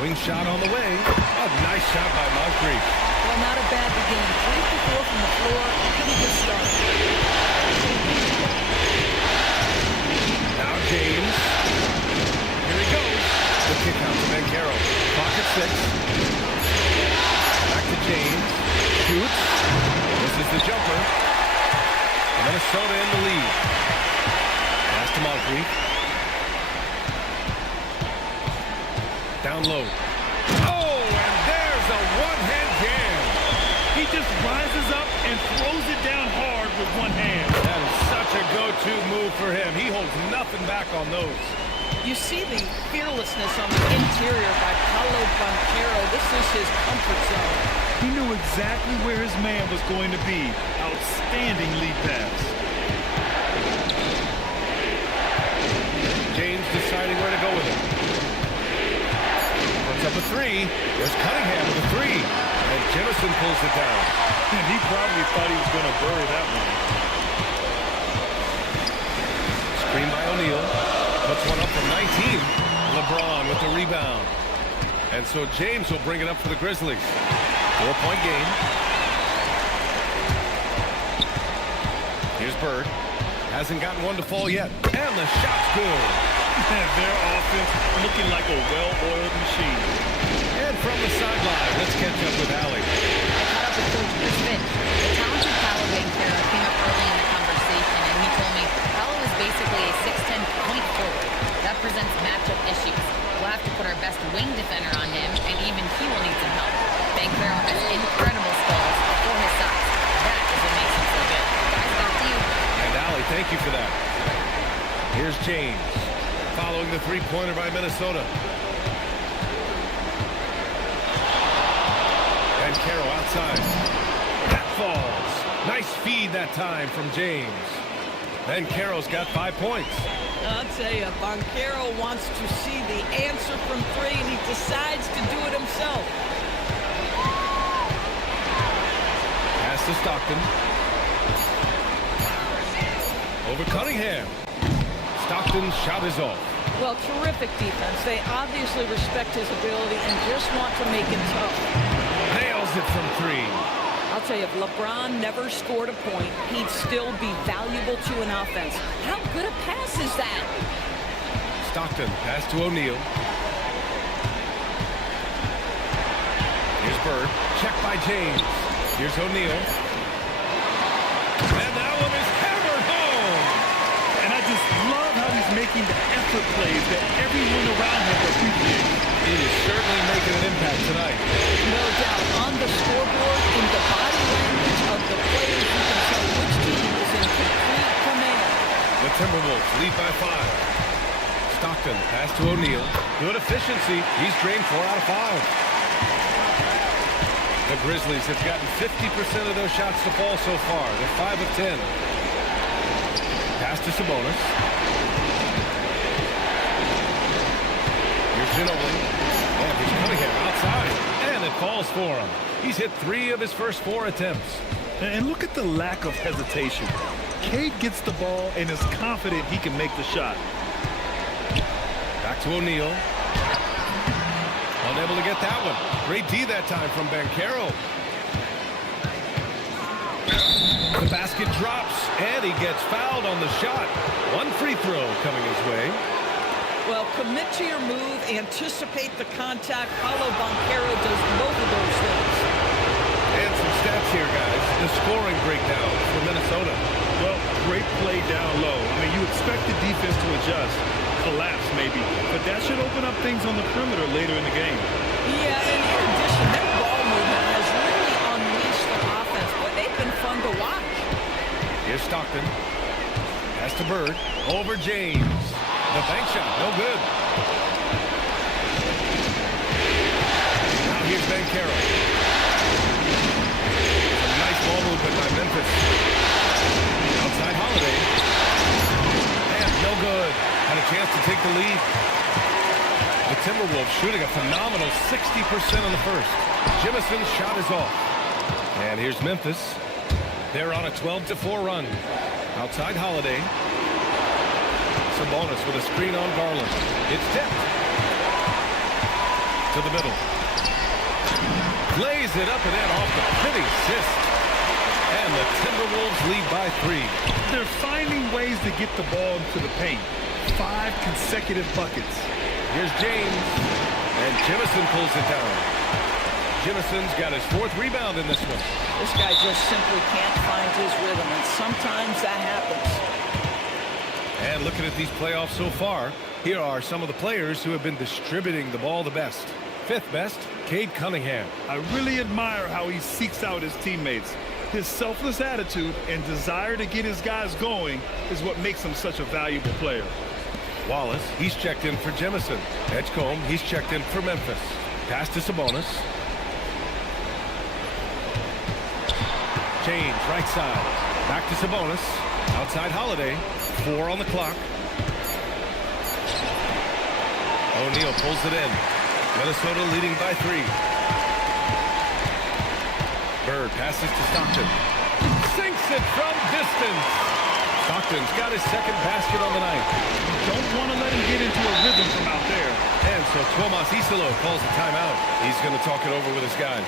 Wing shot on the way. A nice shot by Moncrief. Well, not a bad beginning. 3 for 4 from the floor. Pretty good start. Now James. Here he goes. The kick out to Banchero. Clock at 6. Back to James. Shoots. This is the jumper. Minnesota in the lead. Pass to Moncrief. Down low. Oh, and there's a one-hand jam. He just rises up and throws it down hard with one hand. That is such a go-to move for him. He holds nothing back on those. You see the fearlessness on the interior by Paolo Banchero. This is his comfort zone. He knew exactly where his man was going to be. Outstanding lead pass. James deciding where to go with it. Puts up a 3. There's Cunningham with a 3. And Jemison pulls it down. And he probably thought he was going to bury that one. Screen by O'Neal. Puts one up from 19. LeBron with the rebound. And so James will bring it up for the Grizzlies. 4-point game. Here's Bird. Hasn't gotten one to fall yet. And the shot's good. And their offense looking like a well-oiled machine. And from the sideline, let's catch up with Allie. I caught up with Coach Chris Finch. The talented Paolo Banchero came up early in the conversation, and he told me Paolo is basically a 6'10" point forward. That presents matchup issues. We'll have to put our best wing defender on him, and even he will need some help. Banchero has incredible skills for his size. That is what makes him so good. Guys, back to you. And Allie, thank you for that. Here's James following the three-pointer by Minnesota. And Carroll outside. That falls. Nice feed that time from James. Then Carroll's got 5 points. I'll tell you, Banchero wants to see the answer from three, and he decides to do it himself. Pass to Stockton. Over Cunningham. Stockton's shot is off. Well, terrific defense. They obviously respect his ability and just want to make it tough. Nails it from three. I'll tell you, if LeBron never scored a point, he'd still be valuable to an offense. How good a pass is that? Stockton, pass to O'Neal. Here's Bird. Check by James. Here's O'Neal. And that one is hammered home. And I just love how he's making the effort plays that everyone around him appreciates. He is certainly making an impact tonight. No doubt. On the scoreboard, in the body language of the players, you can tell which team is in complete command. The Timberwolves lead by 5. Stockton, pass to O'Neal. Good efficiency. He's drained 4 out of 5. The Grizzlies have gotten 50% of their shots to fall so far. They're 5 of 10. Pass to Sabonis. Here's Ginobili. And here's Cunningham outside. And it falls for him. He's hit 3 of his first 4 attempts. And look at the lack of hesitation. Cade gets the ball and is confident he can make the shot. Back to O'Neal. Unable to get that one. Great D that time from Banchero. The basket drops, and he gets fouled on the shot. 1 free throw coming his way. Well, commit to your move, anticipate the contact. Paulo Banchero does both of those things. And some stats here, guys. The scoring breakdown for Minnesota. Well, great play down low. I mean, you expect the defense to adjust, collapse maybe, but that should open up things on the perimeter later in the game. Yeah, and in addition, their ball movement has really unleashed the offense. Boy, they've been fun to watch. Here's Stockton. Pass to Bird. Over James. The bank shot, no good. Now here's Banchero. Some nice ball movement by Memphis. Outside Holiday. And no good. Had a chance to take the lead. The Timberwolves shooting a phenomenal 60% in the first. Jimison's shot is off. And here's Memphis. They're on a 12-4 run. Outside Holiday. Sabonis with a screen on Garland. It's tipped. To the middle. Lays it up and in off the pretty assist. And the Timberwolves lead by 3. They're finding ways to get the ball into the paint. 5 consecutive buckets. Here's James. And Jimison pulls it down. Jimison's got his 4th rebound in this one. This guy just simply can't find his rhythm, and sometimes that happens. And looking at these playoffs so far, here are some of the players who have been distributing the ball the best. 5th best, Cade Cunningham. I really admire how he seeks out his teammates. His selfless attitude and desire to get his guys going is what makes him such a valuable player. Wallace, he's checked in for Jimison. Edgecombe, he's checked in for Memphis. Pass to Sabonis. James, right side. Back to Sabonis. Outside Holiday. 4 on the clock. O'Neal pulls it in. Minnesota leading by 3. Bird passes to Stockton. Sinks it from distance. Stockton's got his 2nd basket on the night. Don't want to let him get into a rhythm from out there. And so Tomas Isolo calls the timeout. He's going to talk it over with his guys.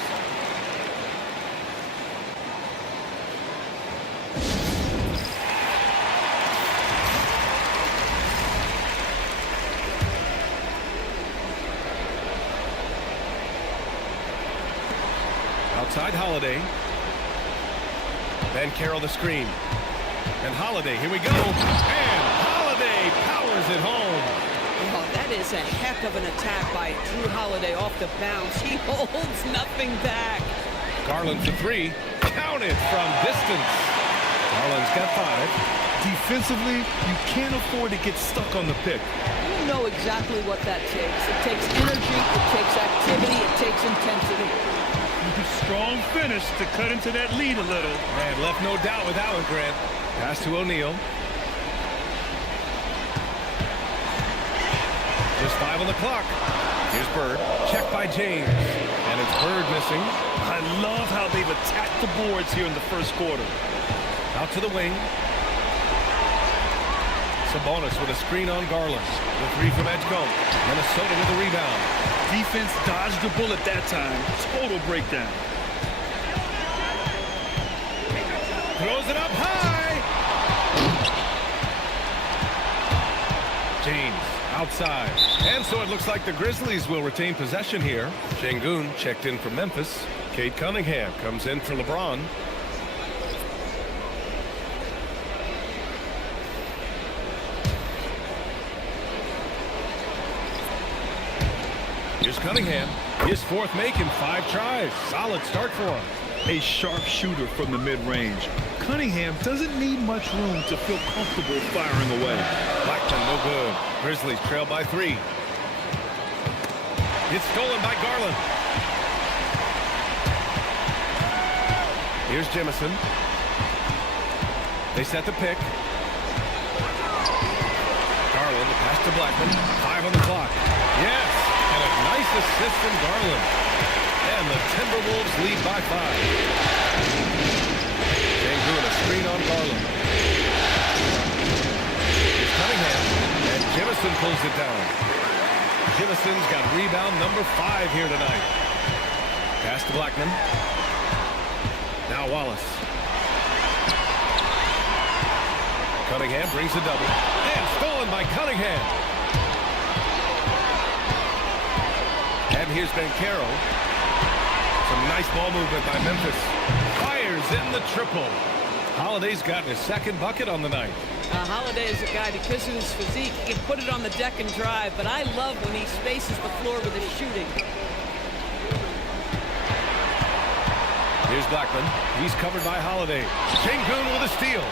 Outside Holiday. Banchero the screen. And Holiday, here we go. And Holiday powers it home. Oh, that is a heck of an attack by Drew Holiday off the bounce. He holds nothing back. Garland for 3. Counted from distance. Garland's got 5. Defensively, you can't afford to get stuck on the pick. You know exactly what that takes. It takes energy, it takes activity, it takes intensity. Strong finish to cut into that lead a little. And left no doubt with Allen Grant. Pass to O'Neal. Just 5 on the clock. Here's Bird. Checked by James. And it's Bird missing. I love how they've attacked the boards here in the first quarter. Out to the wing. Sabonis with a screen on Garland. The three from Edgecombe. Minnesota with a rebound. Defense dodged the bullet that time. Total breakdown. Throws it up high. James outside. And so it looks like the Grizzlies will retain possession here. Şengün checked in from Memphis. Cade Cunningham comes in for LeBron. Here's Cunningham. His fourth make in 5 tries. Solid start for him. A sharp shooter from the mid-range. Cunningham doesn't need much room to feel comfortable firing away. Blackman no good. Grizzlies trail by 3. It's stolen by Garland. Here's Jemison. They set the pick. Garland, the pass to Blackman. 5 on the clock. Yes! And a nice assist from Garland. And the Timberwolves lead by 5. Şengün a screen on Garland. Here's Cunningham. And Jemison pulls it down. Jemison's got rebound number 5 here tonight. Pass to Blackman. Now Wallace. Cunningham brings a double. And stolen by Cunningham. And here's Banchero. Some nice ball movement by Memphis. Fires in the triple. Holiday's gotten his second bucket on the night. Holiday is a guy, because of his physique, he can put it on the deck and drive, but I love when he spaces the floor with his shooting. Here's Blackman. He's covered by Holiday. Şengün with a steal.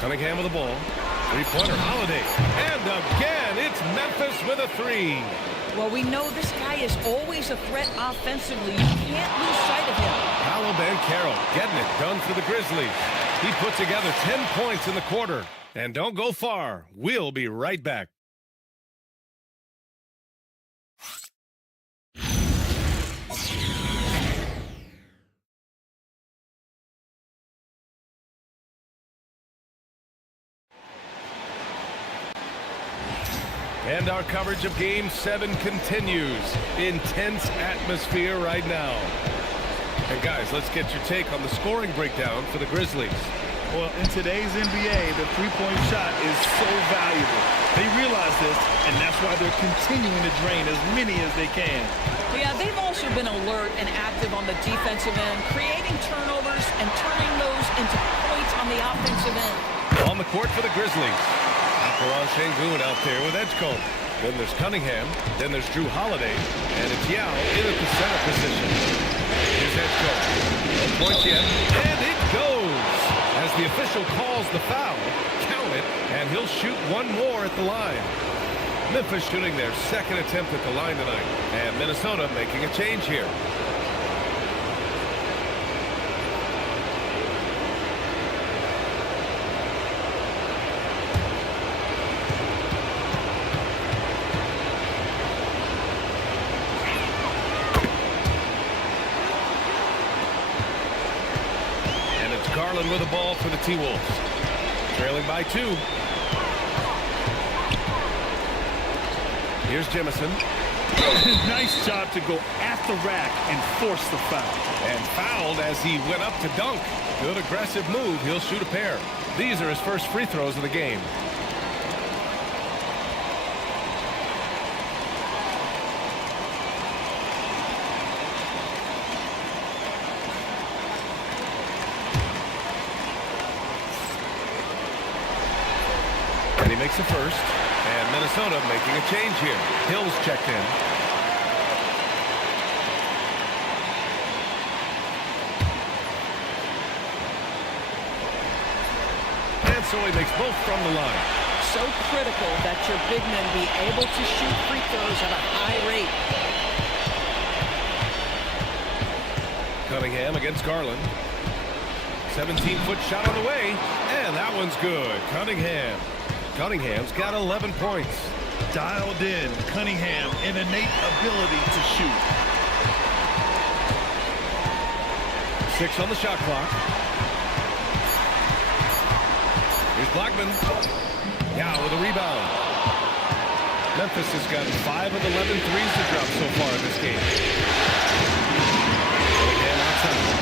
Cunningham with the ball. Three-pointer, Holiday. And again, it's Memphis with a 3. Well, we know this guy is always a threat offensively. You can't lose sight of him. Paolo Banchero getting it done for the Grizzlies. He put together 10 points in the quarter. And don't go far. We'll be right back. And our coverage of Game 7 continues. Intense atmosphere right now. And guys, let's get your take on the scoring breakdown for the Grizzlies. Well, in today's NBA, the three-point shot is so valuable. They realize this, and that's why they're continuing to drain as many as they can. Yeah, they've also been alert and active on the defensive end, creating turnovers and turning those into points on the offensive end. On the court for the Grizzlies. Alperon Şengün out there with Edgecombe. Then there's Cunningham. Then there's Drew Holiday. And it's Yao in at the center position. Here's Edgecombe. No points yet. And it goes. As the official calls the foul, count it, and he'll shoot one more at the line. Memphis shooting their second attempt at the line tonight. And Minnesota making a change here. Garland with the ball for the T-Wolves. Trailing by 2. Here's Jemison. Nice job to go at the rack and force the foul. And fouled as he went up to dunk. Good aggressive move. He'll shoot a pair. These are his first free throws of the game. He makes the first, and Minnesota making a change here. Hill's checked in. so he makes both from the line. So critical that your big men be able to shoot free throws at a high rate. Cunningham against Garland. 17-foot shot on the way, and that one's good. Cunningham's got 11 points. Dialed in, Cunningham, an innate ability to shoot. 6 on the shot clock. Here's Blackman. Yeah, with a rebound. Memphis has gotten 5 of 11 threes to drop so far in this game. Cunningham outside.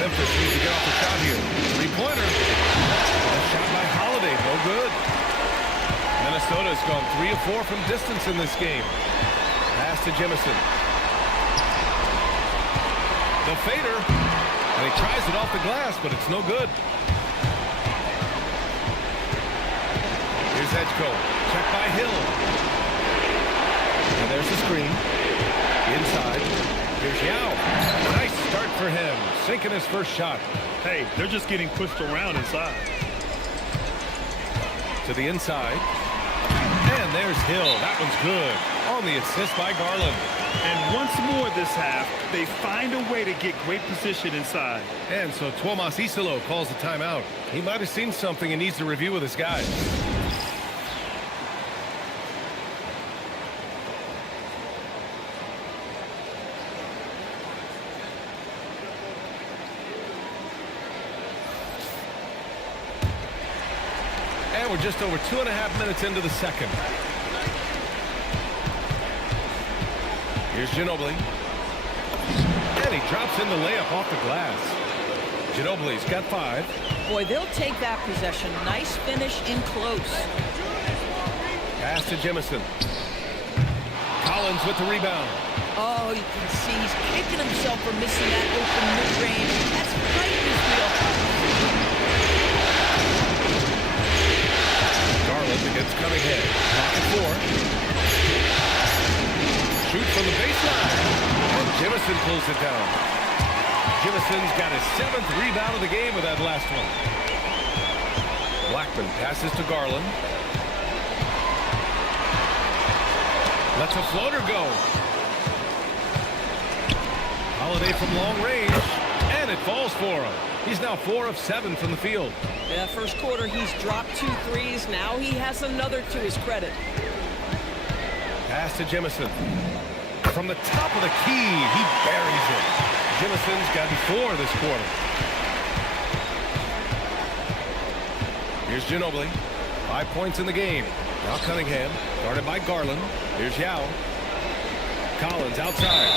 Memphis needs to get off the shot here. Three-pointer. A shot by Holiday, no good. Minnesota has gone 3 of 4 from distance in this game. Pass to Jemison. The fader. And he tries it off the glass, but it's no good. Here's Edgecombe. Check by Hill. And there's the screen. Inside. Here's Yao. Nice start for him. Sinking his first shot. Hey, they're just getting pushed around inside. To the inside. And there's Hill. That one's good. On the assist by Garland. And once more this half, they find a way to get great position inside. And so Tuomas Isalo calls the timeout. He might have seen something and needs to review with his guys. And we're just over 2.5 minutes into the second. Here's Ginobili. And he drops in the layup off the glass. Ginobili's got 5. Boy, they'll take that possession. Nice finish in close. Pass to Jemison. Collins with the rebound. Oh, you can see he's kicking himself for missing that open mid-range. That's right in his wheelhouse. Garland against Cunningham. Pocket 4. Shoots from the baseline. And Jemison pulls it down. Jemison's got his 7th rebound of the game with that last one. Blackman passes to Garland. Lets a floater go. Holiday from long range. And it falls for him. He's now 4 of 7 from the field. Yeah, first quarter he's dropped 2 threes. Now he has another to his credit. Pass to Jemison. From the top of the key, he buries it. Jemison's gotten 4 this quarter. Here's Ginobili. 5 points in the game. Now Cunningham, guarded by Garland. Here's Yao. Collins outside.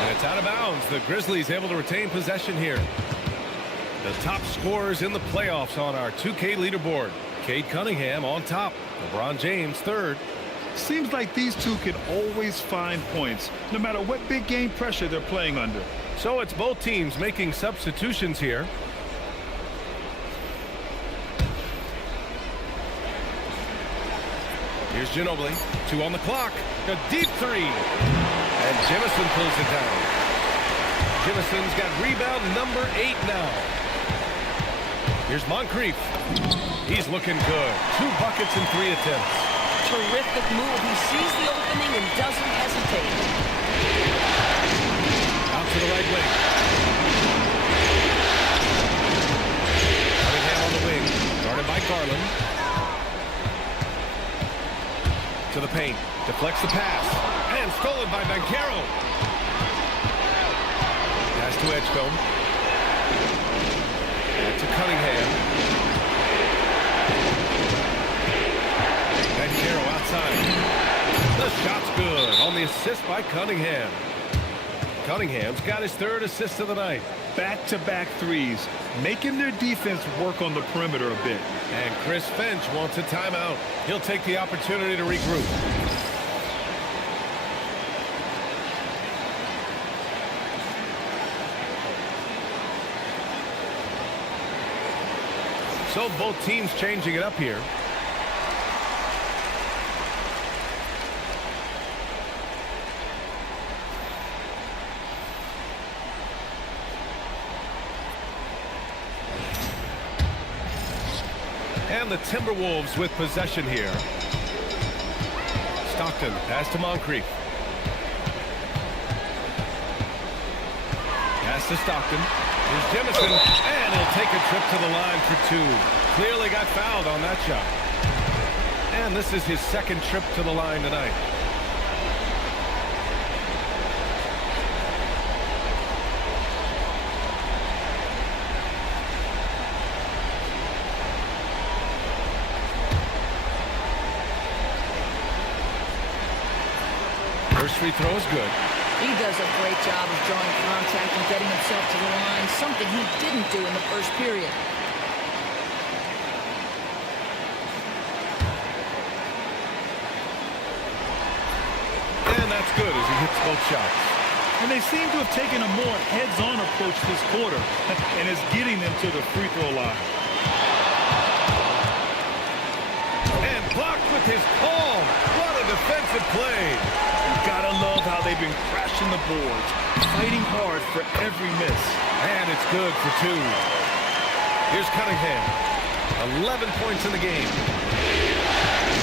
And it's out of bounds. The Grizzlies able to retain possession here. The top scorers in the playoffs on our 2K leaderboard. Cade Cunningham on top. LeBron James third. Seems like these two can always find points, no matter what big game pressure they're playing under. So it's both teams making substitutions here. Here's Ginobili. 2 on the clock. A deep 3. And Jemison pulls it down. Jemison's got rebound number 8 now. Here's Moncrief. He's looking good. 2 buckets and 3 attempts. Terrific move. He sees the opening and doesn't hesitate. Out to the right wing. Cunningham on the wing. Guarded by Garland. To the paint. Deflects the pass. And stolen by Banchero. Pass to Edgecombe. Back to Cunningham. Banchero outside. The shot's good on the assist by Cunningham. Cunningham's got his 3rd assist of the night. Back-to-back threes, making their defense work on the perimeter a bit. And Chris Finch wants a timeout. He'll take the opportunity to regroup. So both teams changing it up here. And the Timberwolves with possession here. Stockton, pass to Moncrief. Pass to Stockton. Here's Jemison, and he'll take a trip to the line for two. Clearly got fouled on that shot. And this is his second trip to the line tonight. First free throw is good. He does a great job of drawing contact and getting himself to the line, something he didn't do in the first period. And that's good as he hits both shots. And they seem to have taken a more heads-on approach this quarter, and it's getting them to the free throw line. And blocked with his palm. What a defensive play. You gotta love how they've been crashing the boards, fighting hard for every miss. And it's good for two. Here's Cunningham. 11 points in the game.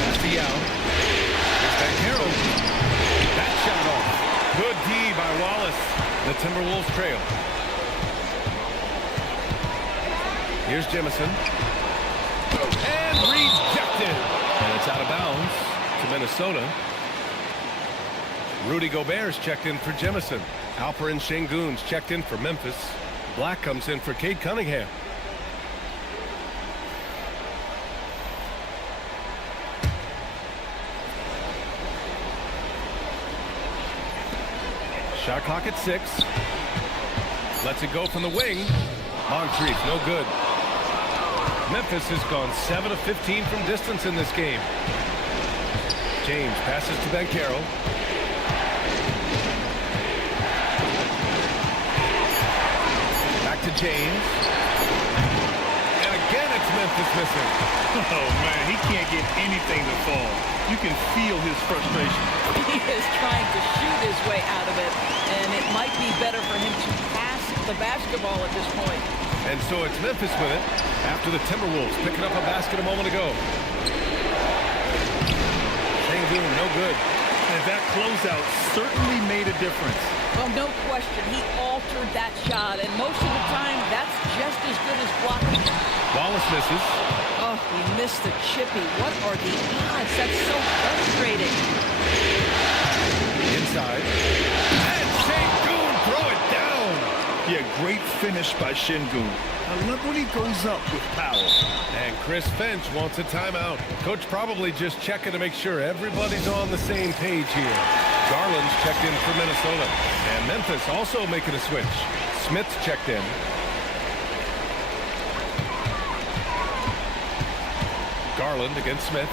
That's the out. Here's Banchero. That shot off. Good D by Wallace. The Timberwolves trail. Here's Jemison. And rejected. And it's out of bounds to Minnesota. Rudy Gobert's checked in for Jemison. Alperen Sengun's checked in for Memphis. Black comes in for Cade Cunningham. Shot clock at 6. Lets it go from the wing. Moncrief, no good. Memphis has gone 7 of 15 from distance in this game. James passes to Banchero. Back to James. And again it's Memphis missing. Oh, man, he can't get anything to fall. You can feel his frustration. He is trying to shoot his way out of it, and it might be better for him to pass the basketball at this point. And so it's Memphis with it after the Timberwolves picking up a basket a moment ago. Sengun, no good. And that closeout certainly made a difference. Well, no question. He altered that shot, and most of the time, that's just as good as blocking. Wallace misses. Oh, he missed the chippy. What are the odds? That's so frustrating. Inside. And Sengun, throw it down. Yeah, great finish by Sengun. I love when he goes up with power. And Chris Finch wants a timeout. Coach probably just checking to make sure everybody's on the same page here. Garland's checked in for Minnesota. And Memphis also making a switch. Smith's checked in. Garland against Smith.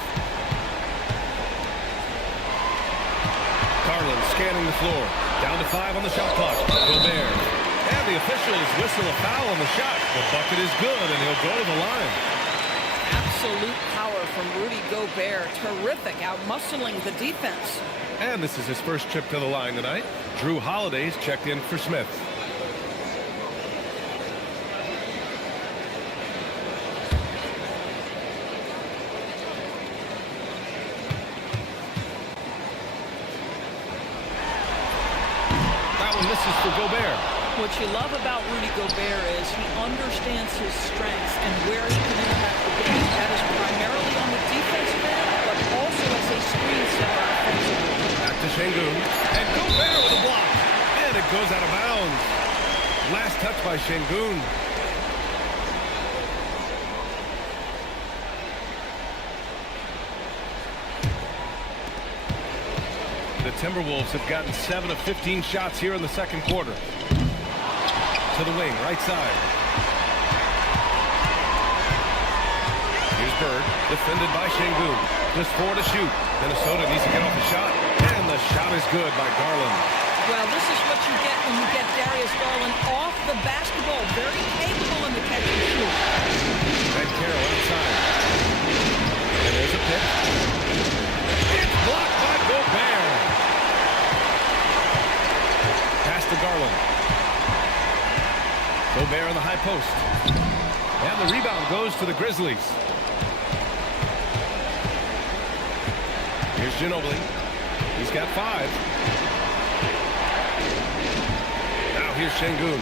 Garland scanning the floor. Down to 5 on the shot clock. Gobert. And the officials whistle a foul on the shot. The bucket is good, and he'll go to the line. Absolute power from Rudy Gobert. Terrific, out-muscling the defense. And this is his first trip to the line tonight. Drew Holiday's checked in for Smith. That one misses for Gobert. What you love about Rudy Gobert is he understands his strengths and where he can impact the game. That is primarily on the defensive end, but also as a screen setter offensively. Back to Sengun. And Gobert with a block. And it goes out of bounds. Last touch by Sengun. The Timberwolves have gotten 7 of 15 shots here in the second quarter. To the wing, right side. Here's Bird, defended by Sengun. Just 4 to shoot. Minnesota needs to get off the shot. And the shot is good by Garland. Well, this is what you get when you get Darius Garland off the basketball. Very capable in the catch and shoot. Banchero outside. And there's a pick. It's blocked by Gobert. Pass to Garland. Gobert on the high post. And the rebound goes to the Grizzlies. Ginobili. He's got 5. Now here's Şengün.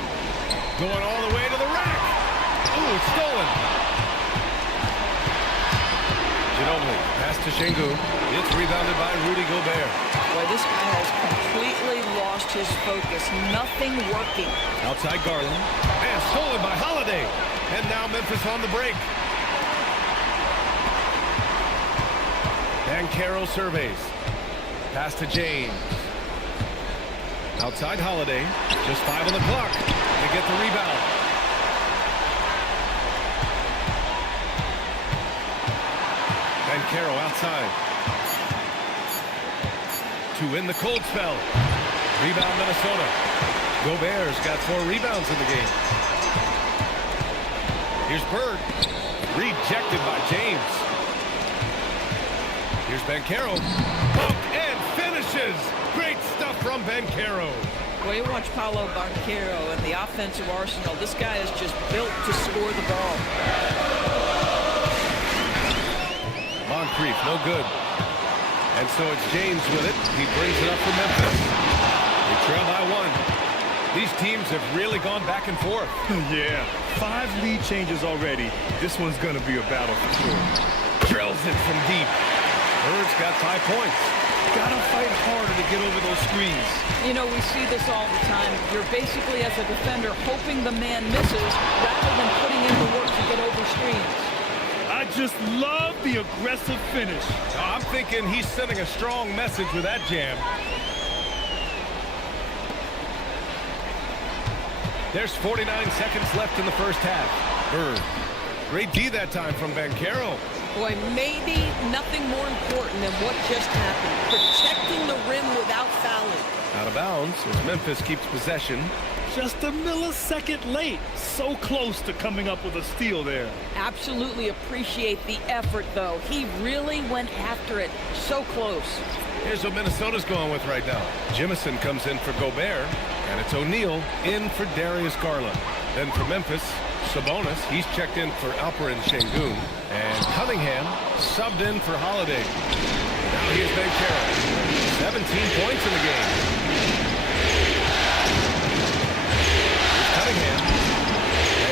Going all the way to the rack. Ooh, it's stolen. Ginobili, pass to Şengün. It's rebounded by Rudy Gobert. Boy, this guy has completely lost his focus. Nothing working. Outside Garland. And stolen by Holiday. And now Memphis on the break. Banchero surveys. Pass to James. Outside Holiday. Just 5 on the clock. They get the rebound. Banchero outside. To win the cold spell. Rebound Minnesota. Gobert's got 4 rebounds in the game. Here's Bird. Rejected by James. Here's Banchero. Bump and finishes. Great stuff from Banchero. Well, you watch Paolo Banchero and the offensive arsenal. This guy is just built to score the ball. Moncrief, no good. And so it's James with it. He brings it up for Memphis. They trail by 1. These teams have really gone back and forth. Yeah, 5 lead changes already. This one's going to be a battle for sure. Drills it from deep. Bird's got 5 points. Gotta fight harder to get over those screens. You know, we see this all the time. You're basically, as a defender, hoping the man misses rather than putting in the work to get over screens. I just love the aggressive finish. I'm thinking he's sending a strong message with that jam. There's 49 seconds left in the first half. Bird. Great D that time from Banchero. Boy, maybe nothing more important than what just happened. Protecting the rim without fouling. Out of bounds as Memphis keeps possession. Just a millisecond late. So close to coming up with a steal there. Absolutely appreciate the effort, though. He really went after it. So close. Here's what Minnesota's going with right now. Jimison comes in for Gobert, and it's O'Neal in for Darius Garland. Then for Memphis, Sabonis, he's checked in for Alperen Şengün. And Cunningham subbed in for Holiday. Now here's Banchero. 17 points in the game. Here's Cunningham.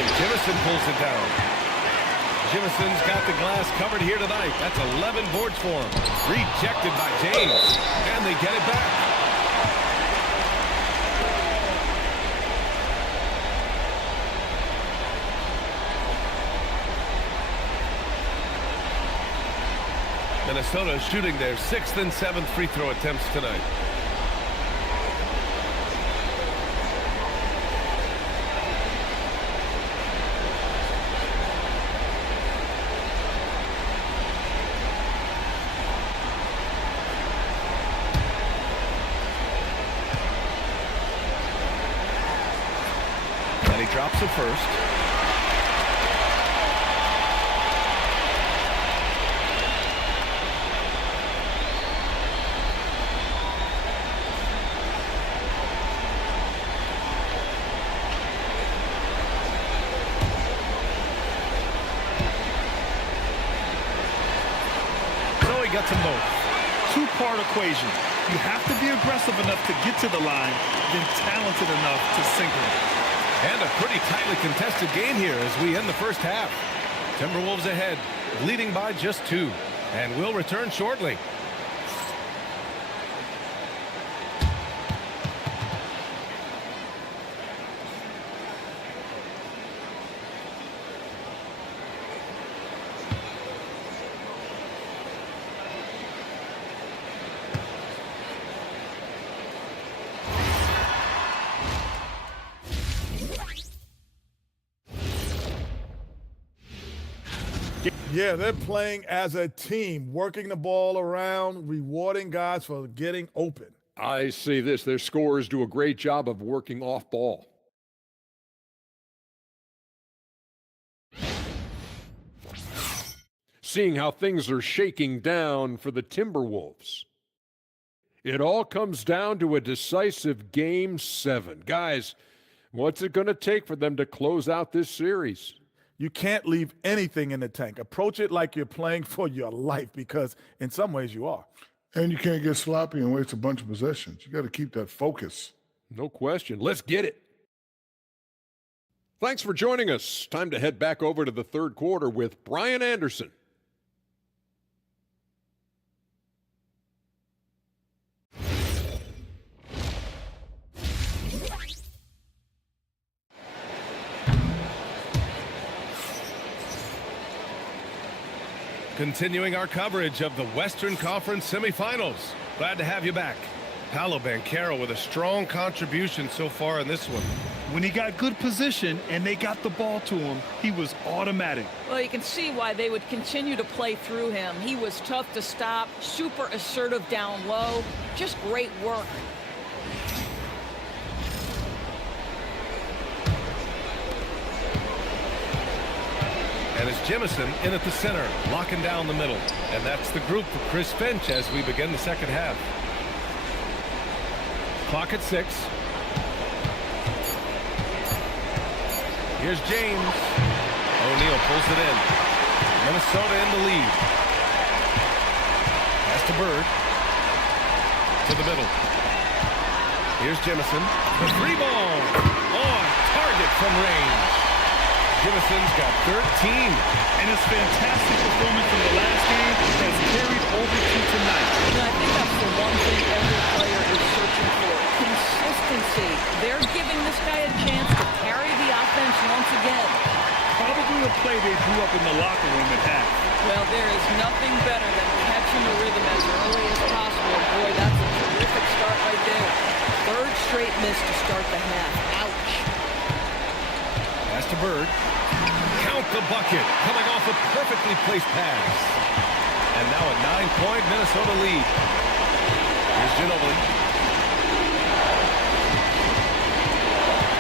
And Jimison pulls it down. Jimison's got the glass covered here tonight. That's 11 boards for him. Rejected by James. And they get it back. Minnesota shooting their 6th and 7th free throw attempts tonight. And he drops it first. Gets them both. Two-part equation. You have to be aggressive enough to get to the line, then talented enough to sink them. And a pretty tightly contested game here as we end the first half. Timberwolves ahead, leading by just 2. And we'll return shortly. Yeah, they're playing as a team, working the ball around, rewarding guys for getting open. I see this. Their scorers do a great job of working off ball. Seeing how things are shaking down for the Timberwolves. It all comes down to a decisive Game 7. Guys, what's it going to take for them to close out this series? You can't leave anything in the tank. Approach it like you're playing for your life because in some ways you are. And you can't get sloppy and waste a bunch of possessions. You got to keep that focus. No question. Let's get it. Thanks for joining us. Time to head back over to the third quarter with Brian Anderson. Continuing our coverage of the Western Conference semifinals. Glad to have you back. Paolo Banchero with a strong contribution so far in this one. When he got good position and they got the ball to him, he was automatic. Well, you can see why they would continue to play through him. He was tough to stop, super assertive down low, just great work. And it's Jemison in at the center, locking down the middle. And that's the group for Chris Finch as we begin the second half. Clock at 6. Here's James. O'Neal pulls it in. Minnesota in the lead. Pass to Bird. To the middle. Here's Jemison. The 3-ball. On target from range. Jemison's got 13. And his fantastic performance from the last game has carried over to tonight. And I think that's the one thing every player is searching for. Consistency. They're giving this guy a chance to carry the offense once again. Probably a play they drew up in the locker room at half. Well, there is nothing better than catching the rhythm as early as possible. Boy, that's a terrific start right there. Third straight miss to start the half. Ouch. Pass to Bird. Count the bucket. Coming off a perfectly placed pass. And now a 9-point Minnesota lead. Here's Ginobili.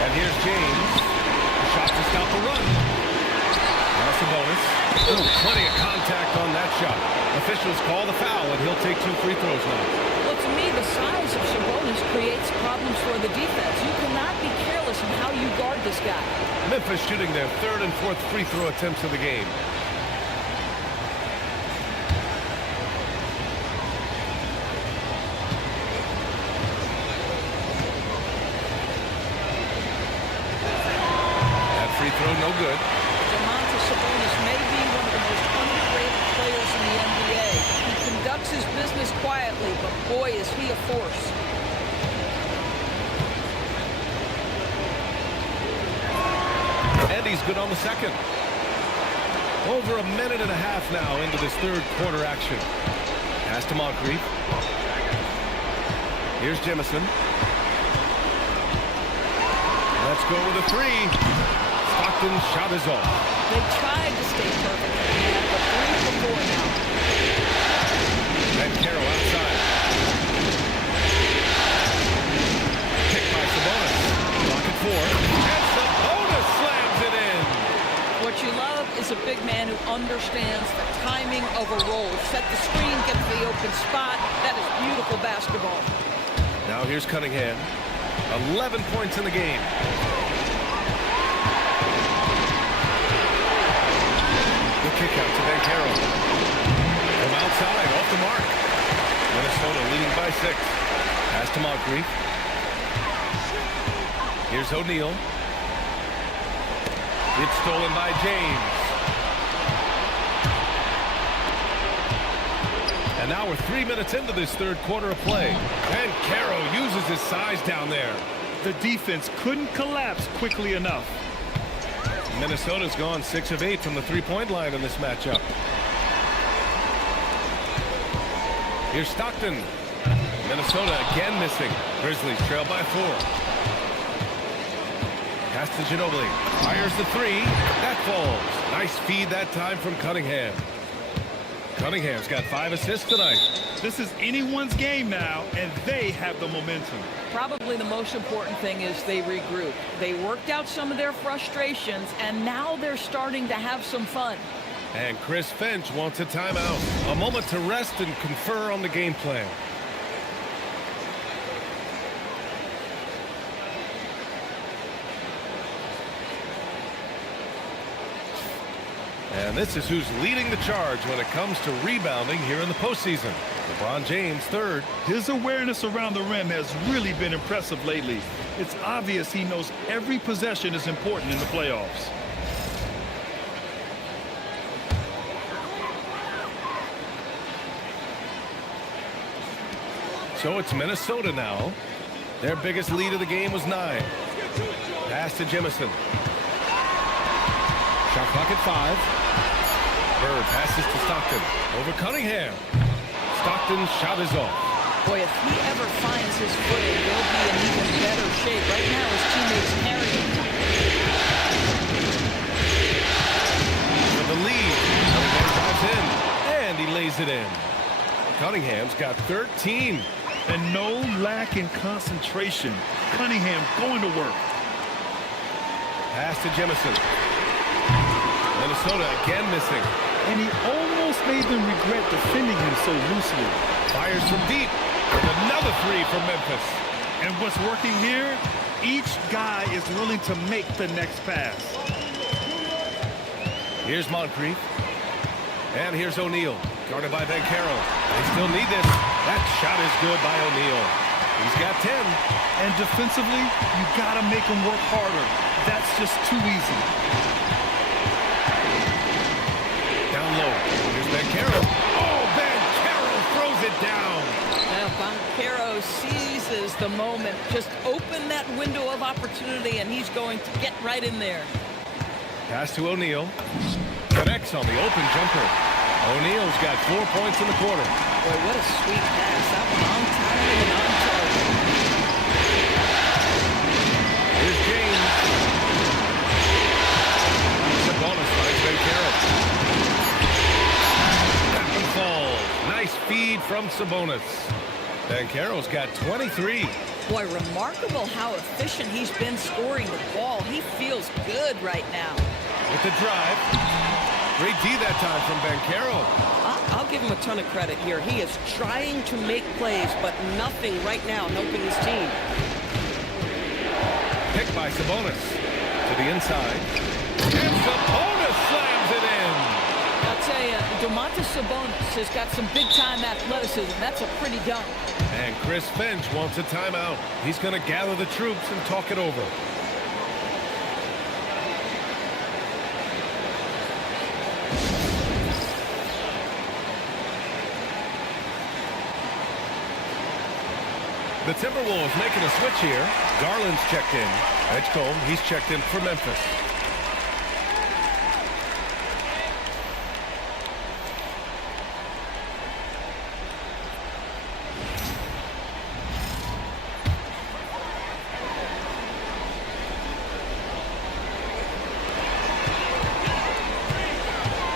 And here's James. The shot to stop the run. Now Sabonis. Oh, plenty of contact on that shot. Officials call the foul, and he'll take 2 free throws now. Well, to me, the size of Sabonis creates problems for the defense. You cannot be careless in how you guard this guy. Memphis shooting their 3rd and 4th free throw attempts of the game. That free throw no good. Sabonis may be one of the most underrated players in the NBA. He conducts his business quietly, but boy, is he a force. And he's good on the second. Over a minute and a half now into this third quarter action. Pass to Moncrief. Here's Jemison. Let's go with a 3. Stockton's shot is off. They tried to stay perfect. They had the 3 before now. And Carroll outside. Picked by Sabonis. Clock at 4. And Sabonis slams it in. What you love is a big man who understands the timing of a roll. Set the screen, get to the open spot. That is beautiful basketball. Now here's Cunningham. 11 points in the game. Kick out to Banchero. From outside, off the mark. Minnesota leading by 6. Pass to Moncrief. Here's O'Neal. It's stolen by James. And now we're 3 minutes into this third quarter of play. And Caro uses his size down there. The defense couldn't collapse quickly enough. Minnesota's gone 6 of 8 from the three-point line in this matchup. Here's Stockton. Minnesota again missing. Grizzlies trail by 4. Pass to Ginobili. Fires the 3. That falls. Nice feed that time from Cunningham. Cunningham's got 5 assists tonight. This is anyone's game now, and they have the momentum. Probably the most important thing is they regroup. They worked out some of their frustrations, and now they're starting to have some fun. And Chris Finch wants a timeout. A moment to rest and confer on the game plan. And this is who's leading the charge when it comes to rebounding here in the postseason. LeBron James, third. His awareness around the rim has really been impressive lately. It's obvious he knows every possession is important in the playoffs. So it's Minnesota now. Their biggest lead of the game was 9. Pass to Jemison. Shot clock at 5. Bird passes to Stockton. Over Cunningham. Stockton's shot is off. Boy, if he ever finds his footing, he'll be in even better shape. Right now, his teammates carry him. For the lead. Cunningham drives in. And he lays it in. Cunningham's got 13. And no lack in concentration. Cunningham going to work. Pass to Jemison. Minnesota again missing. And he almost made them regret defending him so loosely. Fires from deep. With another 3 from Memphis. And what's working here? Each guy is willing to make the next pass. Here's Moncrief. And here's O'Neal. Guarded by Banchero. They still need this. That shot is good by O'Neal. He's got 10. And defensively, you got to make him work harder. That's just too easy. Down low. Here's Banchero. Oh, Banchero throws it down. Now, Banchero seizes the moment. Just open that window of opportunity, and he's going to get right in there. Pass to O'Neal. Connects on the open jumper. O'Neal's got 4 points in the quarter. Boy, what a sweet pass. That one on time and on target. Here's James. Sabonis finds Banchero. That one falls. Nice feed from Sabonis. Banchero's got 23. Boy, remarkable how efficient he's been scoring the ball. He feels good right now. With the drive. Great D that time from Banchero. I'll give him a ton of credit here. He is trying to make plays, but nothing right now helping his team. Picked by Sabonis. To the inside. And Sabonis slams it in. I'll tell you, Domantas Sabonis has got some big-time athleticism. That's a pretty dunk. And Chris Finch wants a timeout. He's going to gather the troops and talk it over. The Timberwolves making a switch here. Garland's checked in. Edgecombe, he's checked in for Memphis.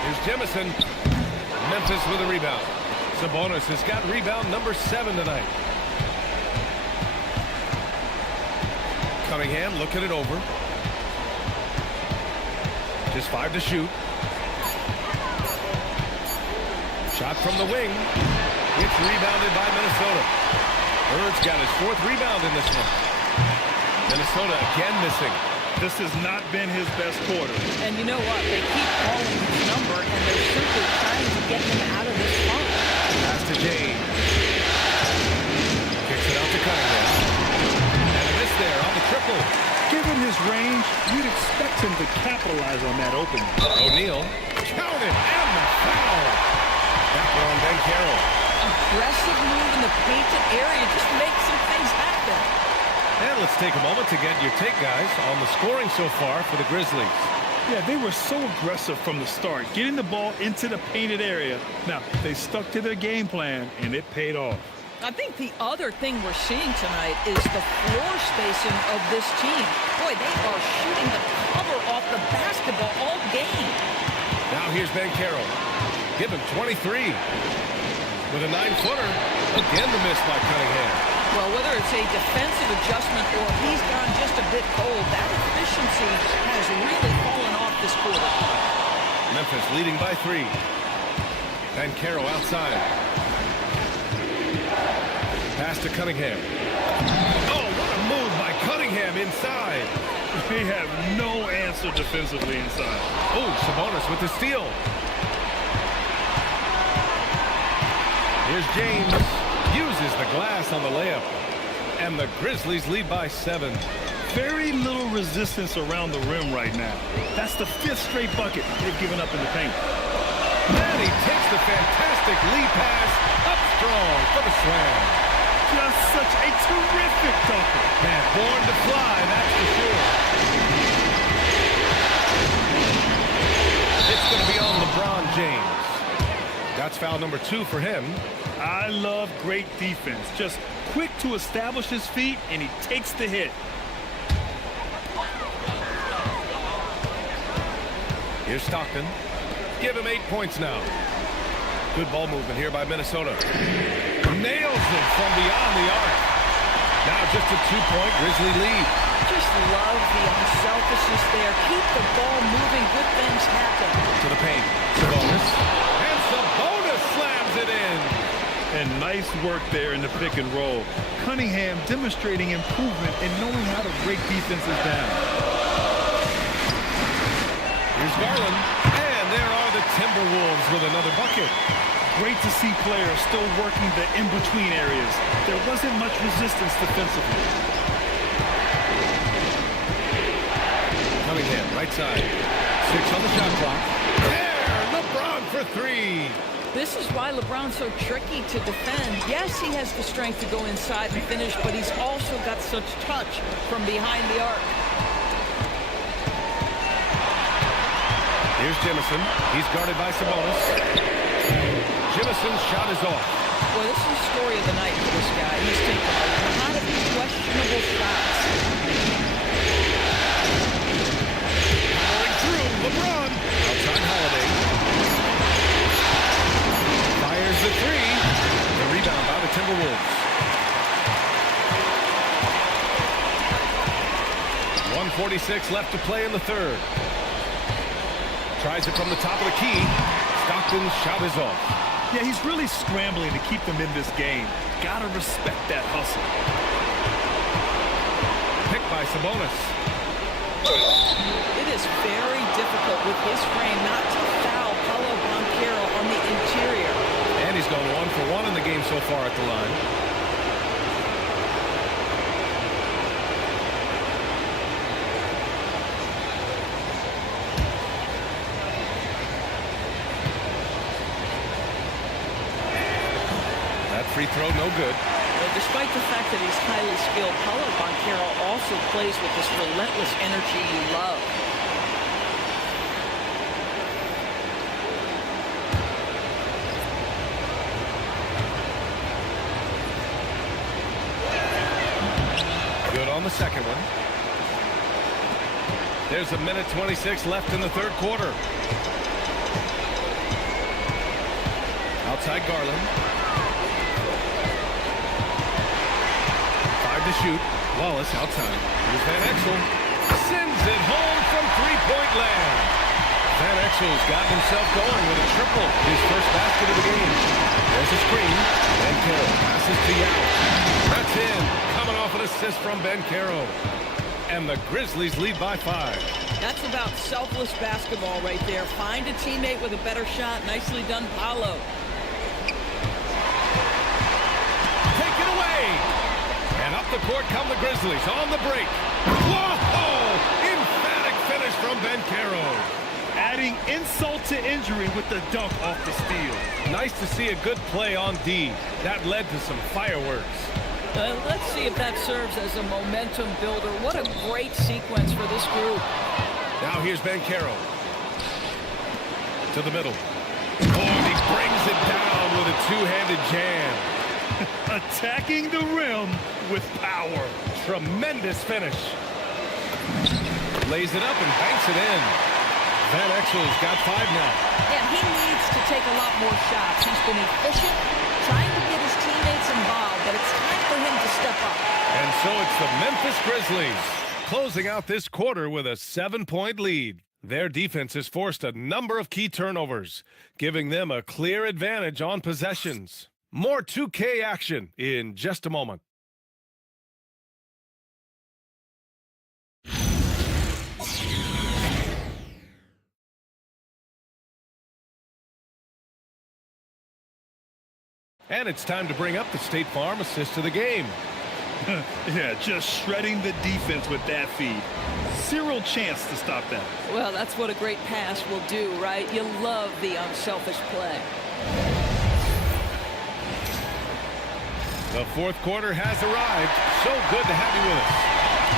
Here's Jemison. Memphis with a rebound. Sabonis has got rebound number 7 tonight. Cunningham looking it over. Just 5 to shoot. Shot from the wing. It's rebounded by Minnesota. Bird's got his 4th rebound in this one. Minnesota again missing. This has not been his best quarter. And you know what? They keep calling his number, and they're simply trying to get him out of this funk. Pass to James. Kicks it out to Cunningham. And a miss there on the triple. Given his range, you'd expect him to capitalize on that opening. O'Neal. Count it. And the foul. That one on Banchero. Aggressive move in the painted area. Just make some things happen. And let's take a moment to get your take, guys, on the scoring so far for the Grizzlies. Yeah, they were so aggressive from the start, getting the ball into the painted area. Now, they stuck to their game plan, and it paid off. I think the other thing we're seeing tonight is the floor spacing of this team. Boy, they are shooting the cover off the basketball all game. Now here's Banchero. Give him 23. With a 9-footer. Again the miss by Cunningham. Well, whether it's a defensive adjustment or he's gone just a bit cold, that efficiency has really fallen off this quarter. Memphis leading by 3. Banchero outside. Pass to Cunningham. Oh, what a move by Cunningham inside. They have no answer defensively inside. Oh, Sabonis with the steal. Here's James. Uses the glass on the layup. And the Grizzlies lead by 7. Very little resistance around the rim right now. That's the 5th straight bucket they've given up in the paint. And he takes the fantastic lead pass up strong for the slam. Just such a terrific dunker. Man, born to fly, that's for sure. It's going to be on LeBron James. That's foul number 2 for him. I love great defense. Just quick to establish his feet, and he takes the hit. Here's Stockton. Give him 8 points now. Good ball movement here by Minnesota. Nails it from beyond the arc. Now just a 2-point Grizzly lead. Just love the unselfishness there. Keep the ball moving. Good things happen. To the paint. Sabonis. And Sabonis slams it in. And nice work there in the pick and roll. Cunningham demonstrating improvement in knowing how to break defenses down. Here's Garland. And there are the Timberwolves with another bucket. Great to see players still working the in-between areas. There wasn't much resistance defensively. Cunningham, right side. 6 on the shot clock. There, LeBron for 3. This is why LeBron's so tricky to defend. Yes, he has the strength to go inside and finish, but he's also got such touch from behind the arc. Here's Jemison. He's guarded by Sabonis. Jemison's shot is off. Well, this is the story of the night for this guy. He's taken a lot of questionable shots. Going through, LeBron. Outside Holiday. Fires the 3. The rebound by the Timberwolves. 1:46 left to play in the third. Tries it from the top of the key. Stockton's shot is off. Yeah, he's really scrambling to keep them in this game. Gotta respect that hustle. Picked by Sabonis. It is very difficult with his frame not to foul Paolo Banchero on the interior. And he's gone 1 for 1 in the game so far at the line. Free throw, no good. Well, despite the fact that he's highly skilled, Paolo Banchero also plays with this relentless energy you love. Good on the second one. There's a minute 26 left in the third quarter. Outside Garland. To shoot. Wallace outside. Here's Van Exel. Sends it home from three-point land. Van Exel's got himself going with a triple. His first basket of the game. There's a screen. Banchero passes to Yao. That's in. Coming off an assist from Banchero. And the Grizzlies lead by 5. That's about selfless basketball right there. Find a teammate with a better shot. Nicely done, Paolo. Take it away. And up the court come the Grizzlies on the break. Whoa! Emphatic finish from Banchero. Adding insult to injury with the dunk off the steal. Nice to see a good play on D. That led to some fireworks. Let's see if that serves as a momentum builder. What a great sequence for this group. Now here's Banchero. To the middle. Oh, and he brings it down with a two-handed jam. Attacking the rim with power. Tremendous finish. Lays it up and banks it in. Van Exel's got 5 now. Yeah, he needs to take a lot more shots. He's been efficient, trying to get his teammates involved, but it's time for him to step up. And so it's the Memphis Grizzlies closing out this quarter with a 7-point lead. Their defense has forced a number of key turnovers, giving them a clear advantage on possessions. More 2K action in just a moment. And it's time to bring up the State Farm assist of the game. Yeah, just shredding the defense with that feed. Zero chance to stop that. Well, that's what a great pass will do, right? You love the unselfish play. The fourth quarter has arrived. So good to have you with us.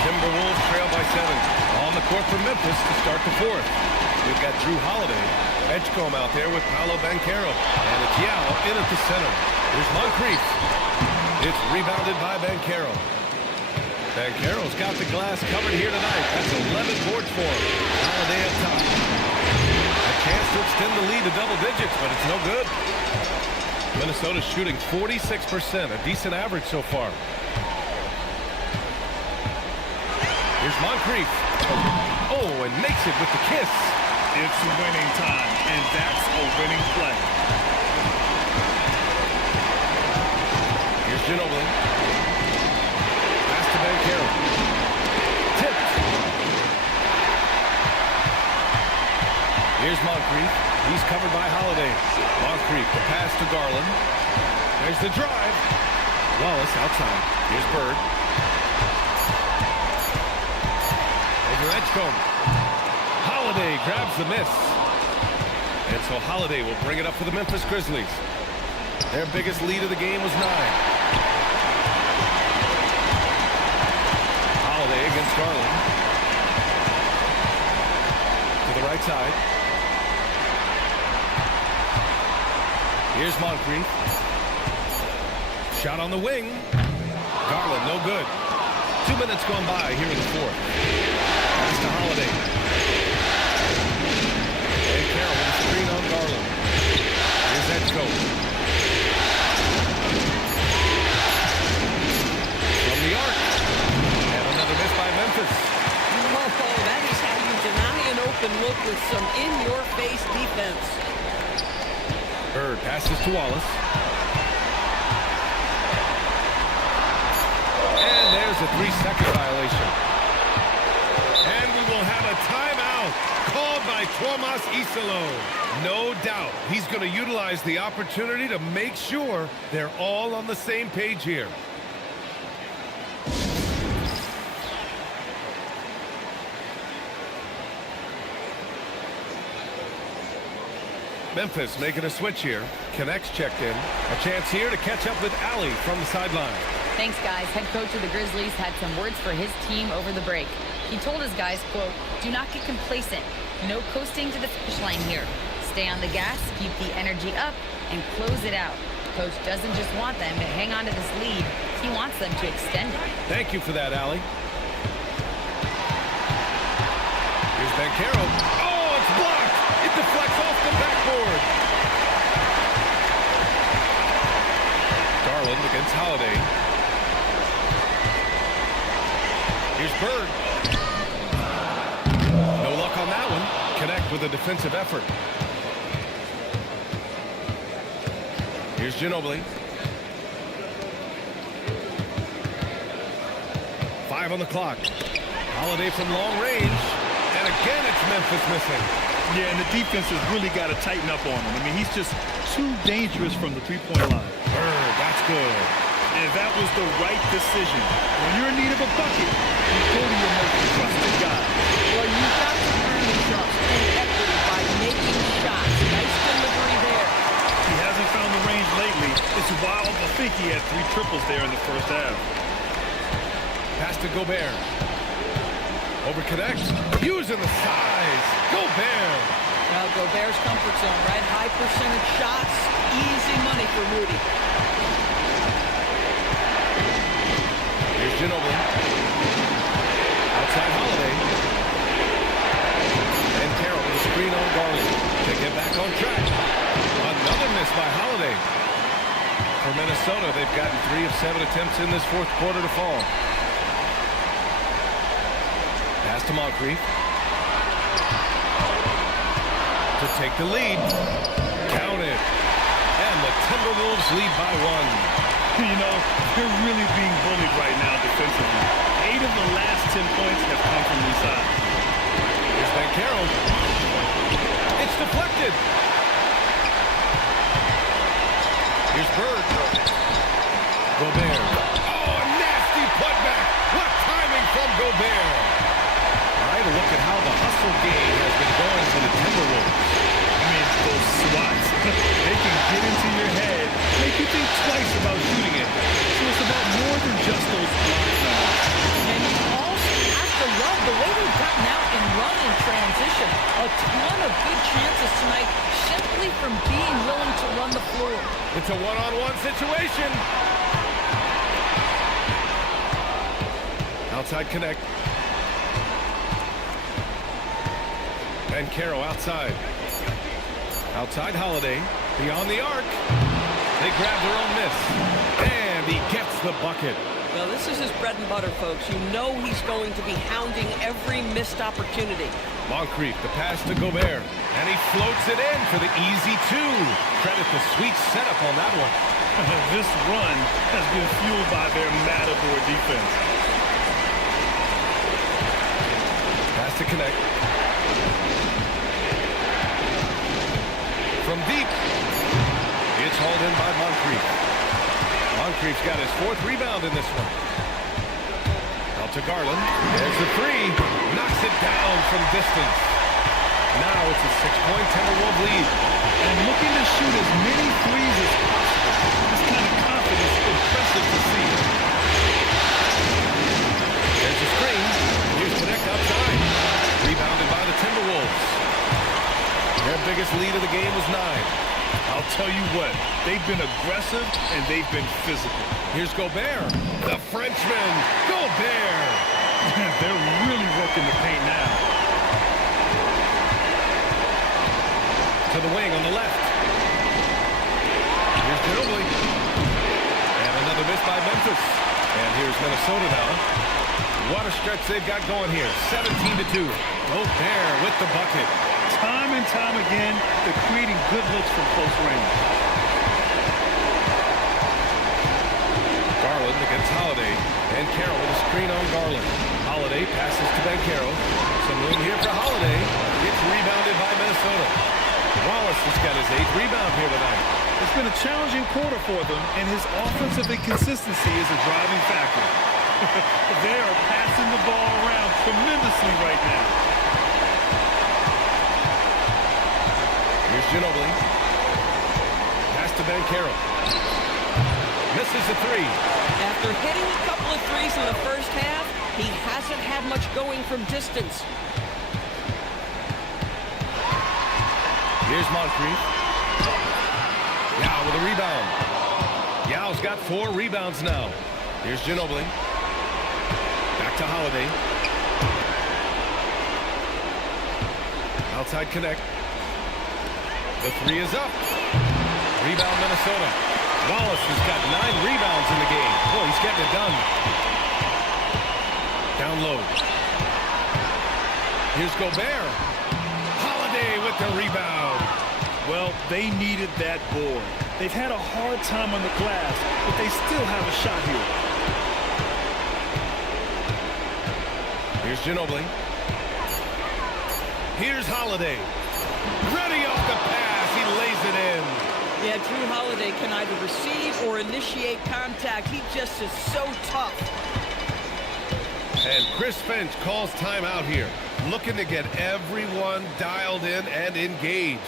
Timberwolves trail by 7. On the court for Memphis to start the fourth. We've got Drew Holiday, Edgecombe out there with Paolo Banchero, and it's Yao in at the center. Here's Moncrief. It's rebounded by Banchero. Banchero's got the glass covered here tonight. That's 11 boards for him. Holiday up top. A chance to extend the lead to double digits, but it's no good. Minnesota shooting 46%, a decent average so far. Here's Moncrief. Oh, and makes it with the kiss. It's winning time, and that's a winning play. Here's Ginobili. Pass to Banchero. Tipped. Here's Moncrief. He's covered by Holiday. Moncrief, the pass to Garland. There's the drive. Wallace outside. Here's Bird. Over Edgecombe. Holiday grabs the miss. And so Holiday will bring it up for the Memphis Grizzlies. Their biggest lead of the game was 9. Holiday against Garland. To the right side. Here's Moncrief. Shot on the wing. Garland, no good. 2 minutes gone by here in the fourth. Pass to Holiday. And Carroll with a screen on Garland. Here's Edgecombe. From the arc. And another miss by Memphis. Oh, that is how you deny an open look with some in-your-face defense. Bird passes to Wallace. And there's a 3-second violation. And we will have a timeout called by Tomas Isalo. No doubt he's going to utilize the opportunity to make sure they're all on the same page here. Memphis making a switch here. Connects checked in. A chance here to catch up with Allie from the sideline. Thanks, guys. Head coach of the Grizzlies had some words for his team over the break. He told his guys, quote, "Do not get complacent. No coasting to the finish line here. Stay on the gas, keep the energy up, and close it out." Coach doesn't just want them to hang on to this lead. He wants them to extend it. Thank you for that, Allie. Here's Banchero. Oh, it's blocked. It deflects off the backboard. Garland against Holiday. Here's Bird. No luck on that one. Connect with a defensive effort. Here's Ginobili. 5 on the clock. Holiday from long range. And again, it's Memphis missing. Yeah, and the defense has really got to tighten up on him. I mean, he's just too dangerous from the three-point line. Bird, that's good. And that was the right decision. When you're in need of a bucket, you go to your most trusted guy. Well, you've got to earn the trust and equity by making shots. Nice delivery there. He hasn't found the range lately. It's wild to think he had 3 triples there in the first half. Pass to Gobert. Over connect. Using the size. Gobert. Well, Gobert's comfort zone, right? High percentage shots. Easy money for Rudy. Here's Ginobili. Outside Holiday. And Carroll with a screen on Garland. They get back on track. Another miss by Holiday. For Minnesota, they've gotten 3 of 7 attempts in this fourth quarter to fall. Pass to Moncrief. To take the lead. Count it. And the Timberwolves lead by 1. You know, they're really being bullied right now defensively. 8 of the last 10 points have come from inside. Here's Banchero. It's deflected. Here's Bird. Gobert. All right, a look at how the hustle game has been going for the Timberwolves. I mean, those swats, they can get into your head, make you think twice about shooting it. So it's about more than just those blocks now. And you also have to love the way they've gotten out and run in transition. A ton of good chances tonight simply from being willing to run the floor. It's a one-on-one situation. Outside connect. Banchero outside. Outside Holiday. Beyond the arc. They grab their own miss. And he gets the bucket. Now, this is his bread and butter, folks. You know he's going to be hounding every missed opportunity. Moncrief, the pass to Gobert. And he floats it in for the easy two. Credit the sweet setup on that one. This run has been fueled by their Matador defense. Pass to connect. From deep. It's hauled in by Moncrief. Moncrief's got his 4th rebound in this one. Out to Garland. There's the three. Knocks it down from distance. Now it's a 6-point Timberwolves lead. And looking to shoot as many threes as possible. This kind of confidence is impressive to see. There's a screen. Here's Connect outside. Rebounded by the Timberwolves. Their biggest lead of the game was 9. I'll tell you what, they've been aggressive and they've been physical. Here's Gobert, the Frenchman. Gobert. They're really working the paint now. To the wing on the left. Here's Ginobili. And another miss by Memphis. And here's Minnesota now. What a stretch they've got going here. 17-2. Gobert with the bucket. Time and time again, they're creating good looks from close range. Garland against Holiday. Banchero with a screen on Garland. Holiday passes to Banchero. Some room here for Holiday. It's rebounded by Minnesota. Wallace has got his 8th rebound here tonight. It's been a challenging quarter for them, and his offensive inconsistency is a driving factor. They are passing the ball around tremendously right now. Here's Ginobili. Pass to Banchero. Misses the three. After hitting a couple of threes in the first half, he hasn't had much going from distance. Here's Moncrief. Yao with a rebound. Yao's got 4 rebounds now. Here's Ginobili. Back to Holiday. Outside connect. The three is up. Rebound Minnesota. Wallace has got 9 rebounds in the game. Boy, he's getting it done. Down low. Here's Gobert. Holiday with the rebound. Well, they needed that board. They've had a hard time on the glass, but they still have a shot here. Here's Ginobili. Here's Holiday. Ready off the pass. He lays it in. Yeah, Drew Holiday can either receive or initiate contact. He just is so tough. And Chris Finch calls timeout here, looking to get everyone dialed in and engaged.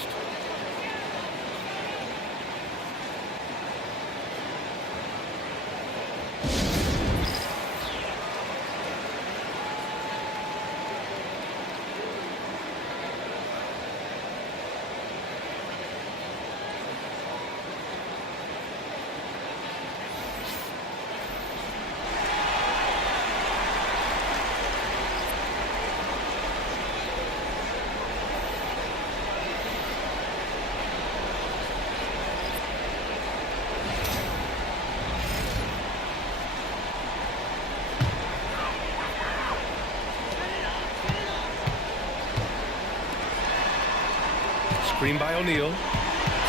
Screen by O'Neal.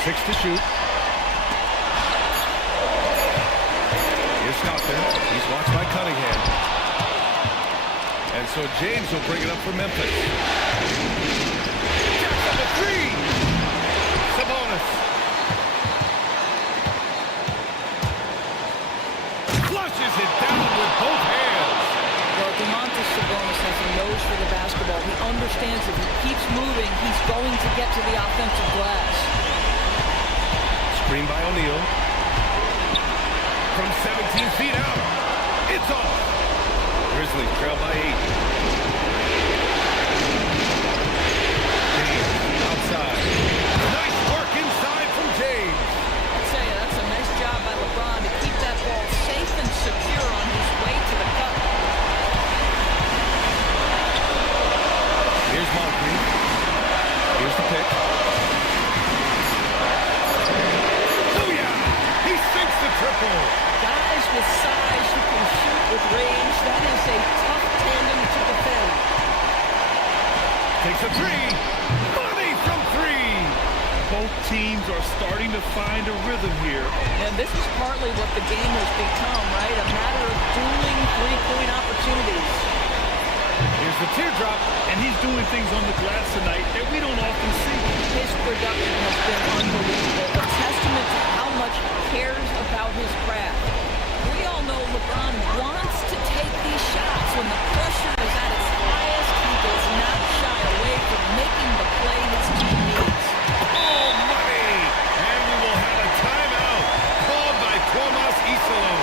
6 to shoot. Here's Stockton. He's watched by Cunningham. And so James will bring it up for Memphis. Jackson the three. Sabonis. Flushes it down with both hands. Well, Domantas Sabonis nose for the basketball. He understands if he keeps moving, he's going to get to the offensive glass. Screen by O'Neal. From 17 feet out. It's off. Grizzlies trail by 8. James outside. Nice work inside from James. I'll tell you, that's a nice job by LeBron to keep that ball safe and secure on his way to the cup. Here's Moncrief. Here's the pick. Oh, yeah! He sinks the triple. Guys with size who can shoot with range, that is a tough tandem to defend. Takes a 3. Money from 3. Both teams are starting to find a rhythm here. And this is partly what the game has become, right? A matter of dueling three-point opportunities. Here's the teardrop. And he's doing things on the glass tonight that we don't often see. His production has been unbelievable. A testament to how much he cares about his craft. We all know LeBron wants to take these shots. When the pressure is at its highest, he does not shy away from making the play his team needs. Oh, money! And we will have a timeout called by Tomas Isolo.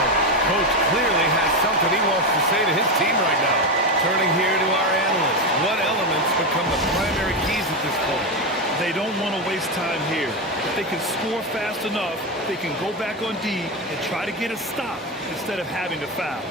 Coach clearly has something he wants to say to his team right now. Turning here to our analyst. What elements become the primary keys at this point? They don't want to waste time here. If they can score fast enough, they can go back on D and try to get a stop instead of having to foul.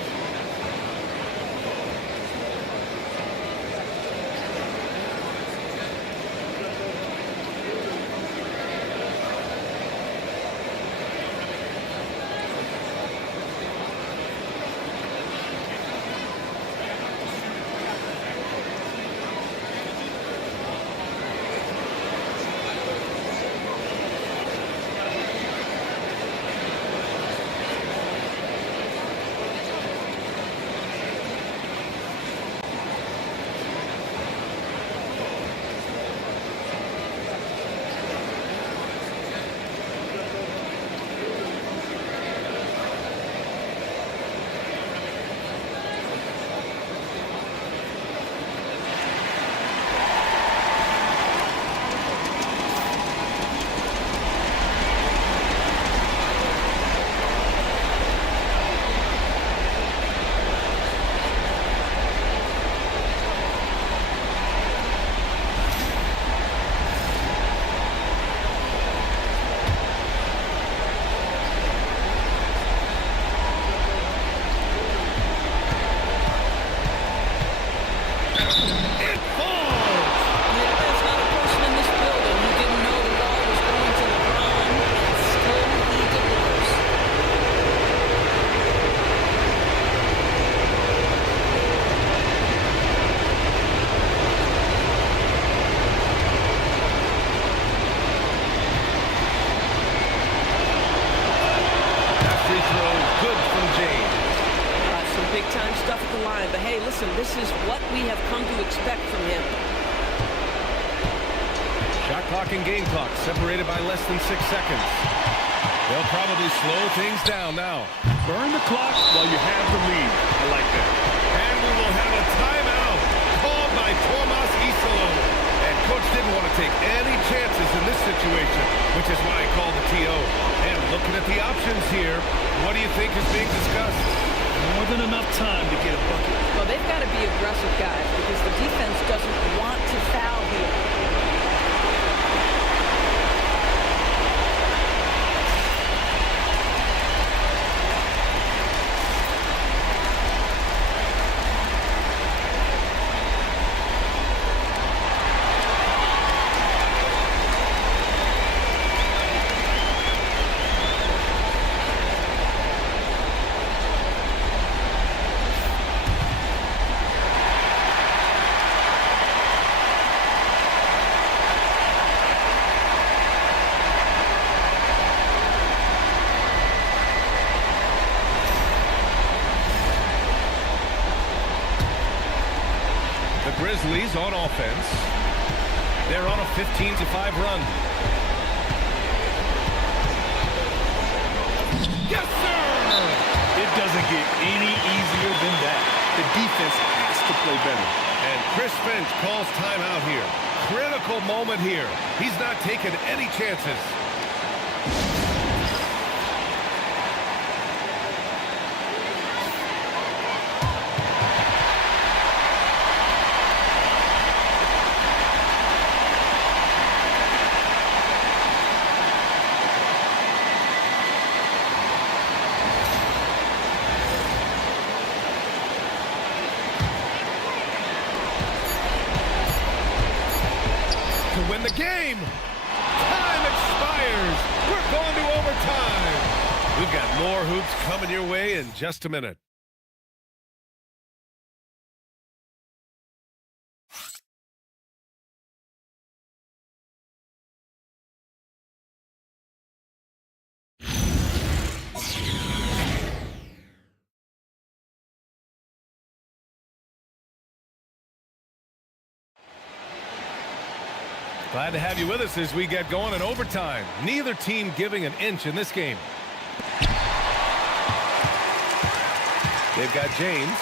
This is what we have come to expect from him. Shot clock and game clock separated by less than 6 seconds. They'll probably slow things down now. Burn the clock while you have the lead. I like that. And we will have a timeout called by Tomas Isolo. And coach didn't want to take any chances in this situation, which is why he called the TO. And looking at the options here, what do you think is being discussed? More than enough time to get a bucket. Well, they've got to be aggressive, guys, because the defense doesn't want to foul here. Grizzlies on offense. They're on a 15-5 run. Yes, sir! It doesn't get any easier than that. the defense has to play better. And Chris Finch calls timeout here. Critical moment here. He's not taking any chances. To win the game. Time expires. We're going to overtime. We've got more hoops coming your way in just a minute. Glad to have you with us as we get going in overtime. Neither team giving an inch in this game. They've got James.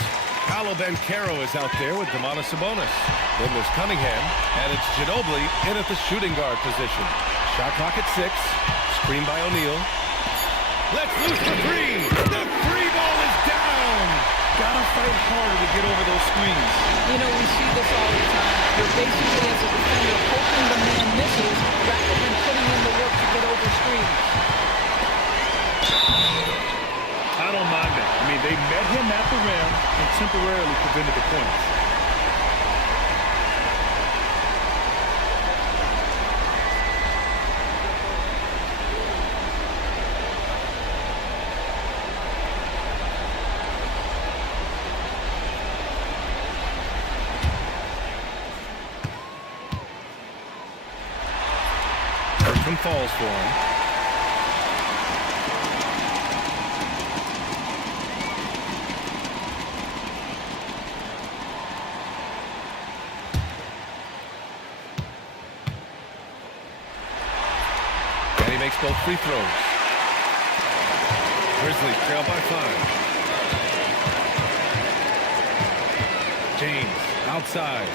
Paolo Banchero is out there with Sabonis. Then there's Cunningham, and it's Ginobili in at the shooting guard position. Shot clock at 6. Screen by O'Neal. Let's loose for three. The free ball is down. Gotta fight harder to get over those screens. You know, we see this all the time. You're basically, as a defender, hoping the man misses rather than putting in the work to get over screens. I don't mind that. I mean, they met him at the rim and temporarily prevented the points. Falls for him. And he makes both free throws. Grizzlies trail by 5. James outside.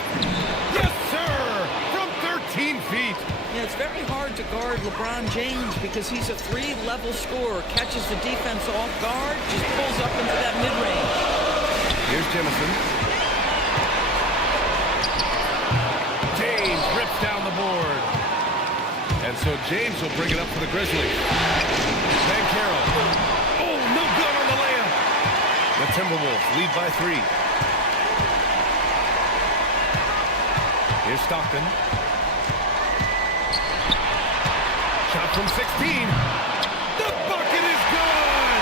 Yes, sir! From 13 feet. Yeah, it's very hard to guard LeBron James because he's a three-level scorer. Catches the defense off guard, just pulls up into that mid-range. Here's Jemison. James rips down the board. And so James will bring it up for the Grizzlies. Banchero. Oh, no good on the layup. The Timberwolves lead by 3. Here's Stockton. Shot from 16. The bucket is good.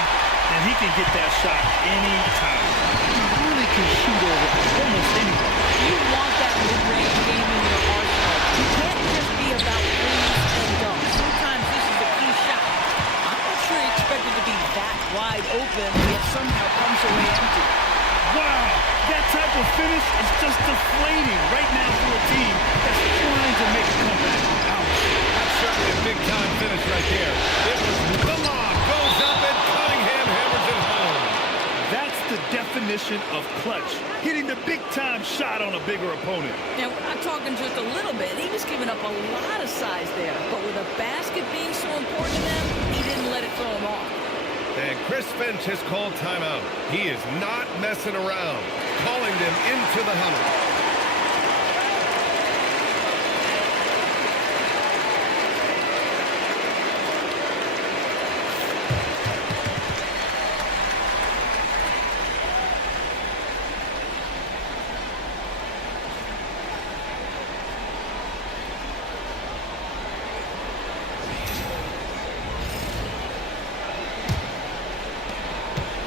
And he can get that shot anytime. He really can shoot over almost anybody. You want that mid-range game in your arsenal. You can't just be about threes and dunks. Sometimes this is a key shot. I'm not sure he expected to be that wide open, yet somehow comes away empty. Wow, that type of finish is just deflating right now for a team that's trying to make a comeback. Ouch. Certainly a big-time finish right there. It was the lob goes up and Cunningham hammers it home. That's the definition of clutch. Hitting the big-time shot on a bigger opponent. Now, we're not talking just a little bit. He was giving up a lot of size there. But with a basket being so important to them, he didn't let it throw him off. And Chris Finch has called timeout. He is not messing around. Calling them into the huddle.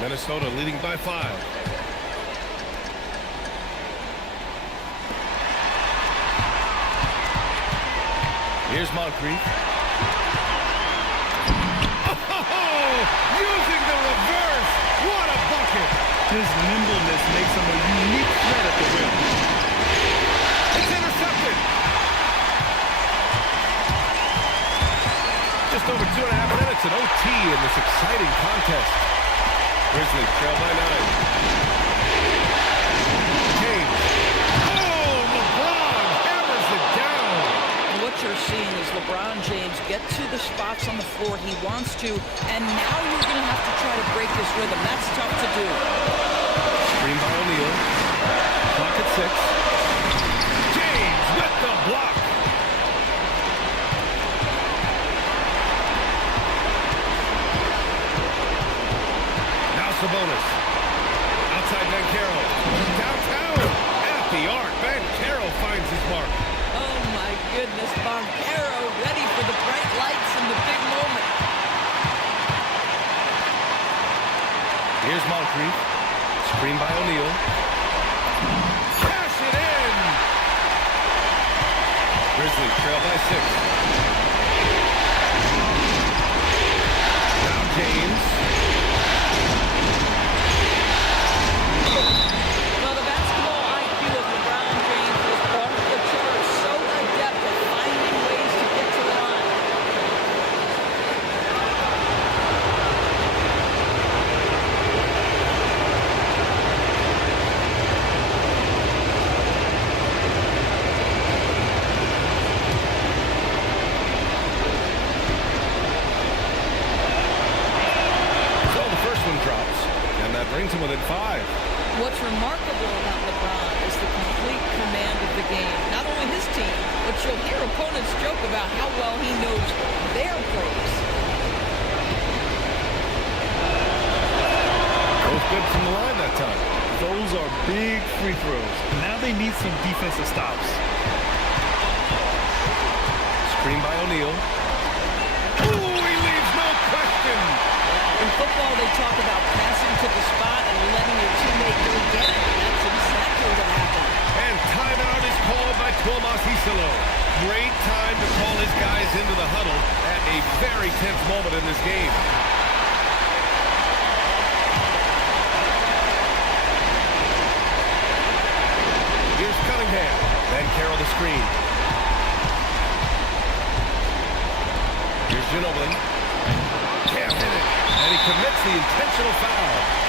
Minnesota leading by 5. Here's Moncrief. Oh, using the reverse. What a bucket. His nimbleness makes him a unique threat at the rim. It's intercepted. Just over 2.5 minutes in OT in this exciting contest. Grizzlies trail by 9. you're seeing is LeBron James get to the spots on the floor he wants to, and now you're going to have to try to break his rhythm. That's tough to do. Screen by O'Neal. Clock at 6. James with the block. Now Sabonis. Outside Banchero. Downtown. At the arc. Banchero finds his mark. Oh, my goodness. Banchero ready for the bright lights and the big moment. Here's Moncrief. Screen by O'Neal. Cash it in! Grizzlies trail by 6. Now James. Well, the basketball IQ of LeBron James is off the charts. So adept at finding ways to get to the line. So the first one drops, and that brings him within 5. What's remarkable about LeBron is the complete command of the game. Not only his team, but you'll hear opponents joke about how well he knows their plays. Both good from the line that time. Those are big free throws. Now they need some defensive stops. Screen by O'Neal. Ooh, he leaves no question. In football, they talk about passing to the spot and letting your teammate go get it. That's exactly what happened. And timeout is called by Tomas Isolo. Great time to call his guys into the huddle at a very tense moment in this game. Here's Cunningham. Banchero the screen. Here's Ginobili. Can't hit it. And he commits the intentional foul.